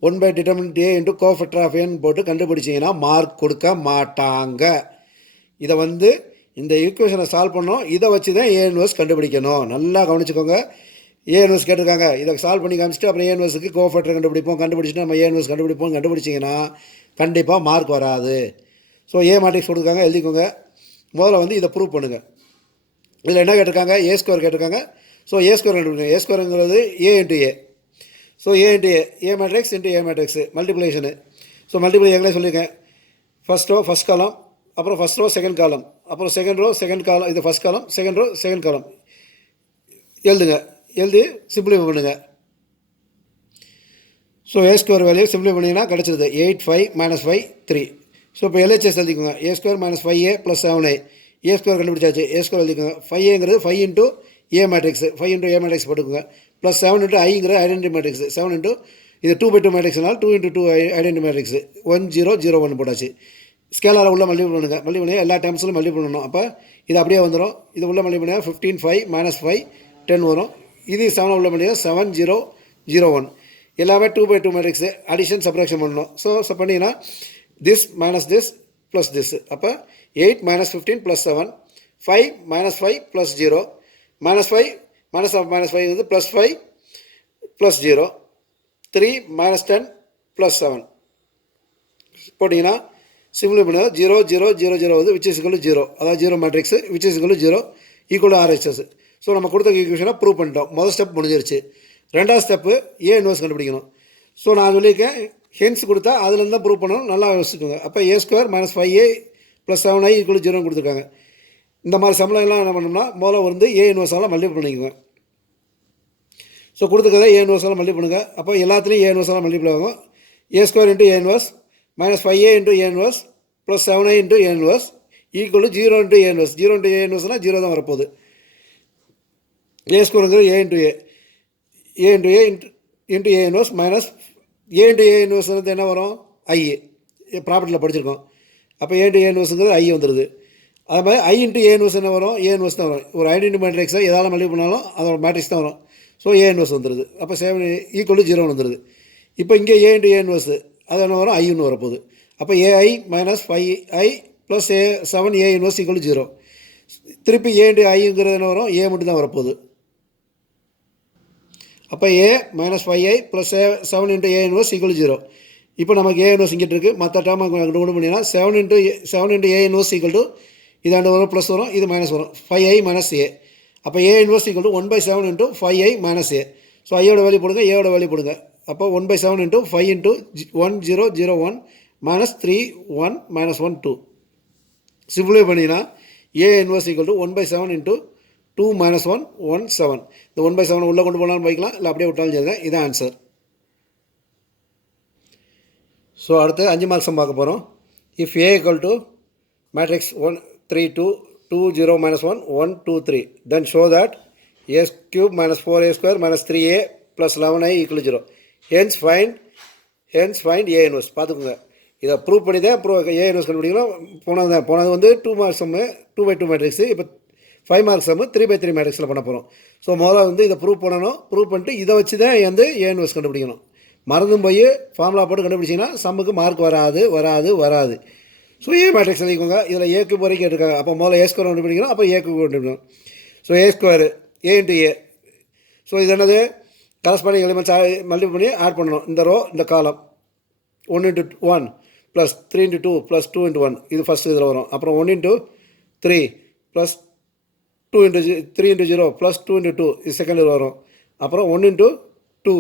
determinant a × coefficient of n போட்டு கண்டுபிடிச்சிங்கன்னா மார்க் கொடுக்க மாட்டாங்க. இதை வந்து இந்த ஈக்குவேஷனை சால்வ் பண்ணோம். இதை வச்சு தான் A இன்வர்ஸ் கண்டுபிடிக்கணும். நல்லா கவனிச்சுக்கோங்க. A இன்வர்ஸ் கேட்டிருக்காங்க. இதை சால்வ் பண்ணி காமிச்சிட்டு அப்புறம் A இன்வர்ஸுக்கு கோஎஃபிஷியன்ட் கண்டுபிடிச்சிட்டு நம்ம A இன்வர்ஸ் கண்டுபிடிச்சிங்கன்னா கண்டிப்பாக மார்க் வராது. ஸோ A மேட்ரிக்ஸ் கொடுத்துருக்காங்க, எழுதிக்கோங்க. முதல்ல வந்து இதை ப்ரூவ் பண்ணுங்கள். இதில் என்ன கேட்டிருக்காங்க, A ஸ்கொயர் கேட்டிருக்காங்க. ஸோ A ஸ்கொயர் கண்டுபிடிக்கணும். A ஸ்கொயருங்கிறது A × A. So A × A matrix × A matrix multiplication. So multiply எங்களே சொல்லியிருக்கேன். ஃபஸ்ட் காலம், அப்புறம் ஃபஸ்ட் ரோ செகண்ட் காலம், அப்புறம் செகண்ட் ரோ செகண்ட் காலம், இது first column, second row second காலம் எழுதுங்க. எழுதி சிம்பிளிஃபை பண்ணுங்கள். So A square value simplify பண்ணிங்கன்னா கிடச்சிருது 8 5 -5 3. ஸோ இப்போ LHS எழுதிக்கோங்க. A² - 5a + 7a. A square கண்டுபிடிச்சாச்சு. A ஸ்கொயர் எழுதிக்கோங்க. 5aங்கிறது 5 × A மேட்ரிக்ஸ், 5 × A மேட்ரிக்ஸ் போட்டுக்கோங்க. ப்ளஸ் 7 × iங்கிறது ஐடென்டி மேட்ரிக்ஸ். 7 × இது 2/2 மேட்ரிக்ஸ்னால் 2 × 2 ஐடென்டி மேட்ரிக்ஸ். 1 0 0 1 போட்டாச்சு. ஸ்கேலால் உள்ள மல்டிபிள் பண்ணுங்கள். மல்டிபிள் பண்ணி எல்லா டைம்ஸ்லையும் மல்டிபிள் பண்ணணும். அப்போ இது அப்படியே வந்துடும். இது உள்ள மல்டிபிள் பண்ணால் 15 5 -5 10 வரும். இது 7 உள்ள பண்ணிங்கன்னா 7 0 0 1. எல்லாமே 2/2 மேட்ரிக்ஸு. அடிஷன் சப்ராக்ஷன் பண்ணணும். ஸோ பண்ணிங்கன்னா this minus this plus this. அப்போ 8 - 15 + 7 5 - 5 + 0 -5 -5 வந்து +5 + 0 3 - 10 + 7 போட்டிங்கன்னா சிம்பிள் பண்ணது 0 0 0 0 வந்து which is equal to 0. அதாவது 0 matrix which is equal to 0 = RHS. So நம்ம கொடுத்த ஈக்குவேஷனை ப்ரூவ் பண்ணிட்டோம். முதல் ஸ்டெப் முடிஞ்சிருச்சு. ரெண்டாவது ஸ்டெப்பு A இன்வர்ஸ் கண்டுபிடிக்கணும். ஸோ நான் சொல்லியிருக்கேன் ஹென்ஸ் கொடுத்தா அதுலேருந்து தான் ப்ரூவ் பண்ணணும். நல்லா யோசிச்சுக்கோங்க. அப்போ A² - 5a + 7i = 0 கொடுத்துருக்காங்க. இந்த மாதிரி சம்பளம்லாம் என்ன பண்ணோம்னா முதல்ல வந்து A இன்வர்ஸால் மல்டிபிள் பண்ணிக்கோங்க. ஸோ கொடுத்துக்கதை A இன்வர்ஸால் மல்டிபிள் பண்ணுங்கள். அப்போ எல்லாத்துலேயும் A இன்வர்ஸால் மல்டிபிள் ஆகும். A² × A inverse -5a × A inverse + 7i × A inverse = 0 × A inverse. 0 × A இன்வர்ஸ்னால் 0 தான் வரப்போகுது. A ஸ்கொயருங்கிறது A × A. A × A inverse minus A × A inverse வந்து என்ன வரும், I. ப்ராப்பர்ட்டியில் படிச்சிருக்கோம். அப்போ A × A இன்வர்ஸுங்கிறது I வந்துடுது. அது மாதிரி I × A இன்வர்ஸ் என்ன வரும், A இன்வர்ஸ் தான் வரும். ஒரு ஐடென்டி மேட்ரிக்ஸை எதாவது மல்டிபிள் பண்ணாலும் அதோட மேட்ரிக்ஸ் தான் வரும். ஸோ A இன்வர்ஸ் வந்துடுது. அப்போ 7 = 0 வந்துடுது. இப்போ இங்கே A × A இன்வர்ஸ் அது என்ன வரும், I வரப்போகுது. அப்போ AI - 5i + 7a இன்வர்ஸ் = 0. திருப்பி A × Iங்கிறது என்ன வரும், A மட்டும் தான் வரப்போகுது. அப்போ A minus 5i plus 7 into A inverse equal 0. இப்போ நமக்கு ஏ இன்வர்ஸ் இங்கிட்டு இருக்குது. மற்ற டேர்ம் கொண்டு பண்ணிங்கன்னா 7 into A inverse equal to இது ரெண்டு வரும் ப்ளஸ் வரும், இது மைனஸ் வரும், 5i மைனஸ் ஏ. அப்போ A inverse equal to 1/7 into 5i minus A. So ஐயோட வேல்யூ போடுங்க, ஏயோட வேல்யூ போடுங்க. அப்போ 1/7 into 5 into 1001 minus 3 1 minus 1 2. Simplify பண்ணிங்கன்னா A inverse equal to 1/7 into 2 minus 1 1 7. இந்த 1/7 உள்ளே கொண்டு போனாலும் போய்க்கலாம், இல்லை அப்படியே விட்டாலும் சரிங்க. இதான் ஆன்சர். ஸோ அடுத்து 5 மார்க்ஸும் பார்க்க போகிறோம். If A equal to matrix 1 3 2 2 0 minus 1 1 2 3, then show that a cube minus 4a square minus 3a plus 11i equal to 0. hence find a inverse. பார்த்துக்கோங்க, இதை ப்ரூவ் பண்ணி தான் ஏ இன்வர்ஸ் கண்டுபிடிக்கணும். போனது வந்து 2 மார்க்ஸ் சம்மு 2/2 மேட்ரிக்ஸு. இப்போ 5 மார்க்ஸ் சம்மு 3/3 மேட்ரிக்ஸில் பண்ண போகிறோம். ஸோ முதல்ல வந்து இதை ப்ரூவ் பண்ணணும். ப்ரூவ் பண்ணிட்டு இதை வச்சு தான் வந்து ஏ இன்வர்ஸ் கண்டுபிடிக்கணும். மறந்தும் போய் ஃபார்முலா போட்டு கண்டுபிடிச்சிங்கன்னா சம்முக்கு மார்க் வராது. ஸோ ஏ மேட்ரிக்ஸ் எழுதிக்கோங்க. இதில் ஏ கியூப் வரைக்கும் எடுக்காங்க. அப்போ முதல்ல ஏ ஸ்கொயர் கண்டுபிடிக்கணும், அப்போ ஏ கியூப் கண்டுபிடிக்கணும். ஸோ ஏ ஸ்கொயர் ஏ இன்ட்டு ஏ. ஸோ இது என்னது, கரஸ்பாண்டிங் எலிமெண்ட்ஸ் மல்டிபிள் பண்ணி ஆட் பண்ணணும். இந்த ரோ இந்த காலம் 1 into 1 plus 3 into 2 plus 2 into 1, இது ஃபஸ்ட்டு இதில் வரும். அப்புறம் 1 into 3 plus 2 into 3 into 0 plus 2 into 2, இது செகண்ட் இதில் வரும். அப்புறம் 1 into 2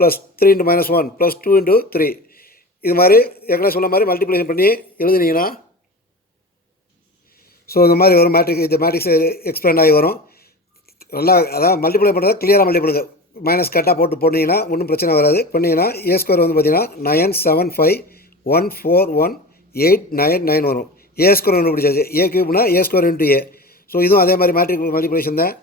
plus 3 into minus 1 plus 2 into 3. இது மாதிரி ஏற்கனவே சொன்ன மாதிரி மல்டிப்ளிகேஷன் பண்ணி எழுதுனீங்கன்னா ஸோ இந்த மாதிரி வரும் மேட்ரிக்ஸ். இந்த மேட்ரிக்ஸ் எக்ஸ்பிளைன் ஆகி வரும். நல்லா அதான் மல்டிப்ளை பண்ணுறதா கிளியராக மல்டிப்ளுங்க. மைனஸ் கட்டாக போட்டிங்கன்னா ஒன்றும் பிரச்சனை வராது. பண்ணிங்கன்னா ஏ ஸ்கொயர் வந்து பார்த்தீங்கன்னா 9 7 5 1 4 1 8 9 9 வரும். ஏ ஸ்கொயர் ஒன்று பிடிச்சாச்சு. ஏ கியூப்னா ஏ ஸ்கொயர் இன்ட்டு ஏ. ஸோ இதுவும் அதே மாதிரி மல்டிப்ளிகேஷன் தான்.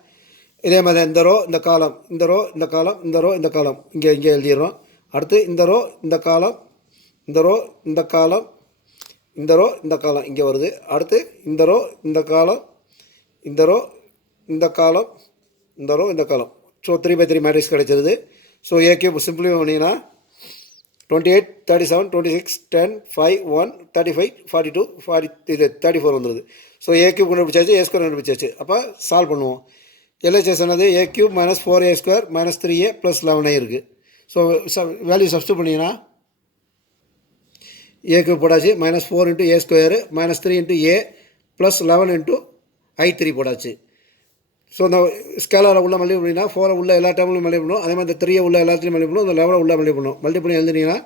இதே மாதிரி இந்த ரோ இந்த காலம், இந்த ரோ இந்த காலம், இந்த ரோ இந்த காலம் இங்கே எழுதிடுறோம். அடுத்து இந்த ரோ இந்த காலம், இந்த ரோ இந்த காலம், இந்த ரோ இந்த காலம் இங்கே வருது. அடுத்து இந்த ரோ இந்த காலம், இந்த ரோ இந்த காலம், இந்த ரோ இந்த காலம். ஸோ 3/3 மேட்ரிக்ஸ் கிடைச்சிருது. ஸோ ஏ கியூப் சிம்பிளிஃபை பண்ணிங்கன்னா 28 37 26 10 5 1 35 42 40 இது 34 வந்துடுது. ஸோ ஏ கியூப் கண்டுபிடிச்சாச்சு, ஏ ஸ்கொயர் கண்டுபிடிச்சாச்சு. அப்போ சால்வ் பண்ணுவோம். எல்ஹெச்எஸ் என்னது, A cube minus 4a square minus 3a plus 11i இருக்குது. ஸோ வேல்யூ சப்ஸ்டியூட் பண்ணிங்கன்னா ஏ கியூப் போட்டாச்சு, minus 4 into A square minus 3 into A plus 11 into i3 போட்டாச்சு. ஸோ இந்த ஸ்கேலரை உள்ள மல்டிபிள் பண்ணிங்கன்னா 4 உள்ள எல்லா டைம்லையும் மல்டிபிள் பண்ணும். அதே மாதிரி இந்த 3 உள்ள எல்லாத்துலையும் மல்டிபிள் பண்ணும். இந்த 11 உள்ள மல்டிபிள் பண்ணும். மல்டிபிள் பண்ணி எழுதுனீங்கன்னா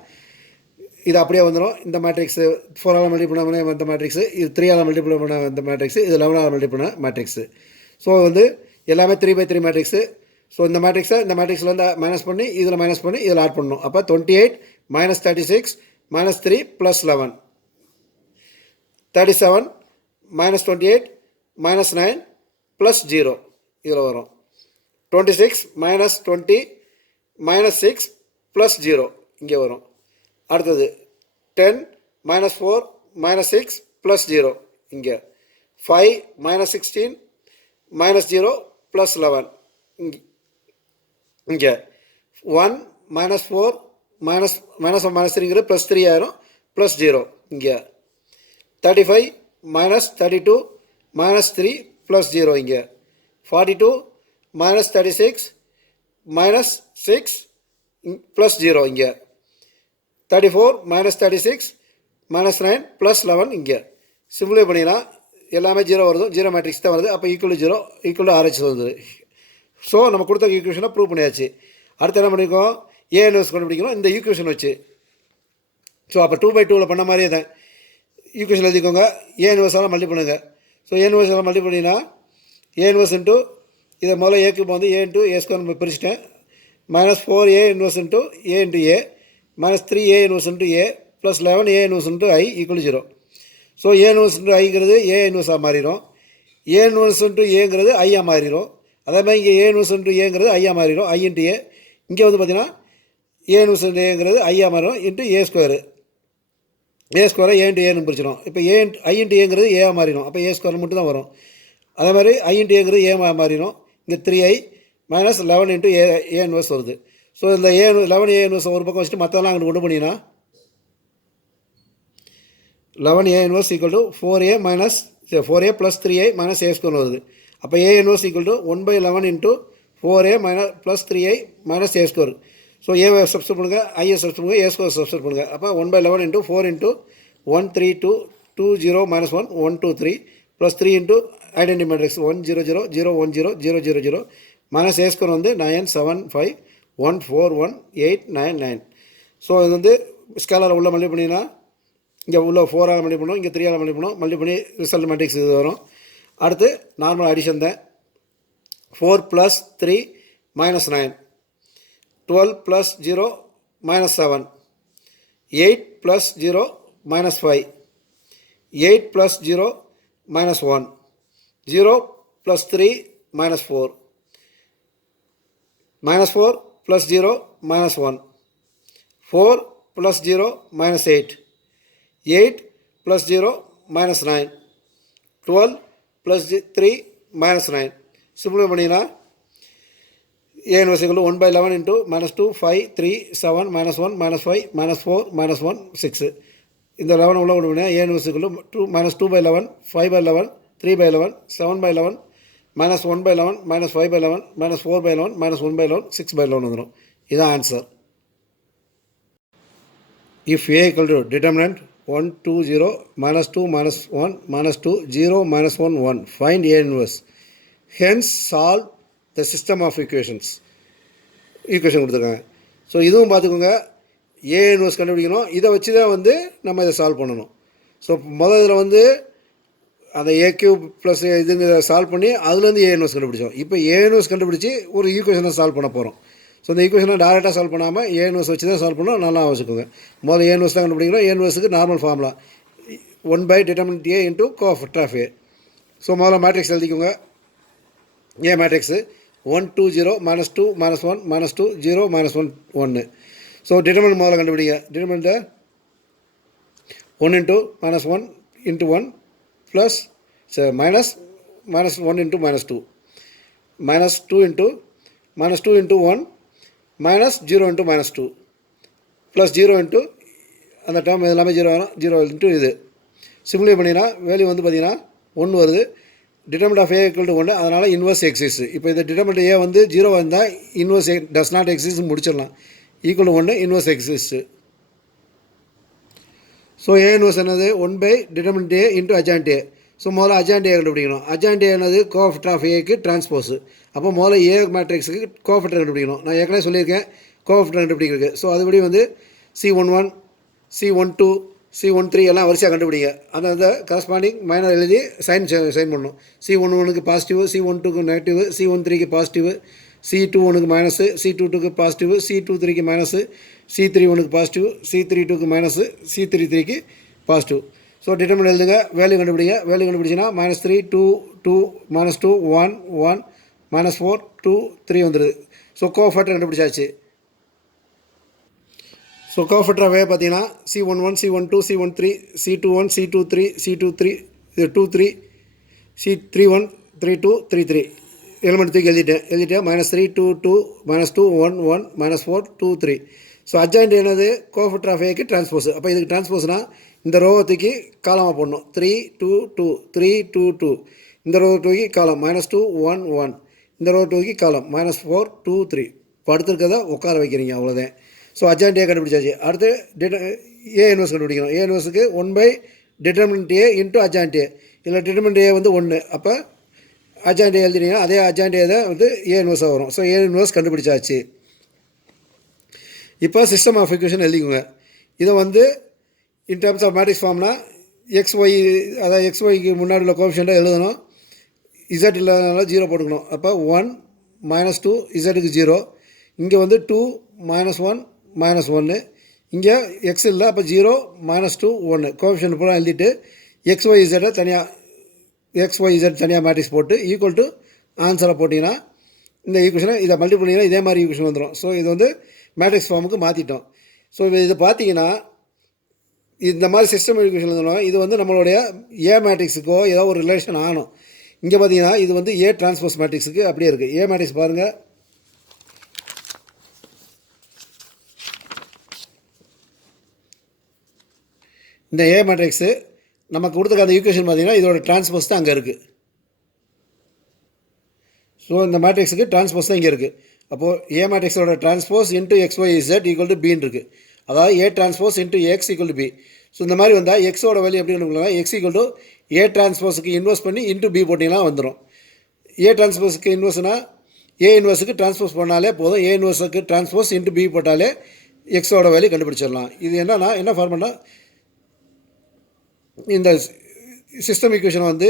இது அப்படியே வந்துடும். இந்த மேட்ரிக்ஸு 4ஆல் மல்டிபிள் பண்ண இந்த மேட்ரிக்ஸு, இது 3ஆல் மல்டிபிள் பண்ண இந்த மேட்ரிக்ஸு, இது 11ஆல் மல்டிபிள் பண்ண மேட்ரிக்ஸு. ஸோ வந்து எல்லாமே 3/3 மேட்ரிக்ஸு. ஸோ இந்த மேட்ரிக்ஸை இந்த மேட்ரிக்ஸில் வந்து மைனஸ் பண்ணி இதில் மைனஸ் பண்ணி இதில் ஆட் பண்ணணும். அப்போ 28 minus 36 minus 3 plus 11, 37 minus 28 minus 9 plus 0 இதில் வரும். 26 minus 20 minus 6 plus 0 இங்கே வரும். அடுத்தது 10 minus 4 minus 6 plus 0 இங்கே. 5 minus 16 minus 0 plus 11 இங்கே. 1 minus 4 மைனஸ் 3ங்கிறது ப்ளஸ் 3 ஆயிரும் ப்ளஸ் 0 இங்கே. 35 மைனஸ் 32 மைனஸ் 3 ப்ளஸ் 0 இங்கே. 42 மைனஸ் 36 மைனஸ் 6 ப்ளஸ் 0 இங்கே. 34 மைனஸ் 36 மைனஸ் 9 ப்ளஸ் 11 இங்கே. சிம்பிளை பண்ணிங்கன்னா எல்லாமே 0 வருது. 0 மேட்ரிக்ஸ் தான் வருது. அப்போ equal to 0 equal to RH வருது. ஸோ நம்ம கொடுத்த ஈக்குவேஷனை ப்ரூவ் பண்ணியாச்சு. அடுத்து என்ன பண்ணியிருக்கோம், ஏ இன்வர்ஸ் கண்டுபிடிக்கணும் இந்த ஈக்குவேஷன் வச்சு. ஸோ அப்போ 2/2 பண்ண மாதிரியே தான் ஈக்குவேஷன் எழுதிக்கோங்க. ஏ இன்வர்ஸால் மல்டிபிள் பண்ணுங்க. ஸோ ஏ இன்வர்ஸால் மல்டிபிள் பண்ணிங்கன்னா ஏ இன்வர்ஸ் இன்ட்டு இதை முதல்ல ஏ கியூப் வந்து ஏ இன்ட்டு ஏ ஸ்கொயர் பிரிச்சுட்டேன். Minus 4a inverse into A into A minus 3a inverse into A plus 11a inverse into i equal 0. So A inverse into ஐங்கிறது A இன்வர்ஸாக மாறிடும். A inverse into ஏங்கிறது ஐயாக மாறிடும். அதே மாதிரி இங்கே ஏ இன்வர்ஸ் இன்ட்டு ஏங்கிறது ஐயாக மாறிடும், ஐ இன்ட்டு ஏ. இங்கே வந்து பார்த்தீங்கன்னா ஏ இன்வர்ஸ் இன்ட்டு ஏங்கிறது ஐயாக மாறிடும் இன்ட்டு ஏ ஸ்கொயரு. ஏ ஸ்கொயரை ஏ இன்ட்டு ஏன்னு பிரிச்சிடும். இப்போ ஐ இன்ட்டு ஏங்கிறது ஏஆ மாறிடும். அப்போ ஏ ஸ்கொயர் மட்டும் தான் வரும். அதே மாதிரி ஐ இன்ட்டு ஏங்கிறது ஏ மாறிடும். இங்கே 3i minus 11 into A inverse வருது. ஸோ இந்த 11 ஏ இன்வர்ஸ் ஒரு பக்கம் வச்சுட்டு மற்றெல்லாம் அங்கே கொண்டு பண்ணிங்கன்னா 11 ஏ inverse equal to 4a minus 4a plus 3i minus A square வருது. அப்போ A inverse equal to 1/11 into 4a minus plus 3i minus a square. So ஏவை சப்ஸ்டிட் பண்ணுங்கள், ஐயை சப்ஸ்டிட் பண்ணுங்கள், a ஸ்கொயர் சப்ஸ்டிட் பண்ணுங்கள். அப்போ 1/11 into 4 into 1 3 2 2 0 minus 1 1 2 3 plus 3 into identity matrix 1 0 0 0 1 0 0 0 0 minus a square வந்து 9 7 5 1 4 1 8 9 9. So இது வந்து ஸ்கேலர் உள்ள மல்டி பண்ணிங்கன்னா இங்கே உள்ள 4ஆல் மல்டி பண்ணணும், இங்கே 3ஆல் மல்டி பண்ணணும், மல்டி பண்ணி ரிசல்ட் மேட்ரிக்ஸ் இது வரும். அடுத்து நார்மல் அடிஷன் தான். 4 plus 3 minus 9, 12 plus 0 minus 7, 8 plus 0 minus 5, 8 plus 0 minus 1, 0 plus 3 minus 4, minus 4 plus 0 minus 1, 4 plus 0 minus 8, 8 plus 0 minus 9, 12 plus 3 minus 9. சிம்பிளை பண்ணிங்கன்னா a inverse equal to 1/11 into minus 2 5 3 7 minus 1 minus 5 minus 4 minus 1 6. இந்த 11 உள்ள கொண்டு போனால் a inverse equal to 2 minus 2/11 5/11 3/11 7/11 minus 1/11 minus 5/11 minus 4/11 minus 1/11 6/11 வந்துடும். இதுதான் answer. If a equal to determinant 1 2 0 minus 2 minus 1 minus 2 0 minus 1 1, find a inverse. Hence solve the system of equation கொடுத்துருக்காங்க. So இதுவும் பார்த்துக்கோங்க, A inverse கண்டுபிடிக்கணும். இதை வச்சு தான் வந்து நம்ம இதை சால்வ் பண்ணணும். ஸோ முதல் இதில் வந்து அந்த ஏ கியூப் ப்ளஸ் இதுங்க சால்வ் பண்ணி அதுலேருந்து ஏ இன்வர்ஸ் கண்டுபிடிச்சோம். இப்போ ஏ இன்வர்ஸ் கண்டுபிடிச்சி ஒரு ஈக்குவேஷனை சால்வ் பண்ண போகிறோம். ஸோ இந்த ஈக்குவேஷனை டேரெக்டாக சால்வ் பண்ணாமல் ஏ இன்வர்ஸ் வச்சு தான் சால்வ் பண்ணணும். நல்லா வச்சுக்கோங்க. முதல்ல ஏ இன்வர்ஸ் தான் கண்டுபிடிக்கணும். ஏ இன்வர்ஸுக்கு normal formula 1/determinant a into coefficient of a. ஸோ முதல்ல மேட்ரிக்ஸ் எழுதிக்கோங்க. A matrix 1 2 0 minus 2 minus 1 minus 2 0 minus 1 1. So determinant முதல்ல கண்டுபிடிங்க. டிட்டர்மினன்ட்டை 1 into minus 1 into 1 plus minus 1 into minus 2 minus 2 into minus 2 into 1 minus 0 into minus 2 plus 0 into அந்த term எல்லாமே 0 வரும். 0 into இது சிம்பிளை பண்ணிங்கன்னா வேல்யூ வந்து பார்த்தீங்கன்னா 1 வருது. Determinant of a equal to 1, அதனால் இன்வர்ஸ் எக்ஸிஸ்ட். இப்போ இந்த டிட்டர்மினன்ட் a வந்து 0 வந்தால் இன்வர்ஸ் டஸ் நாட் எக்ஸிஸ்ட் முடிச்சிடலாம். Equal to 1 inverse exist. So a inverse என்னது 1/determinant a into adjoint a. ஸோ முதல்ல adjoint a கண்டுபிடிக்கணும். adjoint a என்னது கோஎஃபிஷியன்ட் ஆஃப் ஏக்கு டிரான்ஸ்போஸ். அப்போ முதல்ல a மேட்ரிக்ஸுக்கு கோஎஃபிஷியன்ட் கண்டுபிடிக்கணும். நான் ஏற்கனவே சொல்லியிருக்கேன் கோஎஃபிஷியன்ட் கண்டுபிடிக்கிறது. ஸோ அதுபடி வந்து C11 C12 C13 எல்லாம் வரிசையாக கண்டுபிடிங்க. அந்த கரஸ்பாண்டிங் மைனர் எழுதி சைன் பண்ணணும். C11க்கு பாசிட்டிவ், C12க்கு நெகட்டிவ், C13க்கு பாசிட்டிவ், C21க்கு மைனஸு, C22க்கு பாசிட்டிவ், C23க்கு மைனஸு, C31க்கு பாசிட்டிவ், C32க்கு மைனஸு, C33க்கு பாசிட்டிவ். ஸோ டிட்டர்மினன்ட் எழுதுங்க, வேல்யூ கண்டுபிடிங்க. வேல்யூ கண்டுபிடிச்சின்னா -3 2 2 -2 1 1 -4 2 3 வந்துடுது. ஸோ கோஎஃபிஷியன்ட் கண்டுபிடிச்சாச்சு. ஸோ கோஎஃபிஷியன்ட் ஆஃப் A பார்த்தீங்கன்னா C11 C12 C13 C21 C23 C23 23 C31 32 33 element தூக்கி எழுதிட்டேன். -3 2 2 -2 1 1 -4 2 3. ஸோ அட்ஜாயிண்ட் என்னது கோஎஃபிஷியன்ட் ஆஃப் Aக்கு டிரான்ஸ்போஸ். அப்போ இதுக்கு டிரான்ஸ்போஸ்னால் இந்த ரோவை தூக்கி காலமாக போடணும். 3 2 2 3 2 2. இந்த ரோ தூக்கி காலம் -2 1 1. இந்த ரோ தூக்கி காலம் -4 2 3. இப்போ அடுத்திருக்கிறத உட்கார வைக்கிறீங்க, அவ்வளோதான். ஸோ அட்ஜாயிண்ட் A கண்டுபிடிச்சாச்சு. அடுத்து A இன்வர்ஸ் கண்டுபிடிக்கணும். A இன்வர்ஸுக்கு 1/determinant A into adjoint A. இதில் டிட்டர்மினன்ட் A வந்து 1. அப்போ அட்ஜாயிண்ட் A எழுதினீங்கன்னா அதே அட்ஜாயிண்ட் A தான் வந்து A இன்வர்ஸாக வரும். ஸோ A இன்வர்ஸ் கண்டுபிடிச்சாச்சு. இப்போ சிஸ்டம் ஆஃப் ஈக்குவேஷன் எழுதிக்கோங்க. இதை வந்து இன் டர்ம்ஸ் ஆஃப் மேட்ரிக்ஸ் ஃபார்ம்னா XY, அதாவது XYக்கு முன்னாடி உள்ள கோஎஃபிஷியண்ட்டை எழுதணும். Z இல்லாதனால 0 போட்டுக்கணும். அப்போ 1 -2 Zக்கு 0. இங்கே வந்து 2 -1 -1. இங்கே எக்ஸ் இல்லை, அப்போ 0 -2 1. கோஎஃபிஷியன்ட் பூரா எழுதிட்டு XYZ தனியாக XYZ தனியாக மேட்ரிக்ஸ் போட்டு ஈக்குவல் டு ஆன்சரை போட்டிங்கன்னா இந்த ஈக்குவேஷனை இதை மல்டிபிள் பண்ணிங்கன்னா இதே மாதிரி ஈக்குவேஷன் வந்துடும். ஸோ இது வந்து மேட்ரிக்ஸ் ஃபார்முக்கு மாற்றிட்டோம். ஸோ இதை பார்த்தீங்கன்னா இந்த மாதிரி சிஸ்டம் ஈக்குவேஷன் எழுதணும். இது வந்து நம்மளுடைய ஏ மேட்ரிக்ஸுக்கோ ஏதோ ஒரு ரிலேஷன் ஆகணும். இங்கே பார்த்தீங்கன்னா இது வந்து ஏ டிரான்ஸ்போஸ் மேட்ரிக்ஸுக்கு அப்படியே இருக்குது. ஏ மேட்ரிக்ஸ் பாருங்கள். இந்த ஏ மேட்ரிக்ஸு நமக்கு கொடுத்துருக்க அந்த ஈக்குவேஷன் பார்த்தீங்கன்னா இதோட டிரான்ஸ்போஸ் தான் அங்கே இருக்குது. ஸோ இந்த மேட்ரிக்ஸுக்கு டிரான்ஸ்போஸ் தான் இங்கே இருக்குது. அப்போது ஏ மேட்ரிக்ஸோட transpose into XYZ equal to பின்னு இருக்குது. அதாவது A transpose into X equal to B. So இந்த மாதிரி வந்தால் எக்ஸோட வேல்யூ எப்படி கண்டுபிடிக்கலாம், எக்ஸ் ஈக்குவல் டு ஏ டிரான்ஸ்போஸுக்கு இன்வெர்ஸ் பண்ணி இன்ட்டு பி போட்டிங்கன்னா வந்துடும். ஏ டிரான்ஸ்போஸுக்கு இன்வெர்ஸ்னா ஏ இன்வெர்ஸுக்கு டிரான்ஸ்போஸ் பண்ணாலே போதும். ஏ இன்வெர்ஸுக்கு டிரான்ஸ்போஸ் இன்ட்டு பி போட்டாலே எக்ஸோட வேல்யூ கண்டுபிடிச்சிடலாம். இது என்னன்னா என்ன ஃபார்முலா, இந்த சிஸ்டம் ஈக்குவேஷன் வந்து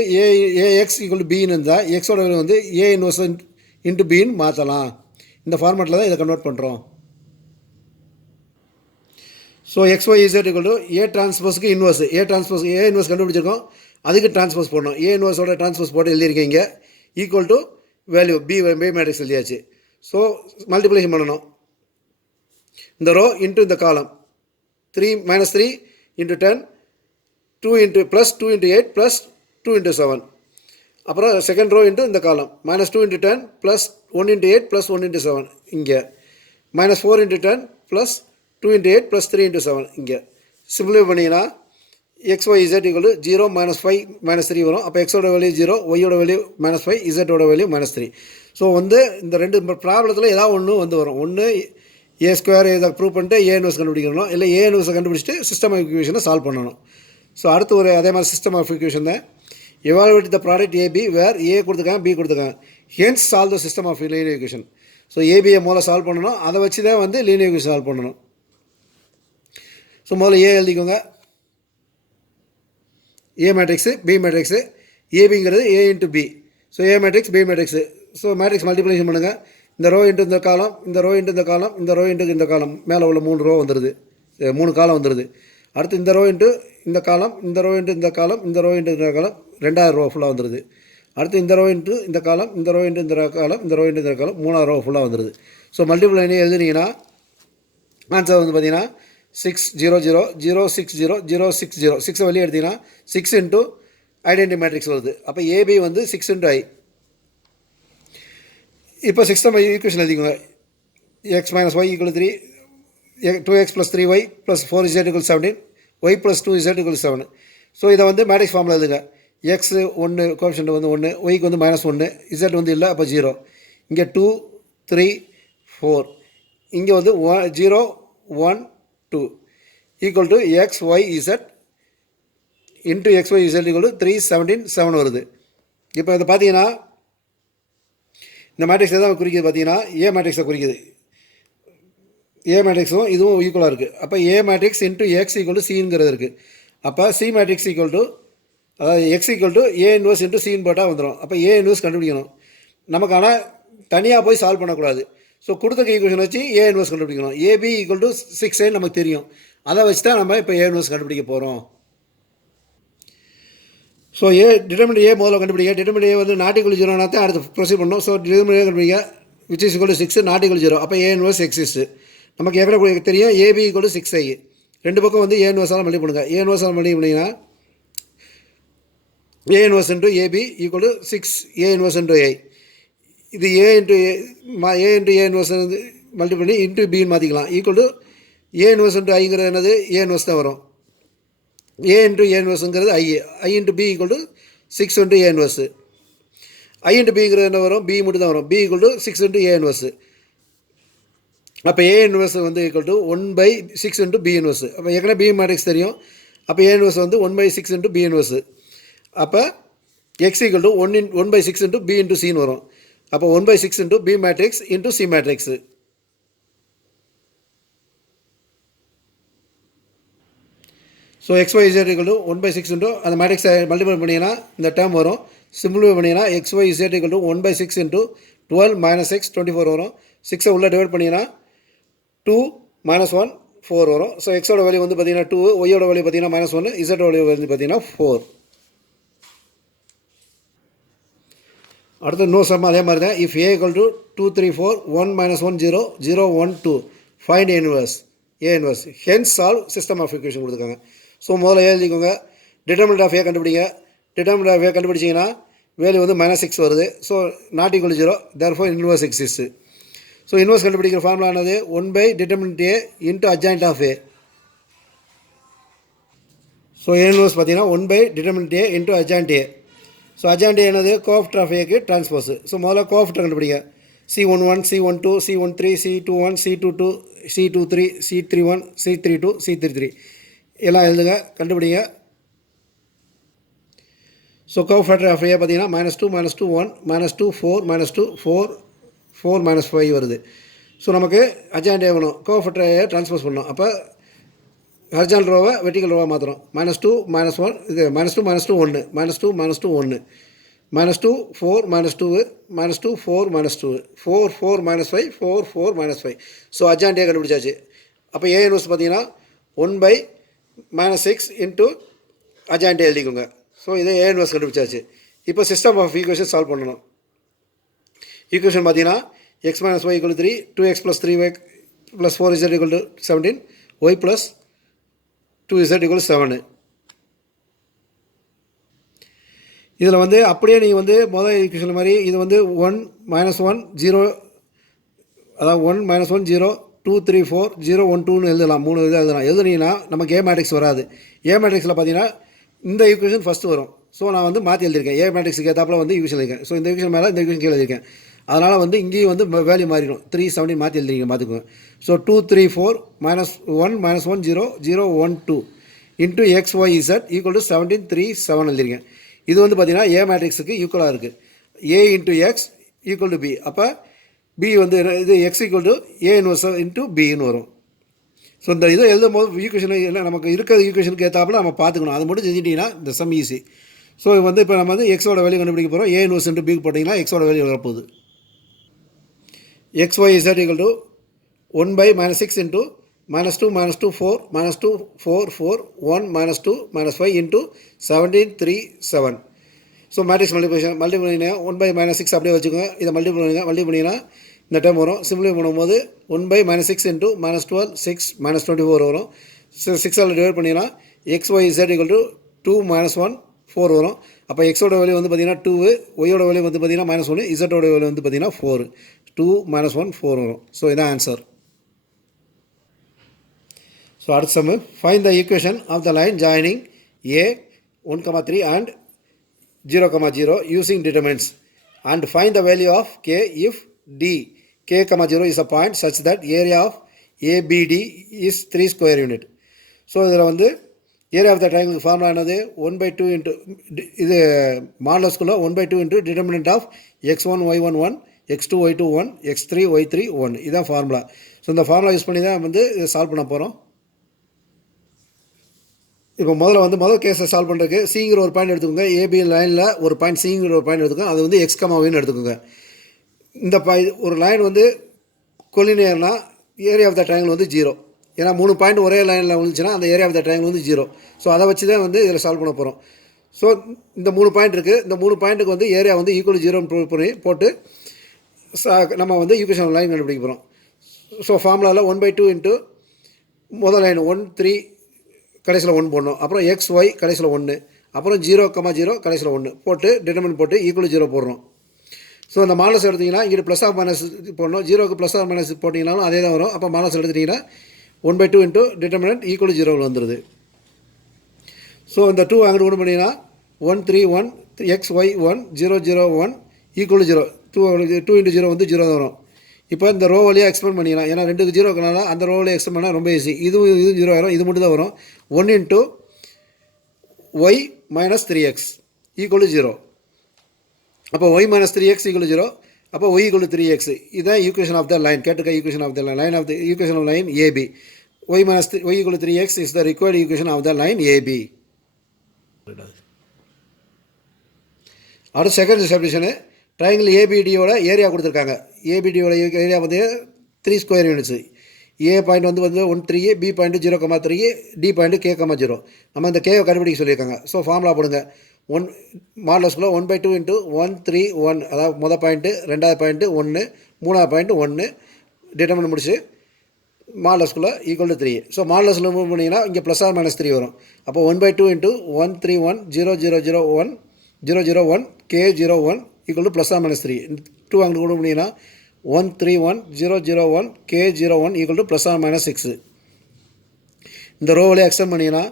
ஏஎக்ஸ் ஈக்குவல் டு பின்னு இருந்தால் எக்ஸோட வேல்யூ வந்து ஏ இன்வெர்ஸ் இன்ட்டு பின்னு மாற்றலாம். இந்த ஃபார்மேட்டில் தான் இதை கன்வெர்ட் பண்ணுறோம். So XYZ equal to A டிரான்ஸ்போஸுக்கு இன்வெர்ஸ், ஏ இன்வெர்ஸ் கண்டுபிடிச்சிருக்கோம், அதுக்கு டிரான்ஸ்போஸ் போடணும். ஏ இன்வெர்ஸோட டிரான்ஸ்போஸ் போட்டு எழுதியிருக்கீங்க equal to value B matrix எழுதியாச்சு. ஸோ மல்டிப்ளிகேஷன் பண்ணணும். இந்த ரோ இன்ட்டு இந்த காலம் 3 - 3 × 10 2 + +2 × 8 +2 × 7. அப்புறம் செகண்ட் ரோ இன்ட்டு இந்த காலம் -2 × 10 +1 × 8 +1 × 7 இங்கே, -4 × 10 +2 × 8 +3 × 7 இங்கே. சிம்பிளிஃபை பண்ணிங்கன்னா XYZ ஈக்குவல் டு 0 -5 -3 வரும். அப்போ எக்ஸோட வேல்யூ 0, ஒய்யோட வேல்யூ -5, இசட்டோட வேல்யூ -3. ஸோ வந்து இந்த ரெண்டு ப்ராப்ளத்தில் ஏதாவது ஒன்று வந்து வரும். ஒன்று A² இதை ப்ரூவ் பண்ணிட்டு ஏ இன்வெர்ஸ் கண்டுபிடிக்கணும், இல்லை ஏ இன்வெர்ஸை கண்டுபிடிச்சிட்டு சிஸ்டம் ஆஃப் ஈக்குவேஷனை சால்வ் பண்ணணும். ஸோ அடுத்து ஒரு அதே மாதிரி சிஸ்டம் ஆஃப் ஈக்குவேஷன் தான். Evaluate the product AB where A கொடுத்துருக்காங்க, பி கொடுத்துருக்காங்க. Hence solve the system of linear equation. So ஏபியை முதல்ல சால்வ் பண்ணணும், அதை வச்சு தான் வந்து லீனியர் ஈக்குவேஷன் சால்வ் பண்ணணும். ஸோ முதல்ல ஏ எழுதிக்கோங்க, ஏ மேட்ரிக்ஸு, பி மேட்ரிக்ஸு. ஏபிங்கிறது A into B. So A matrix, B matrix. So matrix multiplication பண்ணுங்கள். இந்த ரோ இன்ட்டு இந்த காலம், இந்த ரோ இன்ட்டு இந்த காலம், இந்த ரோ இன்ட்டு இந்த காலம், மேலே உள்ள 3 ரோ வந்துடுது, 3 காலம் வந்துடுது. அடுத்து இந்த ரோ இன்ட்டு இந்த காலம், இந்த ரோ இன்ட்டு இந்த காலம், இந்த ரோ இன்ட்டு இந்த காலம், 2000 ரோ ஃபுல்லாக வந்துடுது. அடுத்து இந்த ரோ இன்ட்டு இந்த காலம், இந்த ரோ இன்ட்டு இந்த காலம், இந்த ரோ இன்ட்டு இந்த காலம், 3000 ரோ ஃபுல்லாக வந்துடுது. ஸோ மல்டிப்ளை பண்ணி எழுதுனீங்கன்னா ஆன்சர் வந்து பார்த்தீங்கன்னா 600060060. 6 வெளியே எடுத்தீங்கன்னா 6 இன்ட்டு ஐடென்டி மேட்ரிக்ஸ் வருது. அப்போ ஏபி வந்து 6 × I. இப்போ சிஸ்டம் ஈக்குவேஷன் எழுதிக்கோங்க. x - y = 3, 2x + 3y + 4z = 17, y + 2z = 7. So இதை வந்து மேட்ரிக்ஸ் ஃபார்மில் எழுதுங்க. எக்ஸ் 1 கோஎஃபிஷியன்ட் வந்து 1, ஒய்க்கு வந்து -1, z வந்து இல்லை, அப்போ 0. இங்கே 2 3 4, இங்கே வந்து 0 1 2 equal to XYZ into XYZ equal to 3 17 7 வருது. இப்போ இதை பார்த்தீங்கன்னா இந்த மேட்ரிக்ஸ் தான் குறிக்கிது, பார்த்தீங்கன்னா ஏ மேட்ரிக்ஸை குறிக்குது. ஏ மேட்ரிக்ஸும் இதுவும் ஈக்குவலாக இருக்குது. அப்போ A matrix into X equal to சிங்கிறது இருக்குது. அப்போ சி மேட்ரிக்ஸ் ஈக்குவல் டு, அதாவது X equal to A inverse into சின்னு போட்டால் வந்துடும். அப்போ ஏ இன்வெர்ஸ் கண்டுபிடிக்கணும் நமக்கு. ஆனால் தனியாக போய் சால்வ் பண்ணக்கூடாது. ஸோ கொடுத்த ஈக்குவேஷன் வச்சு ஏ இன்வெர்ஸ் கண்டுபிடிக்கணும். ஏபி ஈக்குவல் டு 6 நமக்கு தெரியும், அதை வச்சு தான் நம்ம இப்போ ஏ இன்வெர்ஸ் கண்டுபிடிக்க போகிறோம். ஸோ ஏ டிட்டர்மினன்ட் ஏ முதல்ல கண்டுபிடிக்க. டிட்டர்மினன்ட் ஏ வந்து = 0 தான் அடுத்து ப்ரொசீட் பண்ணணும். ஸோ டிட்டர்மினன்ட் ஏ கண்டுபிடிக்க விச் இஸ் ஈக்குவல் டு 6 = 0. அப்போ ஏ இன்வெர்ஸ் எக்ஸிஸ்ட் நமக்கு ஏற்கனவே தெரியும். AB equal to 6i. ரெண்டு பக்கம் வந்து ஏ இன்வெர்ஸால் மல்டி பண்ணுங்கள். ஏ இன்வெர்ஸால் மல்டி பண்ணிங்கன்னா A inverse into AB equal to 6 A inverse into I. இது A into A inverse multi பண்ணி இன்ட்டு பின்னு மாற்றிக்கலாம். Equal to A inverse into ஐங்கிறது என்னது, ஏ இன்வெர்ஸ் தான் வரும். ஏ இன்ட்டு ஏ இன்வெர்ஸுங்கிறது I into B equal to 6 into A inverse. I into பிங்கிறது என்ன வரும், பி மட்டும் தான் வரும். B equal to 6 into A inverse. அப்போ ஏ இன்வெர்ஸ் வந்து equal to 1/6 into B inverse. அப்போ ஏற்கனவே பி மேட்ரிக்ஸ் தெரியும். அப்போ ஏ இன்வெர்ஸ் வந்து 1/6 இன்ட்டு பி இன்வெர்ஸு. அப்போ X equal to 1/6 into B into சின்னு வரும். அப்போ 1/6 into B matrix into C matrix. So XYZ equal to 1/6 into அந்த மேட்ரிக்ஸை மல்டிப்ளை பண்ணிங்கன்னா இந்த டேர்ம் வரும். சிம்பிளிஃபை பண்ணிங்கன்னா XYZ equal to 1/6 into 12 - x 24 வரும். 6 உள்ளே டிவைட் பண்ணிங்கன்னா 2 - 1 4 வரும். ஸோ எக்ஸோட வேல்யூ வந்து பார்த்தீங்கன்னா 2, ஒய்யோட வேல்யூ பார்த்தீங்கன்னா -1, இசட்டோட வேல்யூ வந்து பார்த்தீங்கன்னா 4. அடுத்து நோ சம் அதே மாதிரி தான். If A equal to 2 3 4 1 - 1 0 0 1 2 find inverse A inverse hence solve system of equation கொடுத்துருக்காங்க. ஸோ முதல்ல எழுதிக்கோங்க. டிட்டர்மினன்ட் ஆஃப் ஏ கண்டுபிடிங்க. டிட்டர்மினன்ட் ஆஃப் ஏ கண்டுபிடிச்சிங்கன்னா வேல்யூ வந்து -6 வருது. So ≠ 0, therefore inverse exist. So inverse கண்டுபிடிக்கிற ஃபார்முலானது one by determinant A into adjoint of A. So A inverse பார்த்தீங்கன்னா one by determinant A into adjoint A. So அஜாண்டே என்னது கோஆஃப்டர் ஆஃப் ஏக்கு டிரான்ஸ்போஸ். ஸோ முதல்ல கோஆஃப்டர் கண்டுபிடிங்க. C11, C12, C13, C21, C22, C23, C31, C32, C33 எல்லாம் எழுதுங்க, கண்டுபிடிங்க. ஸோ கோஆஃப்டர் ஆஃப் ஏ பார்த்தீங்கன்னா -2, -2, 1, -2, 4, -2, 4, 4, -5 வருது. ஸோ நமக்கு அஜாண்டே வேணும், கோஆஃப்டர் ஏ டிரான்ஸ்போஸ் பண்ணணும். அப்போ ஹரிசாண்டல் ரோவை வெர்டிகல் ரோவை மாற்றுறோம். -2, -1 இது -2, -2, 1, -2, -2, 1, -2, 4, -2, -2, 4, -2, 4, 4, -5, 4, 4, -5. ஸோ அஜாண்டே கண்டுபிடிச்சாச்சு. அப்போ ஏ இன்வர்ஸ் பார்த்தீங்கன்னா 1/-6 இன்ட்டு அஜாண்டே எழுதிக்கோங்க. ஸோ இதை ஏ இன்வர்ஸ் கண்டுபிடிச்சாச்சு. இப்போ சிஸ்டம் ஆஃப் ஈக்குவேஷன் சால்வ் பண்ணணும். ஈக்குவேஷன் பார்த்தீங்கன்னா x - y = 3, 2x + 3y + 4z = 17, y + 2z = 7. இதில் வந்து அப்படியே நீங்கள் வந்து முதல் ஈக்குவேஷன் மாதிரி இது வந்து 1 - 1 0, அதாவது 1 - 1 0, 2 3 4 0 1 2ன்னு எழுதலாம். 3 இது எழுதலாம். எழுதுனீங்கன்னா நமக்கு ஏ மேட்ரிக்ஸ் வராது. ஏ மேட்ரிக்ஸில் பார்த்தீங்கன்னா இந்த ஈக்குவேஷன் ஃபஸ்ட்டு வரும். ஸோ நான் வந்து மாற்றி எழுதியிருக்கேன். ஏ மேட்ரிக்ஸுக்கு ஏற்றாப்பில் வந்து ஈக்குவேஷன் எழுதிருக்கேன். ஸோ இந்த ஈக்குவேஷன் மேலே இந்த ஈக்குவேஷன் கீழே எழுதியிருக்கேன். அதனால் வந்து இங்கேயும் வந்து வேல்யூ மாறிடும். 3 17 மாற்றி எழுதிருக்கீங்க, பார்த்துக்கோங்க. So 2 3 4 -1 -1 0 0 1 2 into X Y Z = 17 3 7 எழுதிருக்கேன். இது வந்து பார்த்தீங்கன்னா ஏ மேட்ரிக்ஸுக்கு ஈக்குவலாக இருக்குது. A into X equal to B. அப்போ பி வந்து இது எக்ஸ் = ஏ இன்வர்ஸ் இன்ட்டு பின்னு வரும். ஸோ இந்த இதை எழுதும் போது ஈக்குவேஷன் இல்லை, நமக்கு இருக்கிற ஈக்குவேஷனுக்கு ஏற்றாப்புல நம்ம பார்த்துக்கணும். அது மட்டும் செஞ்சிட்டிங்கன்னா இந்த சம் ஈஸி. ஸோ வந்து இப்போ நம்ம வந்து எக்ஸோட வேல்யூ கண்டுபிடிக்க போகிறோம். ஏ இன்வர்ஸ் இன்ட்டு பிக்கு போட்டிங்கன்னா எக்ஸோட வேல்யூ வரப்போகுது. xy z = 1/-6 into -2 -2 4 -2 4 4 1 -2 -5 into 17 3 7. So matrix multiplication பண்ணிங்கன்னா 1/-6 அப்படியே வச்சுக்கோங்க. இதை மல்டிபிள் பண்ணிங்கன்னா இந்த டைம் வரும். சிம்பிளை பண்ணும்போது 1/-6 இன்ட்டு -12 6 -24 வரும். 6ஆல் டிவைட் பண்ணிங்கன்னா xy z = 2 - 1 4 வரும். அப்போ எக்ஸோட வேல்யூ வந்து பார்த்தீங்கன்னா 2, ஒய்யோட வேல்யூ வந்து பார்த்தீங்கன்னா -1, இசட்டோட வேல்யூ வந்து பார்த்தீங்கன்னா 4, 2 - 1 4 வரும். ஸோ இதான் ஆன்சர். ஸோ அடுத்த sum, find the equation of the line joining A 1,3 and 0,0 using determinants and find the value of k if D k, 0 is a point such that area of ABD is 3 square unit. So இதில் வந்து area of the triangle formula என்னது 1/2 into இது மாடலஸ்குள்ளே 1/2 into determinant of x1 y1 1 x2 y2 1 x3 y3 1. இதுதான் formula. So இந்த formula use பண்ணி தான் வந்து இதை சால்வ் பண்ண போகிறோம். இப்போ முதல் கேஸை சால்வ் பண்ணுறதுக்கு சிங்கிற ஒரு பாயிண்ட் எடுத்துக்கோங்க. ஏபி லைனில் ஒரு பாயிண்ட் சிங்கிற ஒரு பாயிண்ட் எடுத்துக்கோங்க. அது வந்து x, y எடுத்துக்கோங்க. இந்த ஒரு லைன் வந்து கொலினியர்னா ஏரியா ஆஃப் த ட்ரையாங்கிள் வந்து 0. ஏன்னா 3 பாயிண்ட் ஒரே லைனில் விழுந்துச்சுன்னா அந்த ஏரியா ஆஃப் த ட்ரையாங்கிள் வந்து 0. ஸோ அதை வச்சு தான் வந்து இதில் சால்வ் பண்ண போகிறோம். ஸோ இந்த 3 பாயிண்ட் இருக்குது. இந்த 3 பாயிண்ட்டுக்கு வந்து ஏரியா வந்து ஈக்குவல் 0 பண்ணி போட்டு நம்ம வந்து ஈக்குவேஷன் லைன் கண்டுபிடிக்க போகிறோம். ஸோ ஃபார்முலாவில் 1/2 இன்ட்டு முதல் லைன் 1 3 கடைசியில் 1 போடணும். அப்புறம் XY கடைசியில் 1, அப்புறம் 0,0 கடைசியில் 1 போட்டு டிட்டர்மின் போட்டு ஈக்குவல் 0 போடுறோம். ஸோ அந்த மாடல்ஸ் எடுத்திங்கன்னா இங்கே ப்ளஸ் ஆர் மைனஸ் போடணும். 0க்கு ப்ளஸ் ஆர் மைனஸ் போட்டிங்கனாலும் அதே தான் வரும். அப்போ மாடல்ஸ் எடுத்துட்டிங்கன்னா 1/2 இன்ட்டு டிட்டர்மினன்ட் ஈக்குவல் 0 வந்துடுது. ஸோ இந்த 2 அங்கிட்டு கொண்டு பண்ணிங்கன்னா 1 3 1 XY 1 0 0 1 ஈக்குவல் 0. 2 இன்ட்டு 0 வந்து 0 தான் வரும். இப்போ இந்த ரோ வழியாக எக்ஸ்பெண்ட் பண்ணிக்கலாம். ஏன்னா 2க்கு 0 இருக்கனால அந்த ரோ வழியாக எக்ஸ்பெண்ட் பண்ணால் ரொம்ப ஈஸி. இதுவும் 0 ஆயிரும். இது மட்டும் தான் வரும். 1 இன்ட்டு y - 3x ஈக்குவல் 0. அப்போ y - 3x ஈக்குவல் 0. அப்போ y = 3x. இதுதான் ஈக்குவேஷன் ஆஃப் த லைன். கேட்டுக்க equation of the line of the equation of line AB. y = 3x is the required equation of the line AB. அடுத்த second சப்டிஷனு triangle ஏபிடியோட area கொடுத்துருக்காங்க. ஏபிடியோட area வந்து 3 square units. ஏ point வந்து 1 3, B point 0,3, D point k, 0. நம்ம இந்த கேவை கண்டுபிடிக்க சொல்லியிருக்காங்க. ஸோ ஃபார்முலா போடுங்க. மாடலஸ்குள்ளே 1/2 இன்ட்டு 1 3 1, அதாவது மொதல் பாயிண்ட்டு, ரெண்டாவது பாயிண்ட்டு 1, மூணாவது பாயிண்ட்டு 1 டிட்டர்மின் முடிச்சு மாடலஸ்குள்ளே ஈக்குவல் டு 3. ஸோ மாடலஸில் மூவ் பண்ணிங்கன்னா இங்கே ப்ளஸ் ஆர் -3 வரும். அப்போ 1/2 into 1 3 1 0 0 0 1 0 0 1 k 0 1 equal to plus or -3. 2 அங்கே கொண்டு பண்ணிங்கன்னா 1 3 1 0 0 1 k 0 1 equal to plus or -6. இந்த ரோ வழியாக எக்ஸ்டெண்ட் பண்ணிங்கன்னா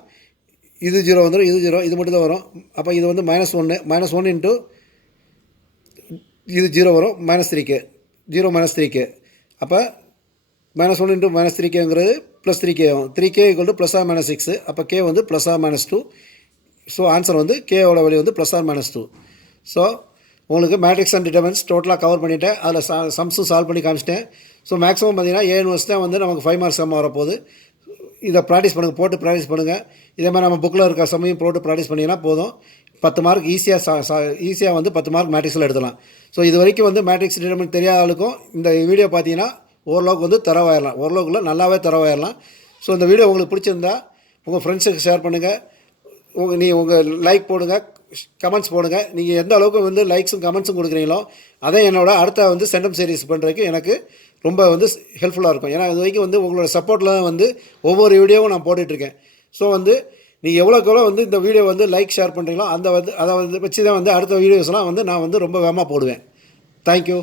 இது 0 வந்துடும், இது 0, இது மட்டும் தான் வரும். அப்போ இது வந்து -1 இன்ட்டு இது 0 வரும் -3k, 0 -3k. அப்போ -1 இன்ட்டு -3kங்கிறது +3k ஆகும். 3k = +or-6. அப்போ k வந்து +or-2. ஸோ ஆன்சர் வந்து கேவோட வேல்யூ வந்து +or-2. ஸோ உங்களுக்கு மேட்ரிக்ஸ் அண்ட் டிட்டர்மினன்ட்ஸ் டோட்டலாக கவர் பண்ணிவிட்டேன். அதில் சம்ஸும் சால்வ் பண்ணி காமிச்சிட்டேன். ஸோ மேக்ஸிமம் பார்த்தீங்கன்னா A இன்வெர்ஸ் தான் வந்து நமக்கு 5 மார்க்ஸ் சம் வரப்போகுது. இதை ப்ராக்டிஸ் பண்ணுங்கள், போட்டு ப்ராக்டிஸ் பண்ணுங்கள். இதே மாதிரி நம்ம புக்கில் இருக்க சமயம் போட்டு ப்ராக்டிஸ் பண்ணிங்கன்னா போதும். 10 மார்க் ஈஸியாக வந்து 10 மார்க் மேட்ரிக்ஸில் எடுத்துலாம். ஸோ இது வரைக்கும் வந்து மேட்ரிக்ஸ் டிட்டர்மினன்ட் தெரியாத ஆளுக்கும் இந்த வீடியோ பார்த்தீங்கன்னா ஓரளவுக்கு வந்து தரவாயிடலாம், ஓரளவுக்குள்ள நல்லாவே தரவாயிடலாம். ஸோ இந்த வீடியோ உங்களுக்கு பிடிச்சிருந்தா உங்கள் ஃப்ரெண்ட்ஸுக்கு ஷேர் பண்ணுங்கள். உங்கள் லைக் போடுங்க, கமெண்ட்ஸ் போடுங்க. நீங்கள் எந்த அளவுக்கு வந்து லைக்ஸும் கமெண்ட்ஸும் கொடுக்குறீங்களோ அதே என்னோட அடுத்த வந்து சென்டம் சீரிஸ் பண்ணுறதுக்கு எனக்கு ரொம்ப வந்து ஹெல்ப்ஃபுல்லாக இருக்கும். ஏன்னா இது வரைக்கும் வந்து உங்களோட சப்போர்ட்டில் தான் வந்து ஒவ்வொரு வீடியோவும் நான் போட்டுட்ருக்கேன். ஸோ வந்து நீங்கள் எவ்வளோக்கு எவ்வளோ வந்து இந்த வீடியோ வந்து லைக் ஷேர் பண்ணுறீங்களோ அதை வச்சு தான் வந்து அடுத்த வீடியோஸ்லாம் வந்து நான் வந்து ரொம்ப வேகமாக போடுவேன். தேங்க்யூ.